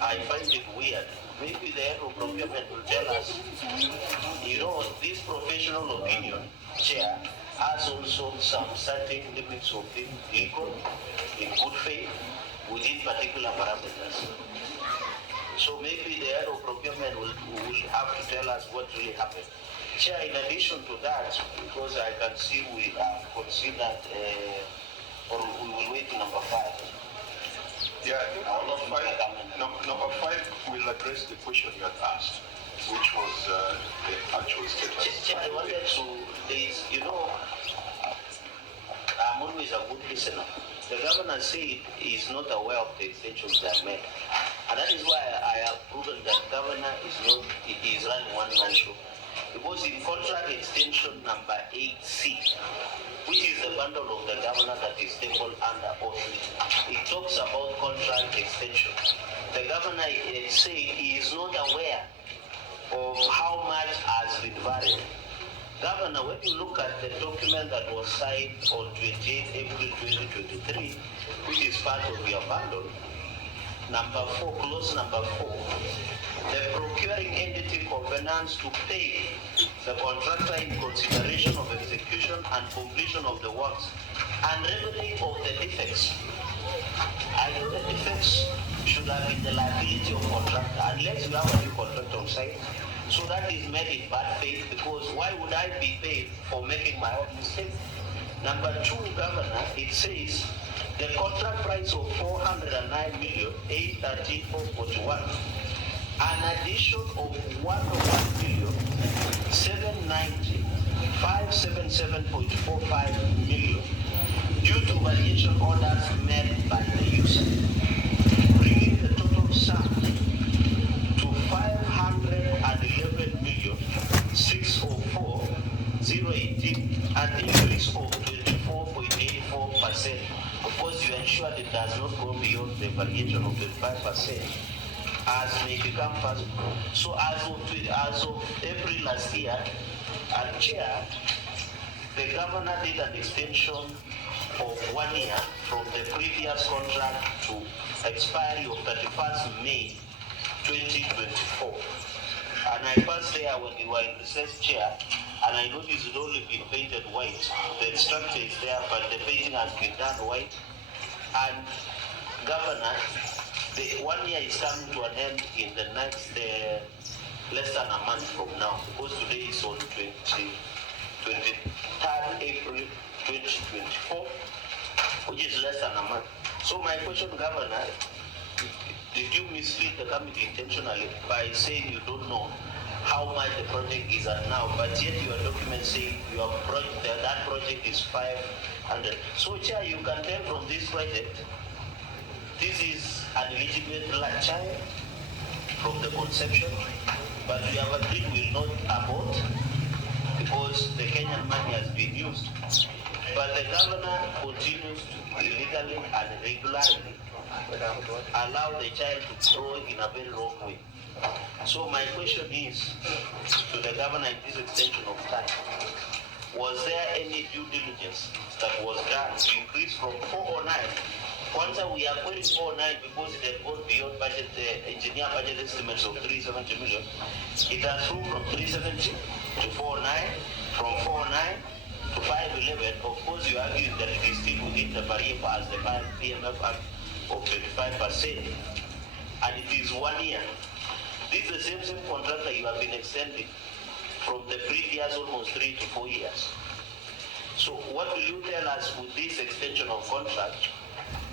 I find it weird. Maybe the head of procurement will tell us, this professional opinion, Chair, has also some certain limits of being legal, in good faith, within particular parameters. So maybe the head of procurement will have to tell us what really happened. Chair, in addition to that, because I can see we have considered, or we will wait to number 5. Yeah, I think number five will address the question you had asked, which was the actual status. Chair, I wanted to, I'm always a good listener. The governor said he is not aware of the extensions that are made. And that is why I have proven that governor is running one-man show. Because in contract extension number 8C, which is the bundle of the governor that is tabled under oath, it talks about contract extension. The governor said he is not aware of how much has been varied. Governor, when you look at the document that was signed on 28 April 2023, which is part of your bundle, number 4, clause number 4, the procuring entity covenants to pay the contractor in consideration of execution and completion of the works and remedy of the defects. And the defects should have been the liability of contractor, unless you have a new contractor on site. So that is made in bad faith, because why would I be paid for making my own mistake? Number two, Governor, it says the contract price of 409,834.41, an addition of 1,790,577.45 million due to variation orders made by the user, bringing the total sum to 511,604,018, an increase of 24.84%. Of course, you ensure it does not go beyond the variation of 25%, as may become possible. So as of April last year, and Chair, the Governor did an extension of 1 year from the previous contract to expiry of 31st May 2024. And I passed there when you were in recess, Chair, and I noticed it only been painted white. The structure is there, but the painting has been done white. And Governor, the 1 year is coming to an end in the next less than a month from now, because today is on 23rd April 2024, which is less than a month. So my question, Governor, did you mislead the committee intentionally by saying you don't know how much the project is at now, but yet your documents say your project, that project is 500. So, Chair, you can tell from this project, this is an illegitimate child from the conception, but we have agreed will not abort because the Kenyan money has been used. But the Governor continues to illegally and irregularly allow the child to grow in a very wrong way. So my question is to the Governor in this extension of time, was there any due diligence that was done to increase from 409? Once we are going 409 because it had gone beyond budget, engineer budget estimates of 370 million. It has moved from 370 to 409, from 409 to 511. Of course, you argue that it is still within the barrier as the PMF Act of 25%, and it is 1 year. This is the same contractor you have been extending from the previous almost 3 to 4 years. So what will you tell us with this extension of contract,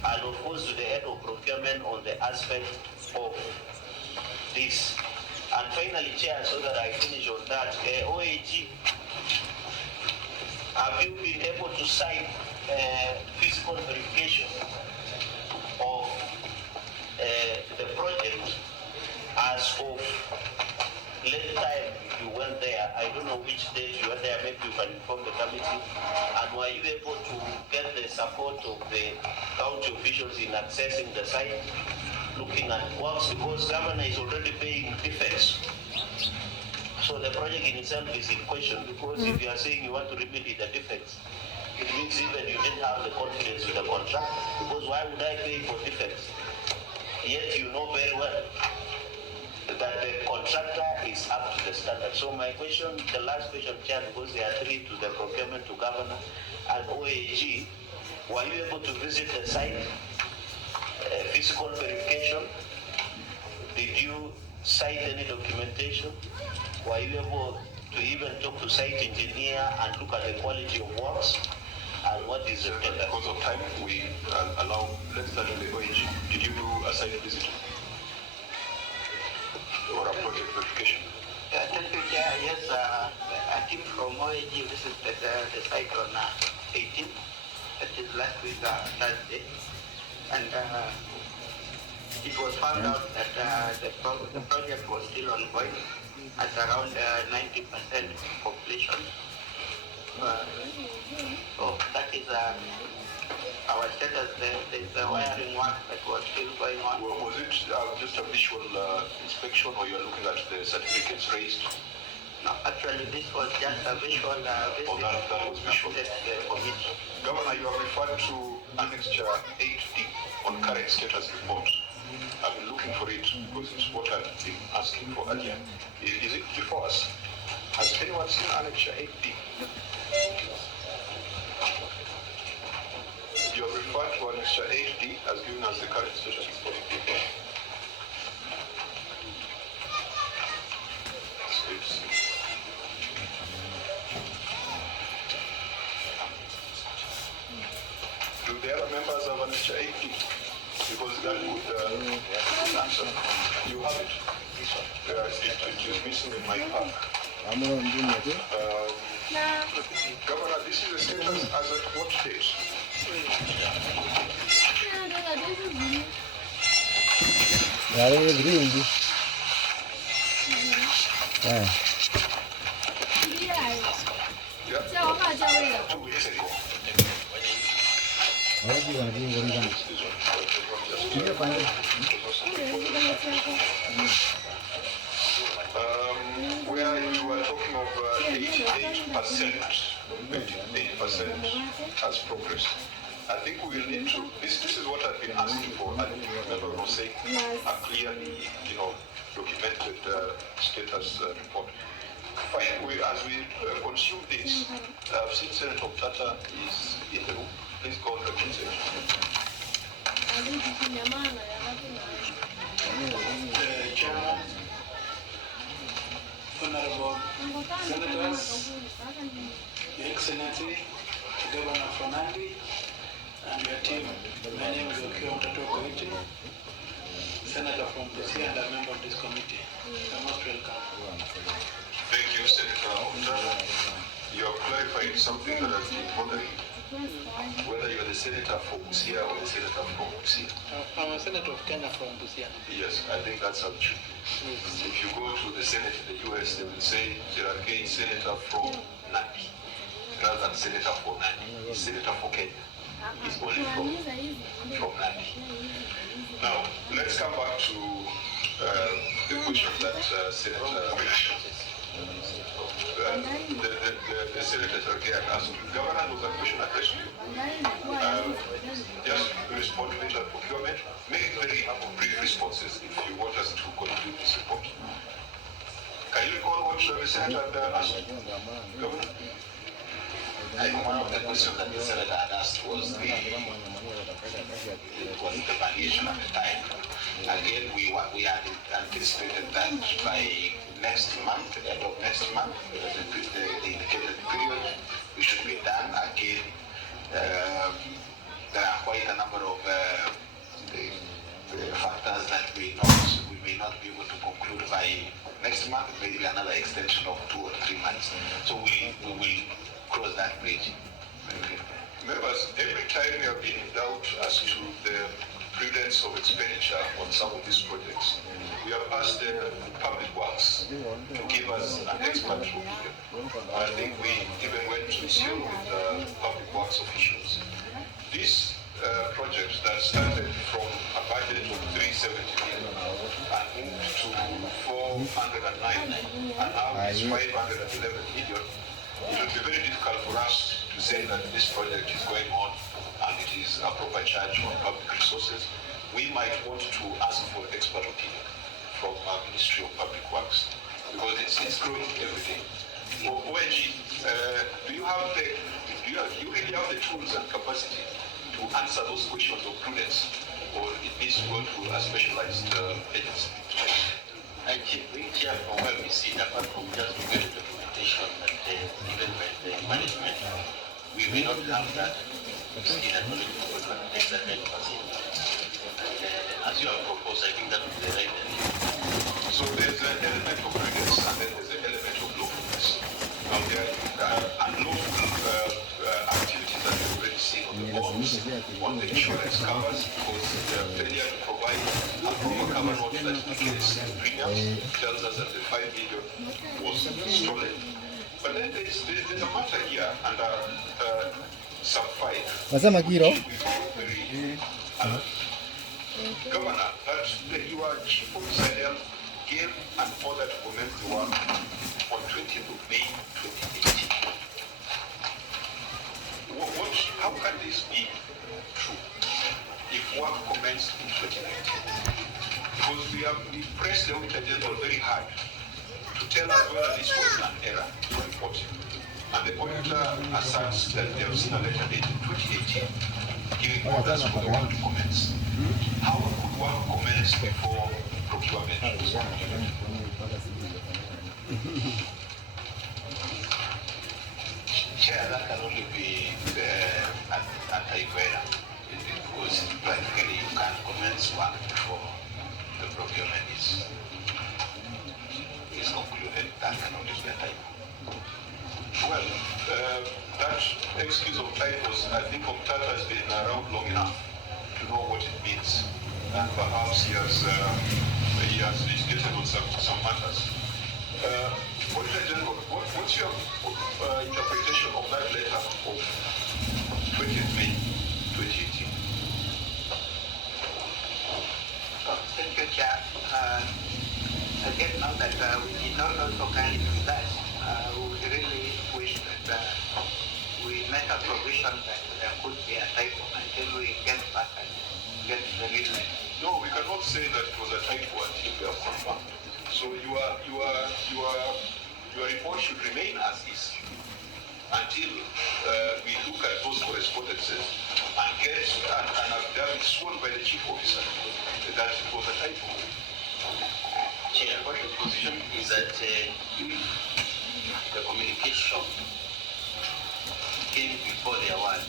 and of course to the head of procurement on the aspect of this? And finally, Chair, so that I finish on that, OAG, have you been able to cite physical verification of the project as of late time you went there? I don't know which date you went there, maybe you can inform the committee. And were you able to get the support of the county officials in accessing the site, looking at works, because Governor is already paying defects. So the project in itself is in question, because if you are saying you want to remedy the defects, it means even you didn't have the confidence with the contract, because why would I pay for defects? Yet you know very well that the contractor is up to the standard. So my question, the last question, Chair, because there are three to the procurement, to Governor and OAG, were you able to visit the site, physical verification? Did you cite any documentation? Were you able to even talk to site engineer and look at the quality of works? And what is the tender? Because of time, we allow, let's start with the OAG. Did you do a site visit or a project verification? Thank you, Chair. Yes, a team from OAG visited the site on 18th, that is last week, Thursday. And it was found out that the project was still ongoing at around 90% completion. So that is our status. There is a wiring work that was still going on. Was it just a visual inspection, or you are looking at the certificates raised? No, actually this was just a visual visit. Oh, that was visual. The committee. Governor, you have referred to Annexure 8D on current status report. I've been looking for it because it's what I've been asking for earlier. Is it before us? Has anyone seen Annexure 8D? You have referred to Annexure 8D as giving us the current status report. Do the other members have an HIP? Because that would answer. You have it? It is missing in my pack. Governor, this is the status as at what date? Yeah. 2 weeks ago. Where you were talking of 88% has progressed. I think we will need to, this is what I've been asking for. I don't remember was saying a clearly, documented status report. Fine, as we consume this, I've seen Senator Tata is in the room. Please go on record. Chairman, Honorable Senators, Your Excellency, Governor Fernandi, and your team. My name is Okiya Mutatu Koiti, Senator from Busia and a member of this committee. You're most welcome. Thank you, Senator Otara. You have clarified something that has been bothering whether you are the senator for Busia or the senator from Busia. I'm a senator of Kenya from Busia. Yes, I think that's how it should be. If you go to the Senate in the US, they will say Cherargei senator from Nandi, rather than senator for Nandi. He's senator for Kenya. He's only from Nandi. Now, let's come back to the question that Senator the Senator Cherargei asked. Governor, was a question addressed to you. Just respond to it at procurement. Make very brief responses if you want us to conclude this report. Can you recall what the Senator asked? Governor? I think one of the questions that the Senator had asked was the variation at the time. Again, we had anticipated that by next month, end of next month, the indicated period, we should be done. Again, there are quite a number of factors that we may not be able to conclude by next month, maybe another extension of 2 or 3 months. So we will cross that bridge. Members, every time we have been in doubt as to the prudence of expenditure on some of these projects, we have asked the Public Works to give us an expert opinion. I think we even went to Seoul with Public Works officials. These projects that started from a budget of 370 million and moved to 409 and now it's 511 million, it would be very difficult for us to say that this project is going on and it is a proper charge on public resources. We might want to ask for expert opinion from our Ministry of Public Works because it's growing every day. ONG, do you really have the tools and capacity to answer those questions of prudence, or it needs to go to a specialized agency? I think from where we see that apart from just very documentation that given by the management, we may not have that skill and knowledge to take that kind of facility. As you have proposed, I think that would be the right idea. So there's an element of prudence and then there's an element of lawfulness. Now there are unlawful activities that we've already seen on the bonds, on the insurance covers, because the failure to provide a proper cover note that indicates the premiums tells us that the 5 million was stolen. But then there's a matter here under sub 5. Governor, that your chief officer gave an order to commence the work on 20th of May 2018. How can this be true if work commenced in 2019? Because we have pressed the Auditor General very hard to tell us whether this was an error in reporting. And the auditor asserts that they have seen a letter dated 2018 giving orders for the work to commence. How could work commence before procurement? Chair, that can only be anti-Iguera. this one before the procurement is concluded. That cannot be a typo. Well, that excuse of typos, I think Omtata has been around long enough to know what it means, and perhaps he has litigated on some matters. Auditor General, what's your interpretation of that letter of 20th May 2018? Thank you, Chair. Again, now that we did not also kind with that, we really wish that we make a provision that there could be a typo until we get back and get the real letter. No, we cannot say that it was a typo until we have confirmed. So your report should remain as is until we look at those correspondences and get an affidavit sworn by the chief officer that it was a typo. Chair, what the position is that the communication came before the award.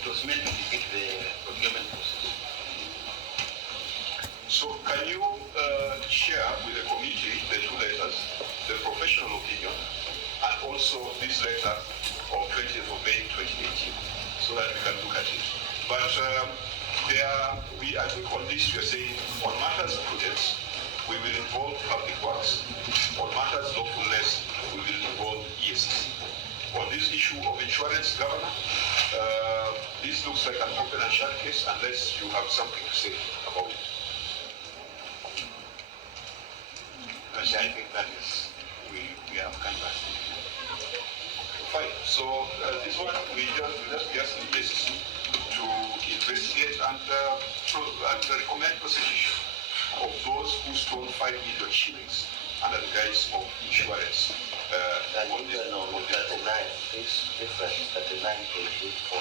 It was meant to defeat the procurement process. So can you share with the committee the two letters, the professional opinion, and also this letter of 20th of May 2018, so that we can look at it. But I think on this we are saying, on matters of prudence, we will involve public works. On matters of lawfulness, we will involve ESC. On this issue of insurance, Governor, this looks like an open and shut case unless you have something to say about it. I think that is, we have canvassed. Fine. So this one we just the ESC to investigate and recommend prosecution of those who stole 5 million shillings under the guise of insurance. No, 39. This difference, 39.84.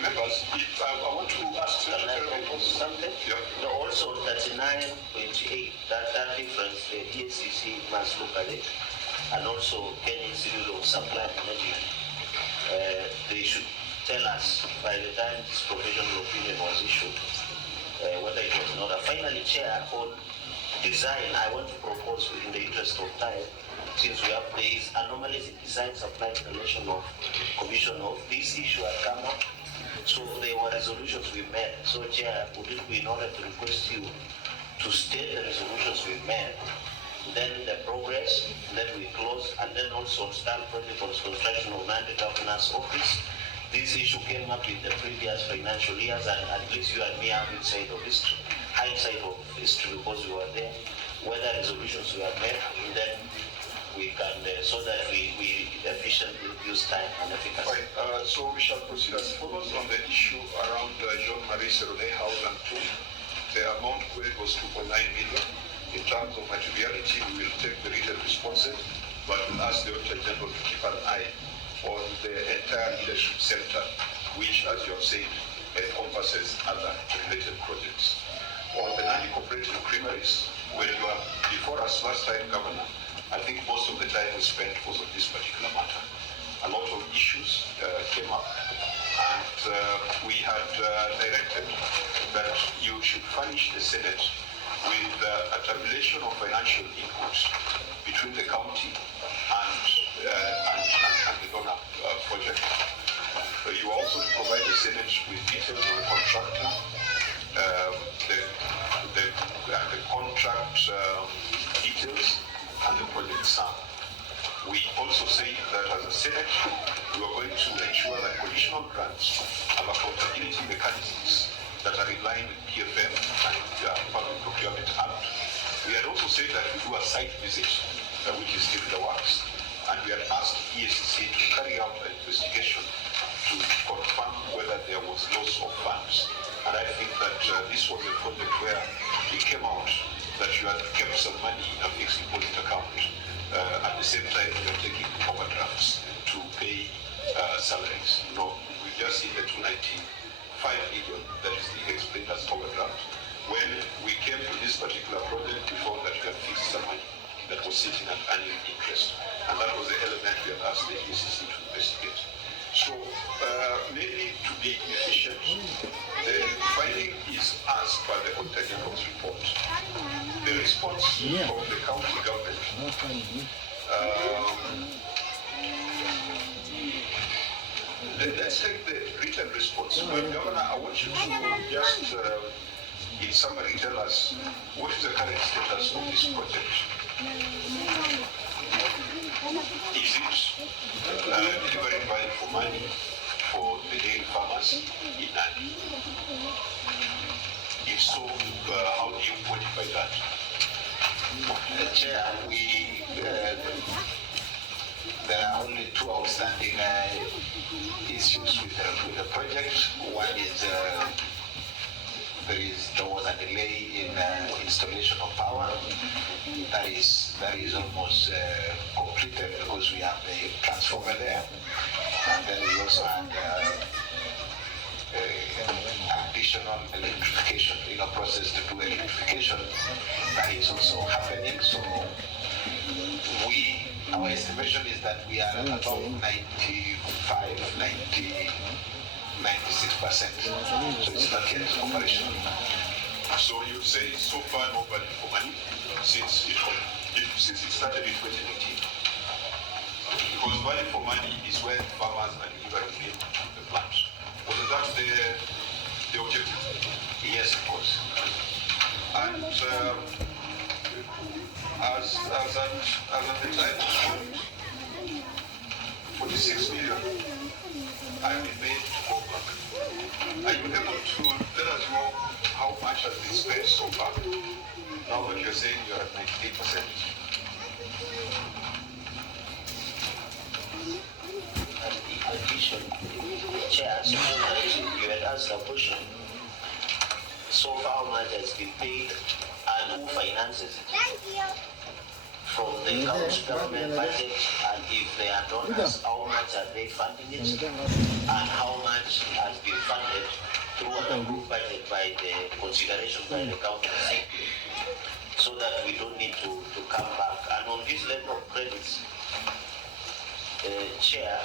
Members, I want to ask something. Yeah. No, also 39.8. That difference, the ESCC must look at it, and also Kenya Institute of Supply Management. They should tell us by the time this professional opinion was issued whether it was not. Finally, Chair, on design, I want to propose, in the interest of time, since we have these anomalies in design supply relation of commission of this issue had come up. So there were resolutions we made. So Chair, would it be in order to request you to state the resolutions we made, then the progress, then we close, and then also start protocols construction of anti-governance office. This issue came up in the previous financial years, and at least you and me have inside of history, hindsight of history, because we were there, whether resolutions were made, and then we can, so that we efficiently use time and efficacy. Right. So we shall proceed as follows on the issue around Jean-Marie Serone House and 2. The amount queried was 2.9 million. In terms of materiality, we will take the written responses, but we'll ask the Auditor General to keep an eye on the entire leadership center, which, as you have said, encompasses other related projects. On the non-cooperative creameries, when you were before us last time, Governor, I think most of the time we spent was on this particular matter. A lot of issues came up, and we had directed that you should furnish the Senate with a tabulation of financial inputs between the county and the donor project. You also provide the Senate with details of the contractor, the contract details, and the project sum. We also say that as a Senate, we are going to ensure that conditional grants have accountability mechanisms that are in line with PFM and the Public Procurement Act. We had also said that we do a site visit, which is still in the works, and we had asked ESCC to carry out an investigation to confirm whether there was loss of funds. And I think that this was a project where we came out that you had kept some money in a fixed deposit account. At the same time, we are taking overdrafts to pay salaries. You know, we just seen the 295 million that is being explained as overdraft. When we came to this particular project, we found that we had fixed some money that was sitting at annual interest. And that was the element we had asked the ECC to investigate. So maybe to be efficient, the finding is asked by the Auditor General's report. The response from the county government, let's take the written response. But Governor, I want you to just, in summary, tell us what is the current status of this project. Is it delivering value for money for the dairy farmers in Nandi? If so, how do you quantify that? Chair, there are only two outstanding issues with the project. One is there was a delay in installation of power. That is almost completed because we have the transformer there, and then we also had additional electrification, process to do electrification. That is also happening. So our estimation is that we are at about 96%. So it's not yet operational. So you say so far no value for money since it started in 2019. Because value for money is when farmers are delivering the plant. Was that the objective? Yes, of course. And as at the time of 46 million have been made to go back. Are you able to let us know how much has been spent so far? Now that you're saying you're at 98%. And in addition, Chair, suppose that you had asked a question, so far how much has been paid and who finances it? From the county government budget, and if they are donors, how much are they funding it? And how much has been funded through an approved budget by the consideration by the county assembly, so that we don't need to come back. And on this level of credits, Chair,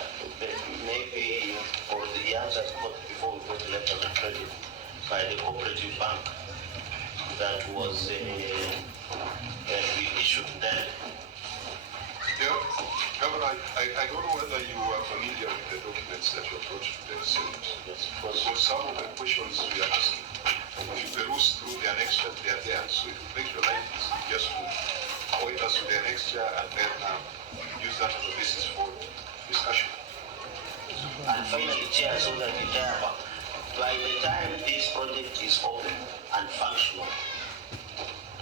maybe for the answer before we go to letter of credit by the cooperative bank that was we issued then. Yeah, Governor, I don't know whether you are familiar with the documents that you brought to the Senate. Yes, So some of the questions we are asking, if you peruse through the annexure, they are there. So it will make your life easy just to point us to the annexure and then use that as a basis for discussion. And finally, Chair, so that by the time this project is open and functional,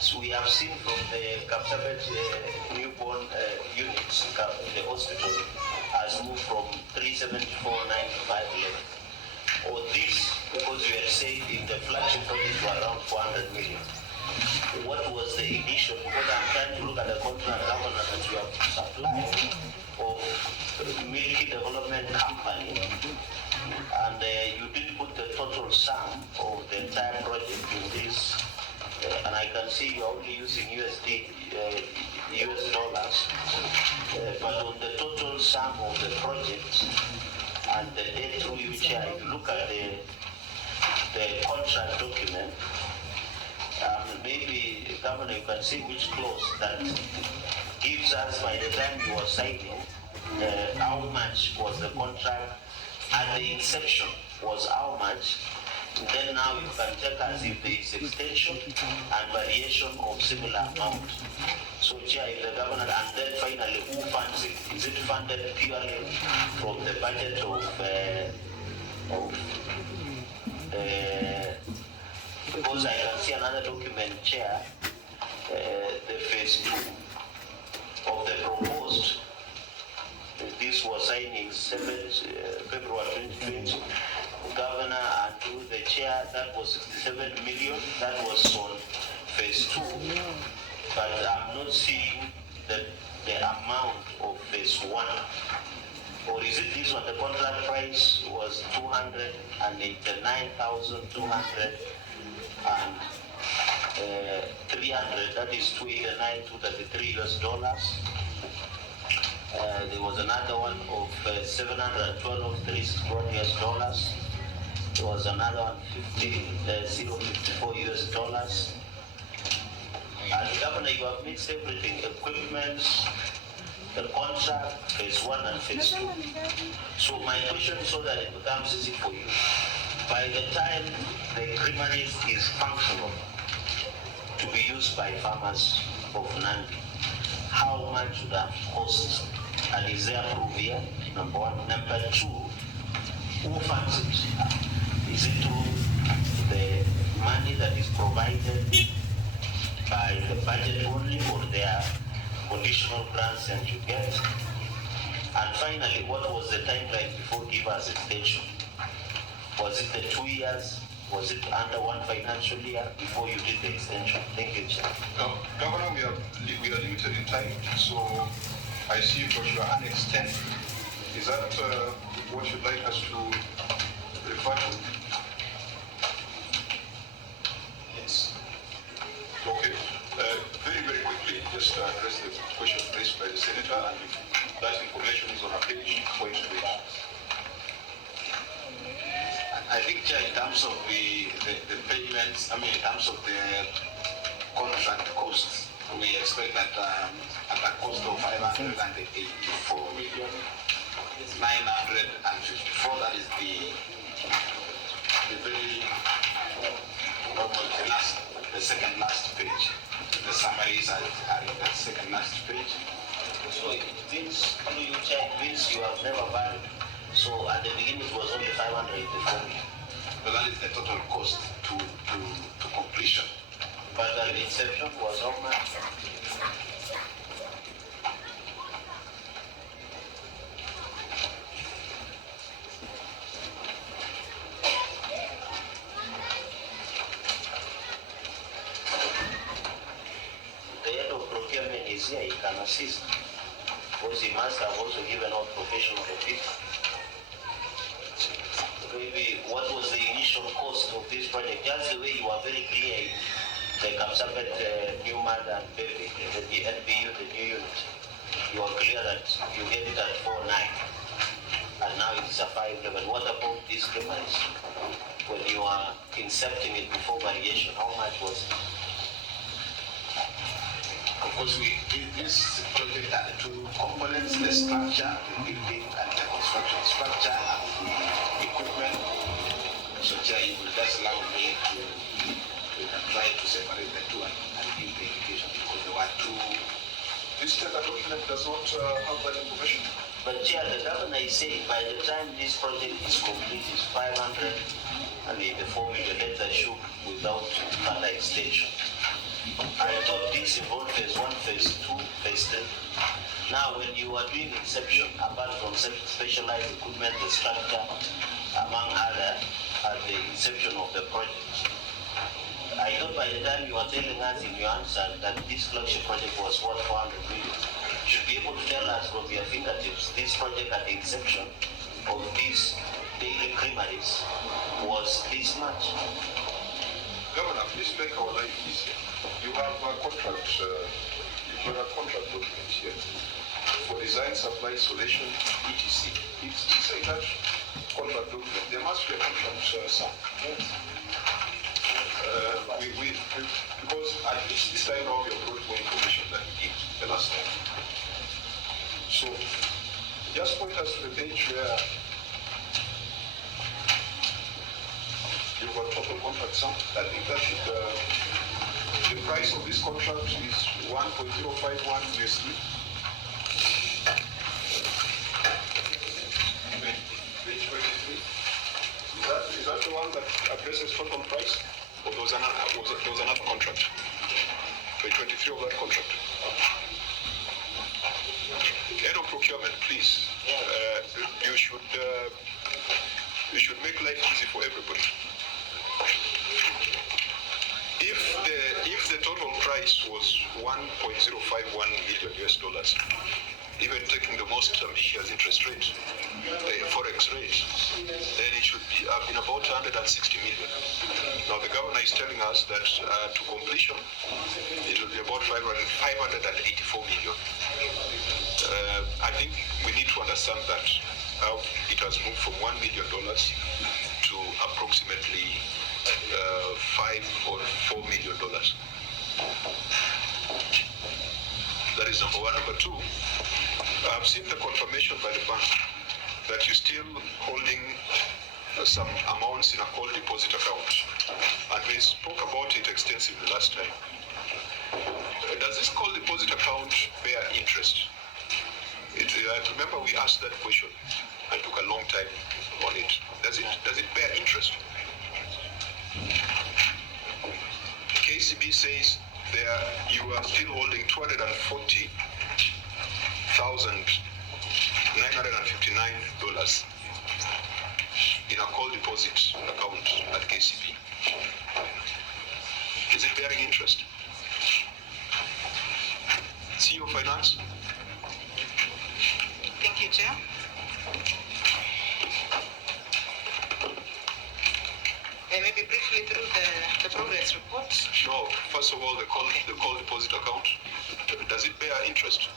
so we have seen from the Kapsabet newborn units, the hospital has moved from 374,9 to 511. Or this, because you had said in the flagship project were around 400 million. What was the initial? Because I'm trying to look at the contract governor that you have supplied of Milky Development Company, and you didn't put the total sum of the entire project in this. And I can see you're only using US dollars, but on the total sum of the project and the debt through which if you look at the contract document, maybe, Governor, you can see which clause that gives us by the time you are signing how much was the contract at the inception was how much. Then now you can check as if there is extension and variation of similar amount. So Chair, if the governor, and then finally who funds it? Is it funded purely from the budget because I can see another document, Chair, the phase 2 of the proposed. This was signed in February 2020. Governor and to the chair, that was 67 million. That was on phase 2. But I'm not seeing the amount of phase 1. Or is it this one? The contract price was 289,200 and 300. That is 289, $233. There was another one of $712,361 US. There was another one, $0.54 US. And Governor, you have mixed everything, equipment, the contract, phase 1 and phase 2. So my question is so that it becomes easy for you. By the time the creameries is functional to be used by farmers of Nandi, how much would that cost? And is there proof here? Number one. Number two, who funds it? Is it through the money that is provided by the budget only, or there are conditional grants that you get? And finally, what was the timeline before Giver's extension? Was it the 2 years? Was it under one financial year before you did the extension? Thank you, Chair. Now, Governor, we are limited in time, so I see you've got your Annex 10. Is that what you'd like us to refer to? Yes. Okay. Very, very quickly, just address the question raised by the Senator, and if that information is on a page, point to it. I think, Chair, in terms of the payments, in terms of the contract costs, we expect that at a cost of 584,954, that is the very, almost the second last page. The summaries are in the second last page. So it means, you check, means you have never varied. So at the beginning it was only 584. But that is the total cost to completion. But the inception was how much? The head of procurement is here, he can assist. Because he must have also given out professional opinion. Maybe what was the initial cost of this project? Just the way you are very clear, the Kapsabet, Newman and Baby, the NBU, the new unit, you are clear that you get it at 4.9, and now it is a 5.11. What about these payments? When you are incepting it before variation, how much was it? Of course, this project had two components, the structure, the building, and the construction structure, and the equipment. So, Chair, you will just allow me to try to separate the two and give the indication, because there were two. This tender document does not have that information. But Chair, the governor is saying by the time this project is complete, it's 584 million letters shook without further extension. I thought this involved phase 1, phase 2, phase 3. Now, when you are doing inception, apart from specialized equipment, the structure, among other, at the inception of the project, I thought by the time you are telling us in your answer that this flagship project was worth 400 million, you should be able to tell us from your fingertips this project at the inception of these daily creameries was this much. Governor, please make our life easier. You have a contract, you have a contract document here for design, supply, installation, etc. It's inside that contract document. There must be a contract signed. Because at least this time now we have brought more information than we did the last time. So just point us to the page where you've got total contract sum. I think that should, the price of this contract is 1.051 USD. Page 23. Is that the one that addresses total price? Or there was another contract? Page 23 of that contract. Head of procurement, please. You should make life easy for everybody. If the total price was 1.051 million US dollars, even taking the most ambitious interest rate, forex rate, then it should be up in about 160 million. Now the governor is telling us that to completion, it will be about 584 million. I think we need to understand that how it has moved from $1 million to approximately $5 or $4 million. That is number one. Number two, I've seen the confirmation by the bank that you're still holding some amounts in a call deposit account. And we spoke about it extensively last time. Does this call deposit account bear interest? I remember we asked that question and took a long time on it. Does it bear interest? KCB says you are still holding $240,959 in a call deposit account at KCB. Is it bearing interest? CEO Finance? Thank you, Chair. Maybe briefly through the progress report. No, first of all, the call deposit account, does it bear interest?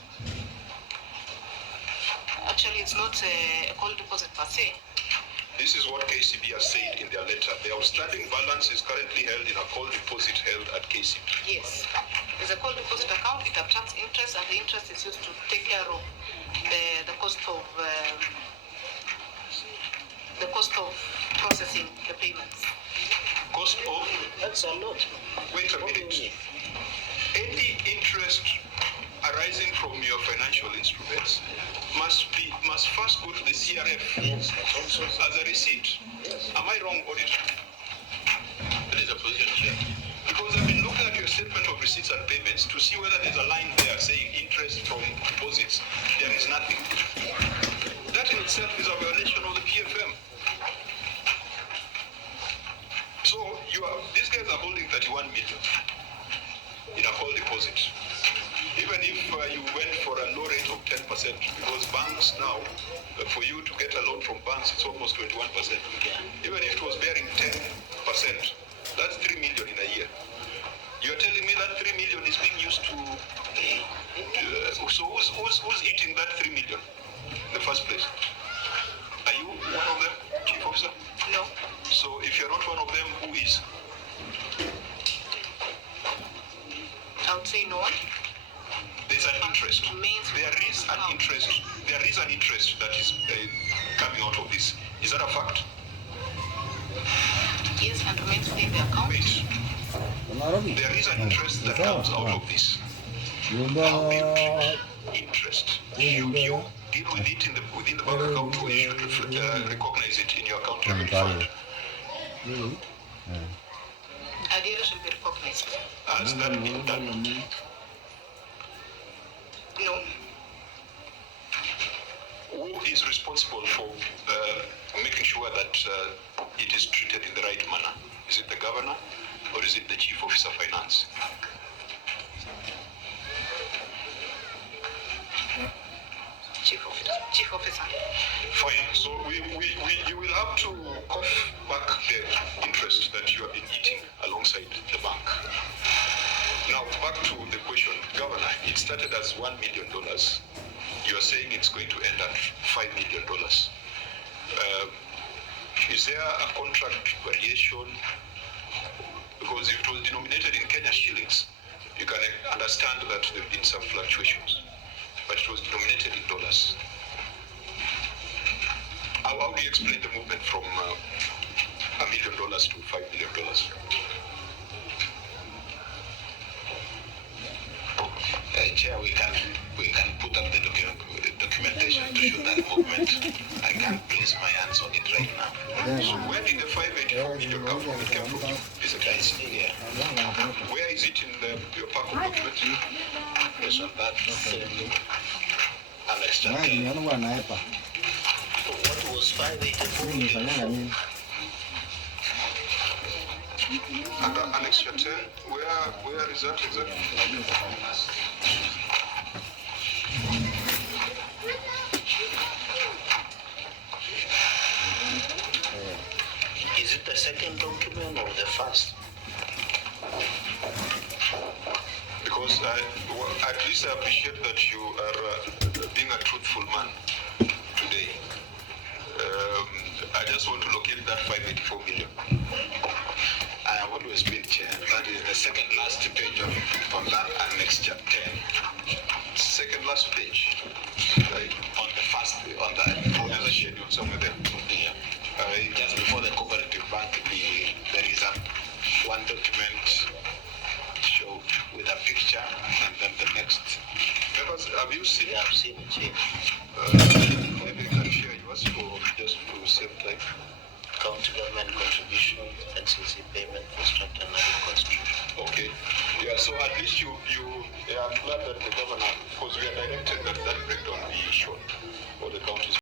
Actually, it's not a call deposit per se. This is what KCB has said in their letter. The outstanding balance is currently held in a call deposit held at KCB. Yes. There's a call deposit account, it attracts interest, and the interest is used to take care of the cost of processing the payments. Cost of? That's a lot. Wait a minute. Any interest arising from your financial instruments must first go to the CRF Yes, as a receipt. Am I wrong, auditor? that is a position, Chair. Because I've been looking at your statement of receipts and payments to see whether there's a line there saying interest from deposits. There is nothing. That in itself is a violation of the PFM. So these guys are holding 31 million in a call deposit. Even if you went for a low rate of 10%, because banks now, for you to get a loan from banks, it's almost 21%. Even if it was bearing 10%, that's 3 million in a year. You're telling me that 3 million is being used to, so who's eating that 3 million in the first place? Are you one of them, Chief Officer? No. So if you're not one of them, who is? I would say no one. There's an interest. There is an interest. There is an interest that is coming out of this. Is that a fact? Yes, and remains within the account. Wait. There is an interest that comes out of this. How do you treat interest? Should you deal with it within the bank account, or you should recognize it in your account revenue fund? Ideally should be recognized. Has that been done? No. Who is responsible for making sure that it is treated in the right manner? Is it the governor or is it the Chief Officer Finance? Chief Officer. Fine. So you will have to cough back the interest that you have been eating alongside the bank. Now, back to the question, Governor, it started as $1 million. You are saying it's going to end at $5 million. Is there a contract variation? Because if it was denominated in Kenya shillings, you can understand that there have been some fluctuations. But it was denominated in dollars. How do you explain the movement from $1 million to $5 million? Chair, we can put up the documentation to show that movement. I can't place my hands on it right now. So where did the 584 million come from? It came from you. Is it It's here. Where is it in your pack of documents? Yes, on that. Annex 10. What was 584 million? Under Annex 10, where is that exactly? Is it the second document or the first? because at least I appreciate that you are being a truthful man today. I just want to locate that 584 million. I have always been chair. That is the second last page on that annexure 10. Second last page. Right. On the first, on the schedule somewhere there. Yeah. Just before the cooperative bank, there is one document show with a picture, and then the next. Members, have you seen? Yeah, I've seen it, Maybe you can share yours for just to save time. county government contribution, NCC payment for structure and reconstruction. Okay. Yeah, so at least I'm glad that the governor, because we are directed that breakdown be shown for the counties.